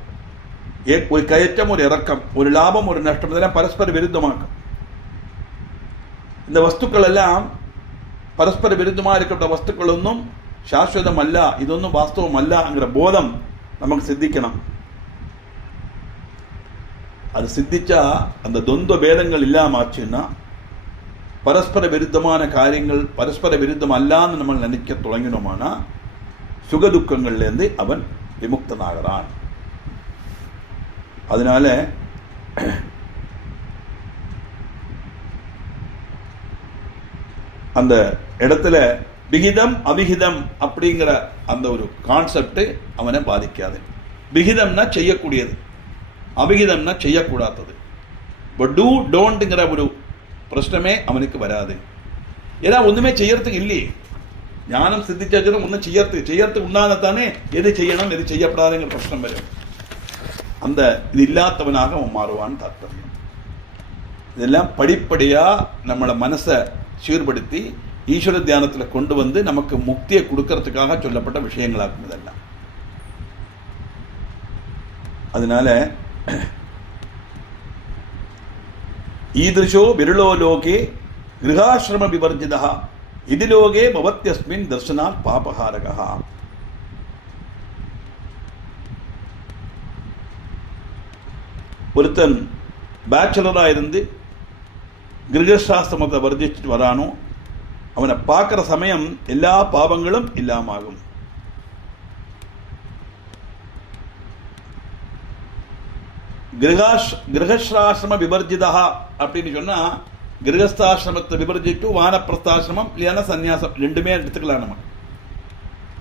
ஒரு கயற்றம் ஒரு இறக்கம், ஒரு லாபம் ஒரு நஷ்டம், இதெல்லாம் பரஸ்பர விருத்தமாக்கும். இந்த வஸ்துக்கள் எல்லாம் பரஸ்பர விருத்தமாக இருக்கப்பட்ட வஸ்துக்கள் ஒன்றும் சாஸ்வதம் அல்ல, இதொன்னும் வாஸ்தவம் அல்லங்கிற போதம் நமக்கு சித்திக்கணும். அது சித்திச்சா அந்த தொந்த பேதங்கள் இல்லாம ஆச்சுன்னா பரஸ்பர விருத்தமான காரியங்கள் பரஸ்பர விருத்தம் அல்லான்னு நம்ம நினைக்க தொடங்கினோமானா சுகதுக்கங்கள்லேருந்து அவன் விமுக்தனாகிறான். அதனால அந்த இடத்துல விகிதம் அவிகிதம் அப்படிங்கிற அந்த ஒரு கான்செப்ட் அவனை பாதிக்காது. விகிதம்னா செய்யக்கூடியது, அவிகிதம்னா செய்யக்கூடாதது. இப்போ டூ டோன்ட்ங்கிற ஒரு பிரச்சனமே அவனுக்கு வராது. ஏன்னா ஒண்ணுமே செய்யறதுக்கு இல்லையே. ஞானம் சித்திச்சாச்சுன்னா ஒன்றும் செய்யறதுக்கு உண்டானதானே எது செய்யணும் எது செய்யப்படாதுங்கிற பிரச்சனை வரும். அந்த இது இல்லாதவனாக அவன் மாறுவான்னு தாற்பயம். இதெல்லாம் படிப்படியா நம்மளை மனசை சீர்படுத்தி ஈஸ்வர தியானத்துல கொண்டு வந்து நமக்கு முக்தியை கொடுக்கறதுக்காக சொல்லப்பட்ட விஷயங்களாகும் இதெல்லாம். அதனால ஈதிருஷோ விருளோ லோகே கிருஹாசிரம விவர்ஜிதா இது லோகே பவத்யஸ்மின் தர்சனாத் பாபஹாரகா. ஒருத்தன் பேச்சுலரா இருந்து கிரகசாஸ்திரமத்தை வர்ஜிச்சுட்டு வரானோ அவனை பார்க்கிற சமயம் எல்லா பாவங்களும் இல்லாமாகும். கிரகஸ்ராசிரம விவர்ஜிதா அப்படின்னு சொன்னா கிரகஸ்தாசிரமத்தை விவர்ஜிட்டு வானப்பிரஸ்தாசிரமம் இல்லையான சன்னியாசம் ரெண்டுமே எடுத்துக்கலாம் நம்ம.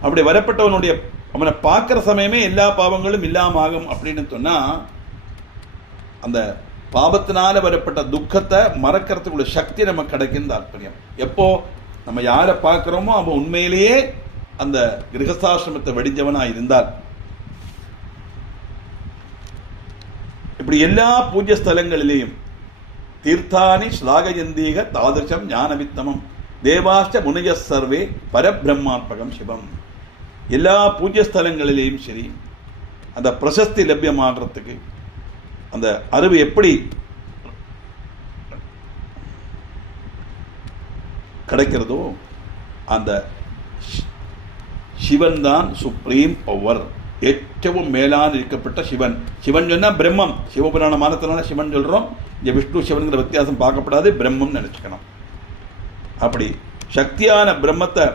அப்படி வரப்பட்டவனுடைய அவனை பார்க்கிற சமயமே எல்லா பாவங்களும் இல்லாமாகும் அப்படின்னு சொன்னா அந்த பாவத்தினால வரப்பட்ட துக்கத்தை மறக்கிறதுக்குள்ள சக்தி நமக்கு கிடைக்கும் தாற்பயம். எப்போ நம்ம யாரை பார்க்கிறோமோ அவன் உண்மையிலேயே அந்த கிரகஸ்தாசிரமத்தை வெடிஞ்சவனா இருந்தால். இப்படி எல்லா பூஜ்ய ஸ்தலங்களிலேயும் தீர்த்தானி ஸ்லாகயந்தீக தாதிருஷம் ஞானவித்தமம் தேவாஷ்ட முனிய சர்வே பரபிரம்மாத்மகம் சிவம். எல்லா பூஜ்ய ஸ்தலங்களிலேயும் சரி அந்த பிரசஸ்தி லபியமாகறதுக்கு அந்த அறிவு எப்படி கிடைக்கிறதோ அந்த சிவன் தான் சுப்ரீம் பவர், ഏറ്റവും மேலான இருக்கப்பட்ட சிவன். சிவன் சொன்னா பிரம்மம். சிவபுராண மானத்தினால சிவன் சொல்றோம். இங்க விஷ்ணு சிவனுங்கிற வித்தியாசம் பார்க்கப்படாது, பிரம்மம் நினைச்சுக்கணும். அப்படி சக்தியான பிரம்மத்தை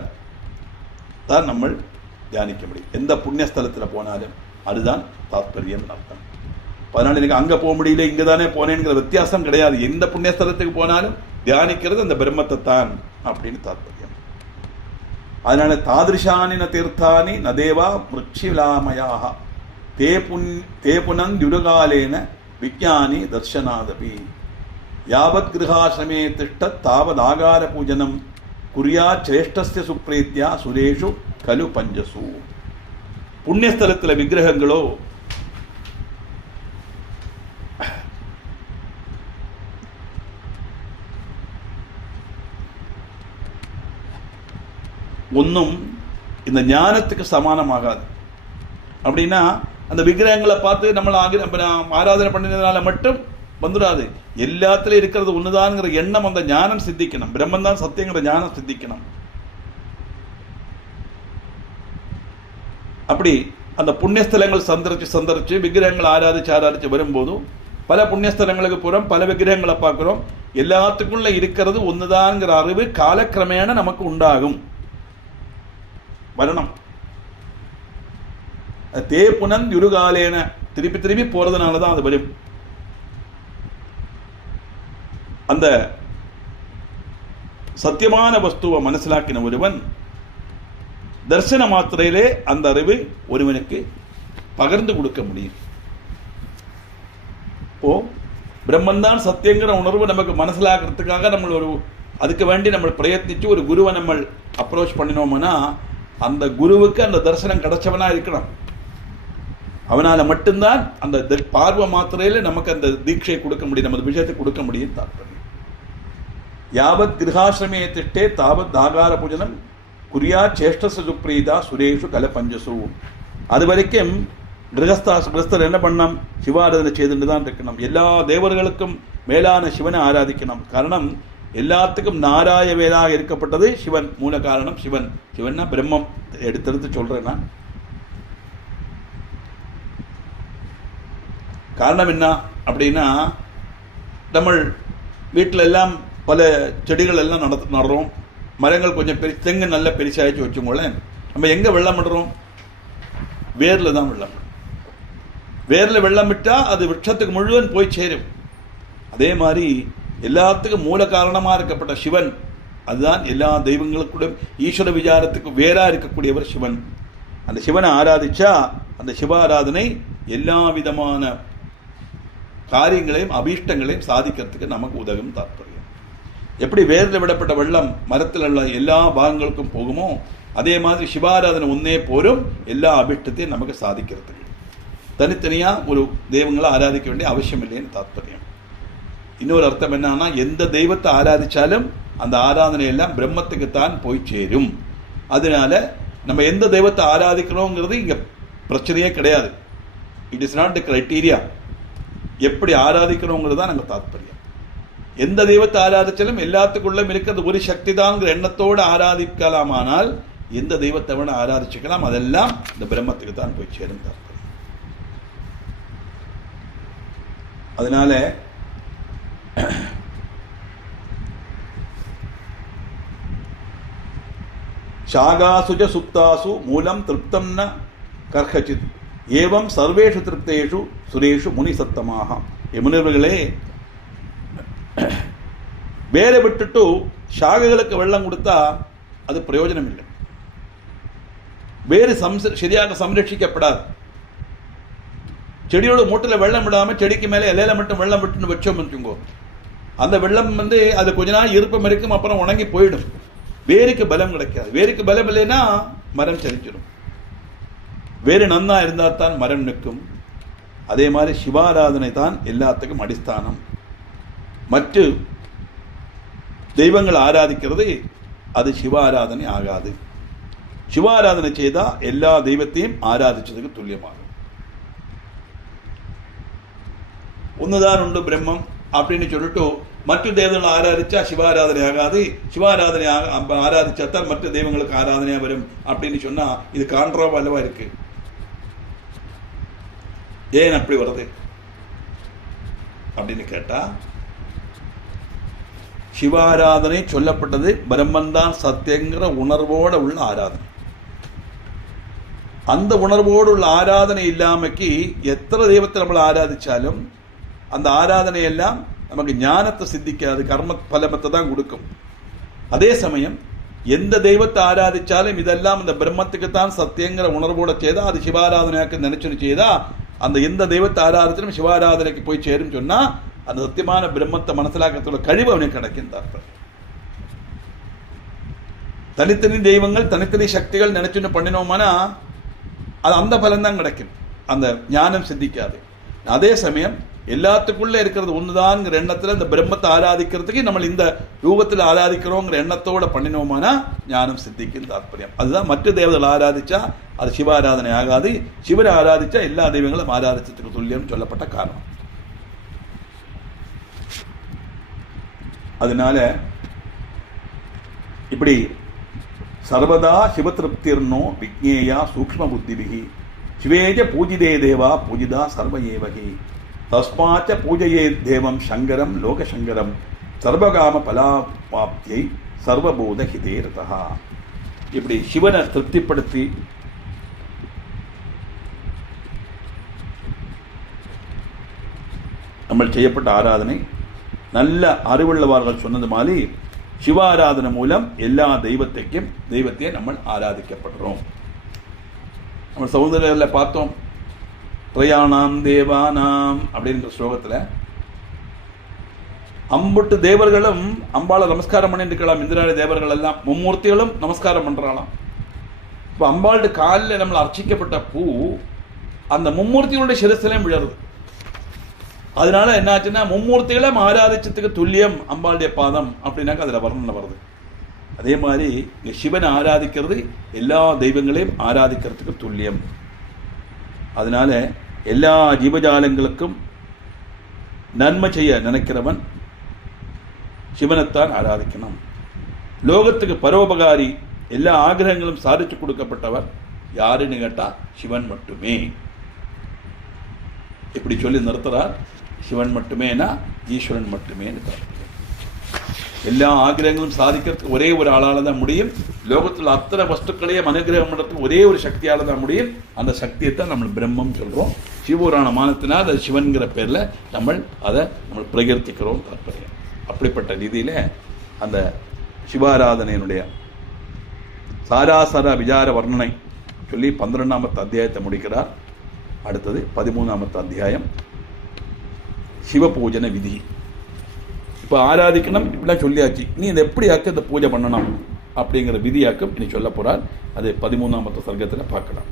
தான் நம்ம தியானிக்க முடியும். எந்த புண்ணியஸ்தலத்தில் போனாலும் அதுதான் தாத்பரியம் அர்த்தம். அதனால எனக்கு அங்க போக முடியல இங்க தானே போனேங்கிற வித்தியாசம் கிடையாது. எந்த புண்ணியஸ்தலத்துக்கு போனாலும் தியானிக்கிறது அந்த பிரம்மத்தை தான் அப்படின்னு தாத்பரியம். அதனால தாதிருஷானி ந தீர்த்தானி ந தேவா மிருட்சிலாமயாக தே புனந்துருகாலேன விஜானி தர்ஷனாதபி யாவத் கிருஹாசிரமே திஷ்ட தாவத் ஆகார பூஜனம் குறியா சிரேஷ்டஸ்ய சுப்ரீத்யா சுரேஷு கலு பஞ்சசு. புண்ணியஸ்தலத்தில் விக்கிரகங்களோ ஒன்றும் இந்த ஞானத்துக்கு சமானமாகாது. அப்படின்னா அந்த விக்கிரகங்களை பார்த்து நம்மளை ஆராதனை பண்ணினதுனால மட்டும் வந்துடாது. எல்லாத்திலும் இருக்கிறது ஒண்ணுதான்ங்கிற எண்ணம், அந்த ஞானம் சித்திக்கணும். பிரம்மன் தான் சத்தியங்கிற ஞானம் சித்திக்கணும். அப்படி அந்த புண்ணியஸ்தலங்கள் சந்தரிச்சு விக்கிரகங்கள் ஆராதிச்சு வரும்போதும் பல புண்ணியஸ்தலங்களுக்கு போறோம், பல விக்கிரகங்களை பார்க்கிறோம். எல்லாத்துக்குள்ள இருக்கிறது ஒண்ணுதான்ங்கிற அறிவு காலக்கிரமேண நமக்கு உண்டாகும், வரணும். தே புனந்துருகாலேன திருப்பி திருப்பி போறதுனாலதான் அது வரும். அந்த சத்தியமான வஸ்துவை மனசிலாக்கின ஒருவன் தர்சன மாத்திரையிலே அந்த அறிவு ஒருவனுக்கு பகிர்ந்து கொடுக்க முடியும். இப்போ பிரம்மன் தான் சத்தியங்கிற உணர்வு நமக்கு மனசிலாக்கிறதுக்காக நம்ம அதுக்கு வேண்டி நம்ம பிரயத்னிச்சு ஒரு குருவை நம்ம அப்ரோச் பண்ணினோம்னா அந்த குருவுக்கு அந்த தரிசனம் கிடைச்சவனா இருக்கணும். அவனால மட்டும்தான் அந்த பார்வை மாத்திரையில நமக்கு அந்த தீட்சையை கொடுக்க முடியும், நம்ம விஷயத்தை கொடுக்க முடியும். தாற்பயம் யாவத் கிருஹாசிரமே திஷ்டே தாவத் ஆகார பூஜனம் குறியா சேஷ்டச சுப்ரீதா சுரேஷு கல பஞ்சசு. அது வரைக்கும் கிரகஸ்தர் என்ன பண்ணணும்? சிவாராதனை செய்துட்டு தான் இருக்கணும். எல்லா தேவர்களுக்கும் மேலான சிவனை ஆராதிக்கணும். காரணம் எல்லாத்துக்கும் நாராய வேலாக இருக்கப்பட்டது சிவன், மூல காரணம் சிவன். சிவன்னா பிரம்மம். எடுத்தெடுத்து சொல்றேன்னா காரணம் என்ன அப்படின்னா, நம்ம வீட்டில் எல்லாம் பல செடிகள் எல்லாம் நடுறோம், மரங்கள் கொஞ்சம் தெங்கு நல்ல பெருசாகிச்சு வச்சுக்கோங்களேன். நம்ம எங்கே வெள்ளம் விடுறோம்? வேரில் தான் வெள்ளம். வேரில் வெள்ளம் விட்டால் அது விருட்சத்துக்கு முழுவதும் போய் சேரும். அதே மாதிரி எல்லாத்துக்கும் மூல காரணமாக இருக்கப்பட்ட சிவன், அதுதான் எல்லா தெய்வங்களுக்கூட ஈஸ்வர விசாரத்துக்கு வேறாக இருக்கக்கூடியவர் சிவன். அந்த சிவனை ஆராதிச்சா அந்த சிவ ஆராதனை எல்லா விதமான காரியங்களையும் அபீஷ்டங்களையும் சாதிக்கிறதுக்கு நமக்கு உதவும் தாற்பயம். எப்படி வேரில் விடப்பட்ட வெள்ளம் மரத்தில் உள்ள எல்லா பாகங்களுக்கும் போகுமோ, அதே மாதிரி சிவாராதனை ஒன்னே போரும் எல்லா அபீஷ்டத்தையும் நமக்கு சாதிக்கிறதுக்கு. தனித்தனியாக ஒரு தெய்வங்களை ஆராதிக்க வேண்டிய அவசியம் இல்லைன்னு தாற்பயம். இன்னொரு அர்த்தம் என்னன்னா, எந்த தெய்வத்தை ஆராதிச்சாலும் அந்த ஆராதனை எல்லாம் பிரம்மத்துக்குத்தான் போய் சேரும். அதனால நம்ம எந்த தெய்வத்தை ஆராதிக்கிறோங்கிறது இங்கே பிரச்சனையே கிடையாது. It is not the criteria. எப்படி ஆராதிக்கிறோங்கிறது தான் நாங்கள் தாற்பயம். எந்த தெய்வத்தை ஆராதிச்சாலும் எல்லாத்துக்குள்ளும் இருக்கிறது ஒரு சக்தி தான்ங்கிற எண்ணத்தோடு ஆராதிக்கலாமானால் எந்த தெய்வத்தை வேணா ஆராதிச்சுக்கலாம். அதெல்லாம் இந்த பிரம்மத்துக்கு தான் போய் சேரும் தாற்பயம். அதனால சாகாசுஜ சுப்தாசு மூலம் திருப்தம் ந கர்ஹசித் ஏவம் சர்வேஷு திருப்தேஷு சுரேஷு முனி சத்தமாக. முனிவர்களே, வேலை விட்டுட்டு சாகைகளுக்கு வெள்ளம் கொடுத்தா அது பிரயோஜனம் இல்லை. வேறு சரியாக சம்ரட்சிக்கப்படாது. செடியோட மூட்டில் வெள்ளம் விடாமல் செடிக்கு மேலே இலையில மட்டும் வெள்ளம் விட்டுன்னு வச்சோம் வச்சுக்கோ, அந்த வெள்ளம் அது கொஞ்ச நாள் இருப்பம் இருக்கும், அப்புறம் உணங்கி போயிடும். வேருக்கு பலம் கிடைக்காது. வேருக்கு பலம் இல்லைன்னா மரம் செழிச்சிடும். வேறு நன்னா இருந்தால் தான் மரம் நிற்கும். அதே மாதிரி சிவாராதனை தான் எல்லாத்துக்கும் அடிஸ்தானம். மற்ற தெய்வங்கள் ஆராதிக்கிறது அது சிவாராதனை ஆகாது. சிவாராதனை செய்தா எல்லா தெய்வத்தையும் ஆராதிச்சதுக்கு துல்லியமாகும். ஒன்றுதான் உண்டு பிரம்மம் அப்படின்னு சொல்லிட்டு மற்ற தெய்வங்களை ஆராதிச்சா சிவாராதனை ஆகாது, சிவாராதனை ஆராதிச்சா தான் மற்ற தெய்வங்களுக்கு ஆராதனையா வரும் அப்படின்னு சொன்னா இது காண்ட்ராவா அல்லவா இருக்கு. ஏன் அப்படி வருது அப்படின்னு கேட்டா, சிவாராதனை சொல்லப்பட்டது பிரம்மன்தான் சத்தியங்கிற உணர்வோடு உள்ள ஆராதனை. அந்த உணர்வோடு உள்ள ஆராதனை இல்லாமக்கு எத்தனை தெய்வத்தை நம்மளை ஆராதிச்சாலும் அந்த ஆராதனை எல்லாம் நமக்கு ஞானத்தை சித்திக்காது, கர்ம பலமத்தை தான் கொடுக்கும். அதே சமயம் எந்த தெய்வத்தை ஆராதிச்சாலும் இதெல்லாம் இந்த பிரம்மத்துக்குத்தான் சத்தியங்கிற உணர்வோட செய்தா அது சிவாராதனையாக்கு நினைச்சுன்னு செய்தா அந்த எந்த தெய்வத்தை ஆராதிச்சாலும் சிவாராதனைக்கு போய் சேரும் சொன்னா அந்த சத்தியமான பிரம்மத்தை மனசிலாக்கத்தோட கழிவு அவனுக்கு கிடைக்கின்றார்கள். தனித்தனி தெய்வங்கள் தனித்தனி சக்திகள் நினைச்சுன்னு பண்ணினோம்னா அது அந்த பலன்தான் கிடைக்கும், அந்த ஞானம் சித்திக்காது. அதே சமயம் எல்லாத்துக்குள்ள இருக்கிறது ஒண்ணுதான்ங்கிற எண்ணத்துல இந்த பிரம்மத்தை ஆராதிக்கிறதுக்கு நம்ம இந்த ரூபத்தில் ஆராதிக்கிறோங்கிற எண்ணத்தோட பண்ணினோமானா ஞானம் சித்திக்கும் தாற்பயம். அதுதான் மற்ற தேவதைகள் ஆராதிச்சா அது சிவாராதனை ஆகாது, சிவனை ஆராதிச்சா எல்லா தெய்வங்களும் ஆராதிச்சதுக்கு துல்லியம் சொல்லப்பட்ட காரணம். அதனால இப்படி சர்வதா சிவதிருப்திர்னோ விக்னேயா சூக்ஷ்ம புத்திபிகி சிவேஜ பூஜிதே தேவா பூஜிதா சர்வ ஏவகி தஸ்மாச்ச பூஜையே தேவம் சங்கரம் லோகசங்கரம் சர்வகாம பலாப்தியை சர்வபூத ஹிதேரதா. இப்படி சிவனை திருப்திப்படுத்தி நம்ம செய்யப்பட்ட ஆராதனை நல்ல அறிவுள்ளவர்கள் சொன்னது மாதிரி சிவாராதனை மூலம் எல்லா தெய்வத்தையும் நம்ம ஆராதிக்கப்படுறோம். நம்ம சௌந்தர்யில பார்த்தோம், பிரயாணாம் தேவானாம் அப்படின்ற ஸ்லோகத்தில் அம்புட்டு தேவர்களும் அம்பாளை நமஸ்காரம் பண்ணிட்டு இருக்கலாம். இந்திராணி தேவர்கள் எல்லாம் மும்மூர்த்திகளும் நமஸ்காரம் பண்றாளாம். இப்போ அம்பாளுடைய காலில் நம்மளை அர்ச்சிக்கப்பட்ட பூ அந்த மும்மூர்த்திகளுடைய சிரசிலையும் விழருது. அதனால என்னாச்சுன்னா மும்மூர்த்திகளும் ஆராதிச்சதுக்கு துல்லியம் அம்பாளுடைய பாதம் அப்படின்னாக்க அதில் வர்ணனை வருது. அதே மாதிரி இங்கே சிவனை ஆராதிக்கிறது எல்லா தெய்வங்களையும் ஆராதிக்கிறதுக்கு துல்லியம். அதனால எல்லா ஜீவஜாலங்களுக்கும் நன்மை செய்ய நினைக்கிறவன் சிவனைத்தான் ஆராதிக்கணும். லோகத்துக்கு பரோபகாரி எல்லா ஆகிரகங்களும் சாதிச்சு கொடுக்கப்பட்டவர் யாருன்னு கேட்டா சிவன் மட்டுமே. இப்படி சொல்லி நிறுத்துறார். சிவன் மட்டுமேனா ஈஸ்வரன் மட்டுமே. எல்லா ஆகிரகங்களும் சாதிக்கிறதுக்கு ஒரே ஒரு ஆளால தான் முடியும். லோகத்தில் அத்தனை வஸ்துக்களையும் அனுகிரகம் பண்ணுறதுக்கு ஒரே ஒரு சக்தியால தான் முடியும். அந்த சக்தியை தான் நம்ம பிரம்மம் சொல்கிறோம். சிவபுராணமானத்தினால் அது சிவன்கிற பேரில் நம்ம பிரகீர்த்திக்கிறோம் தாற்பயம். அப்படிப்பட்ட ரீதியில் அந்த சிவாராதனையினுடைய சாராசார விசார வர்ணனை சொல்லி 12ஆம் அத்தியாயத்தை முடிக்கிறார். அடுத்தது 13ஆம் அத்தியாயம் சிவபூஜன விதி. இப்போ ஆராதிக்கணும் இப்படிலாம் சொல்லியாச்சு. நீ இதை எப்படியாக்க இந்த பூஜை பண்ணணும் அப்படிங்கிற விதியாக்கம் இனி சொல்ல போகிறார். அது 13ஆம் சர்க்கத்தில் பார்க்கலாம்.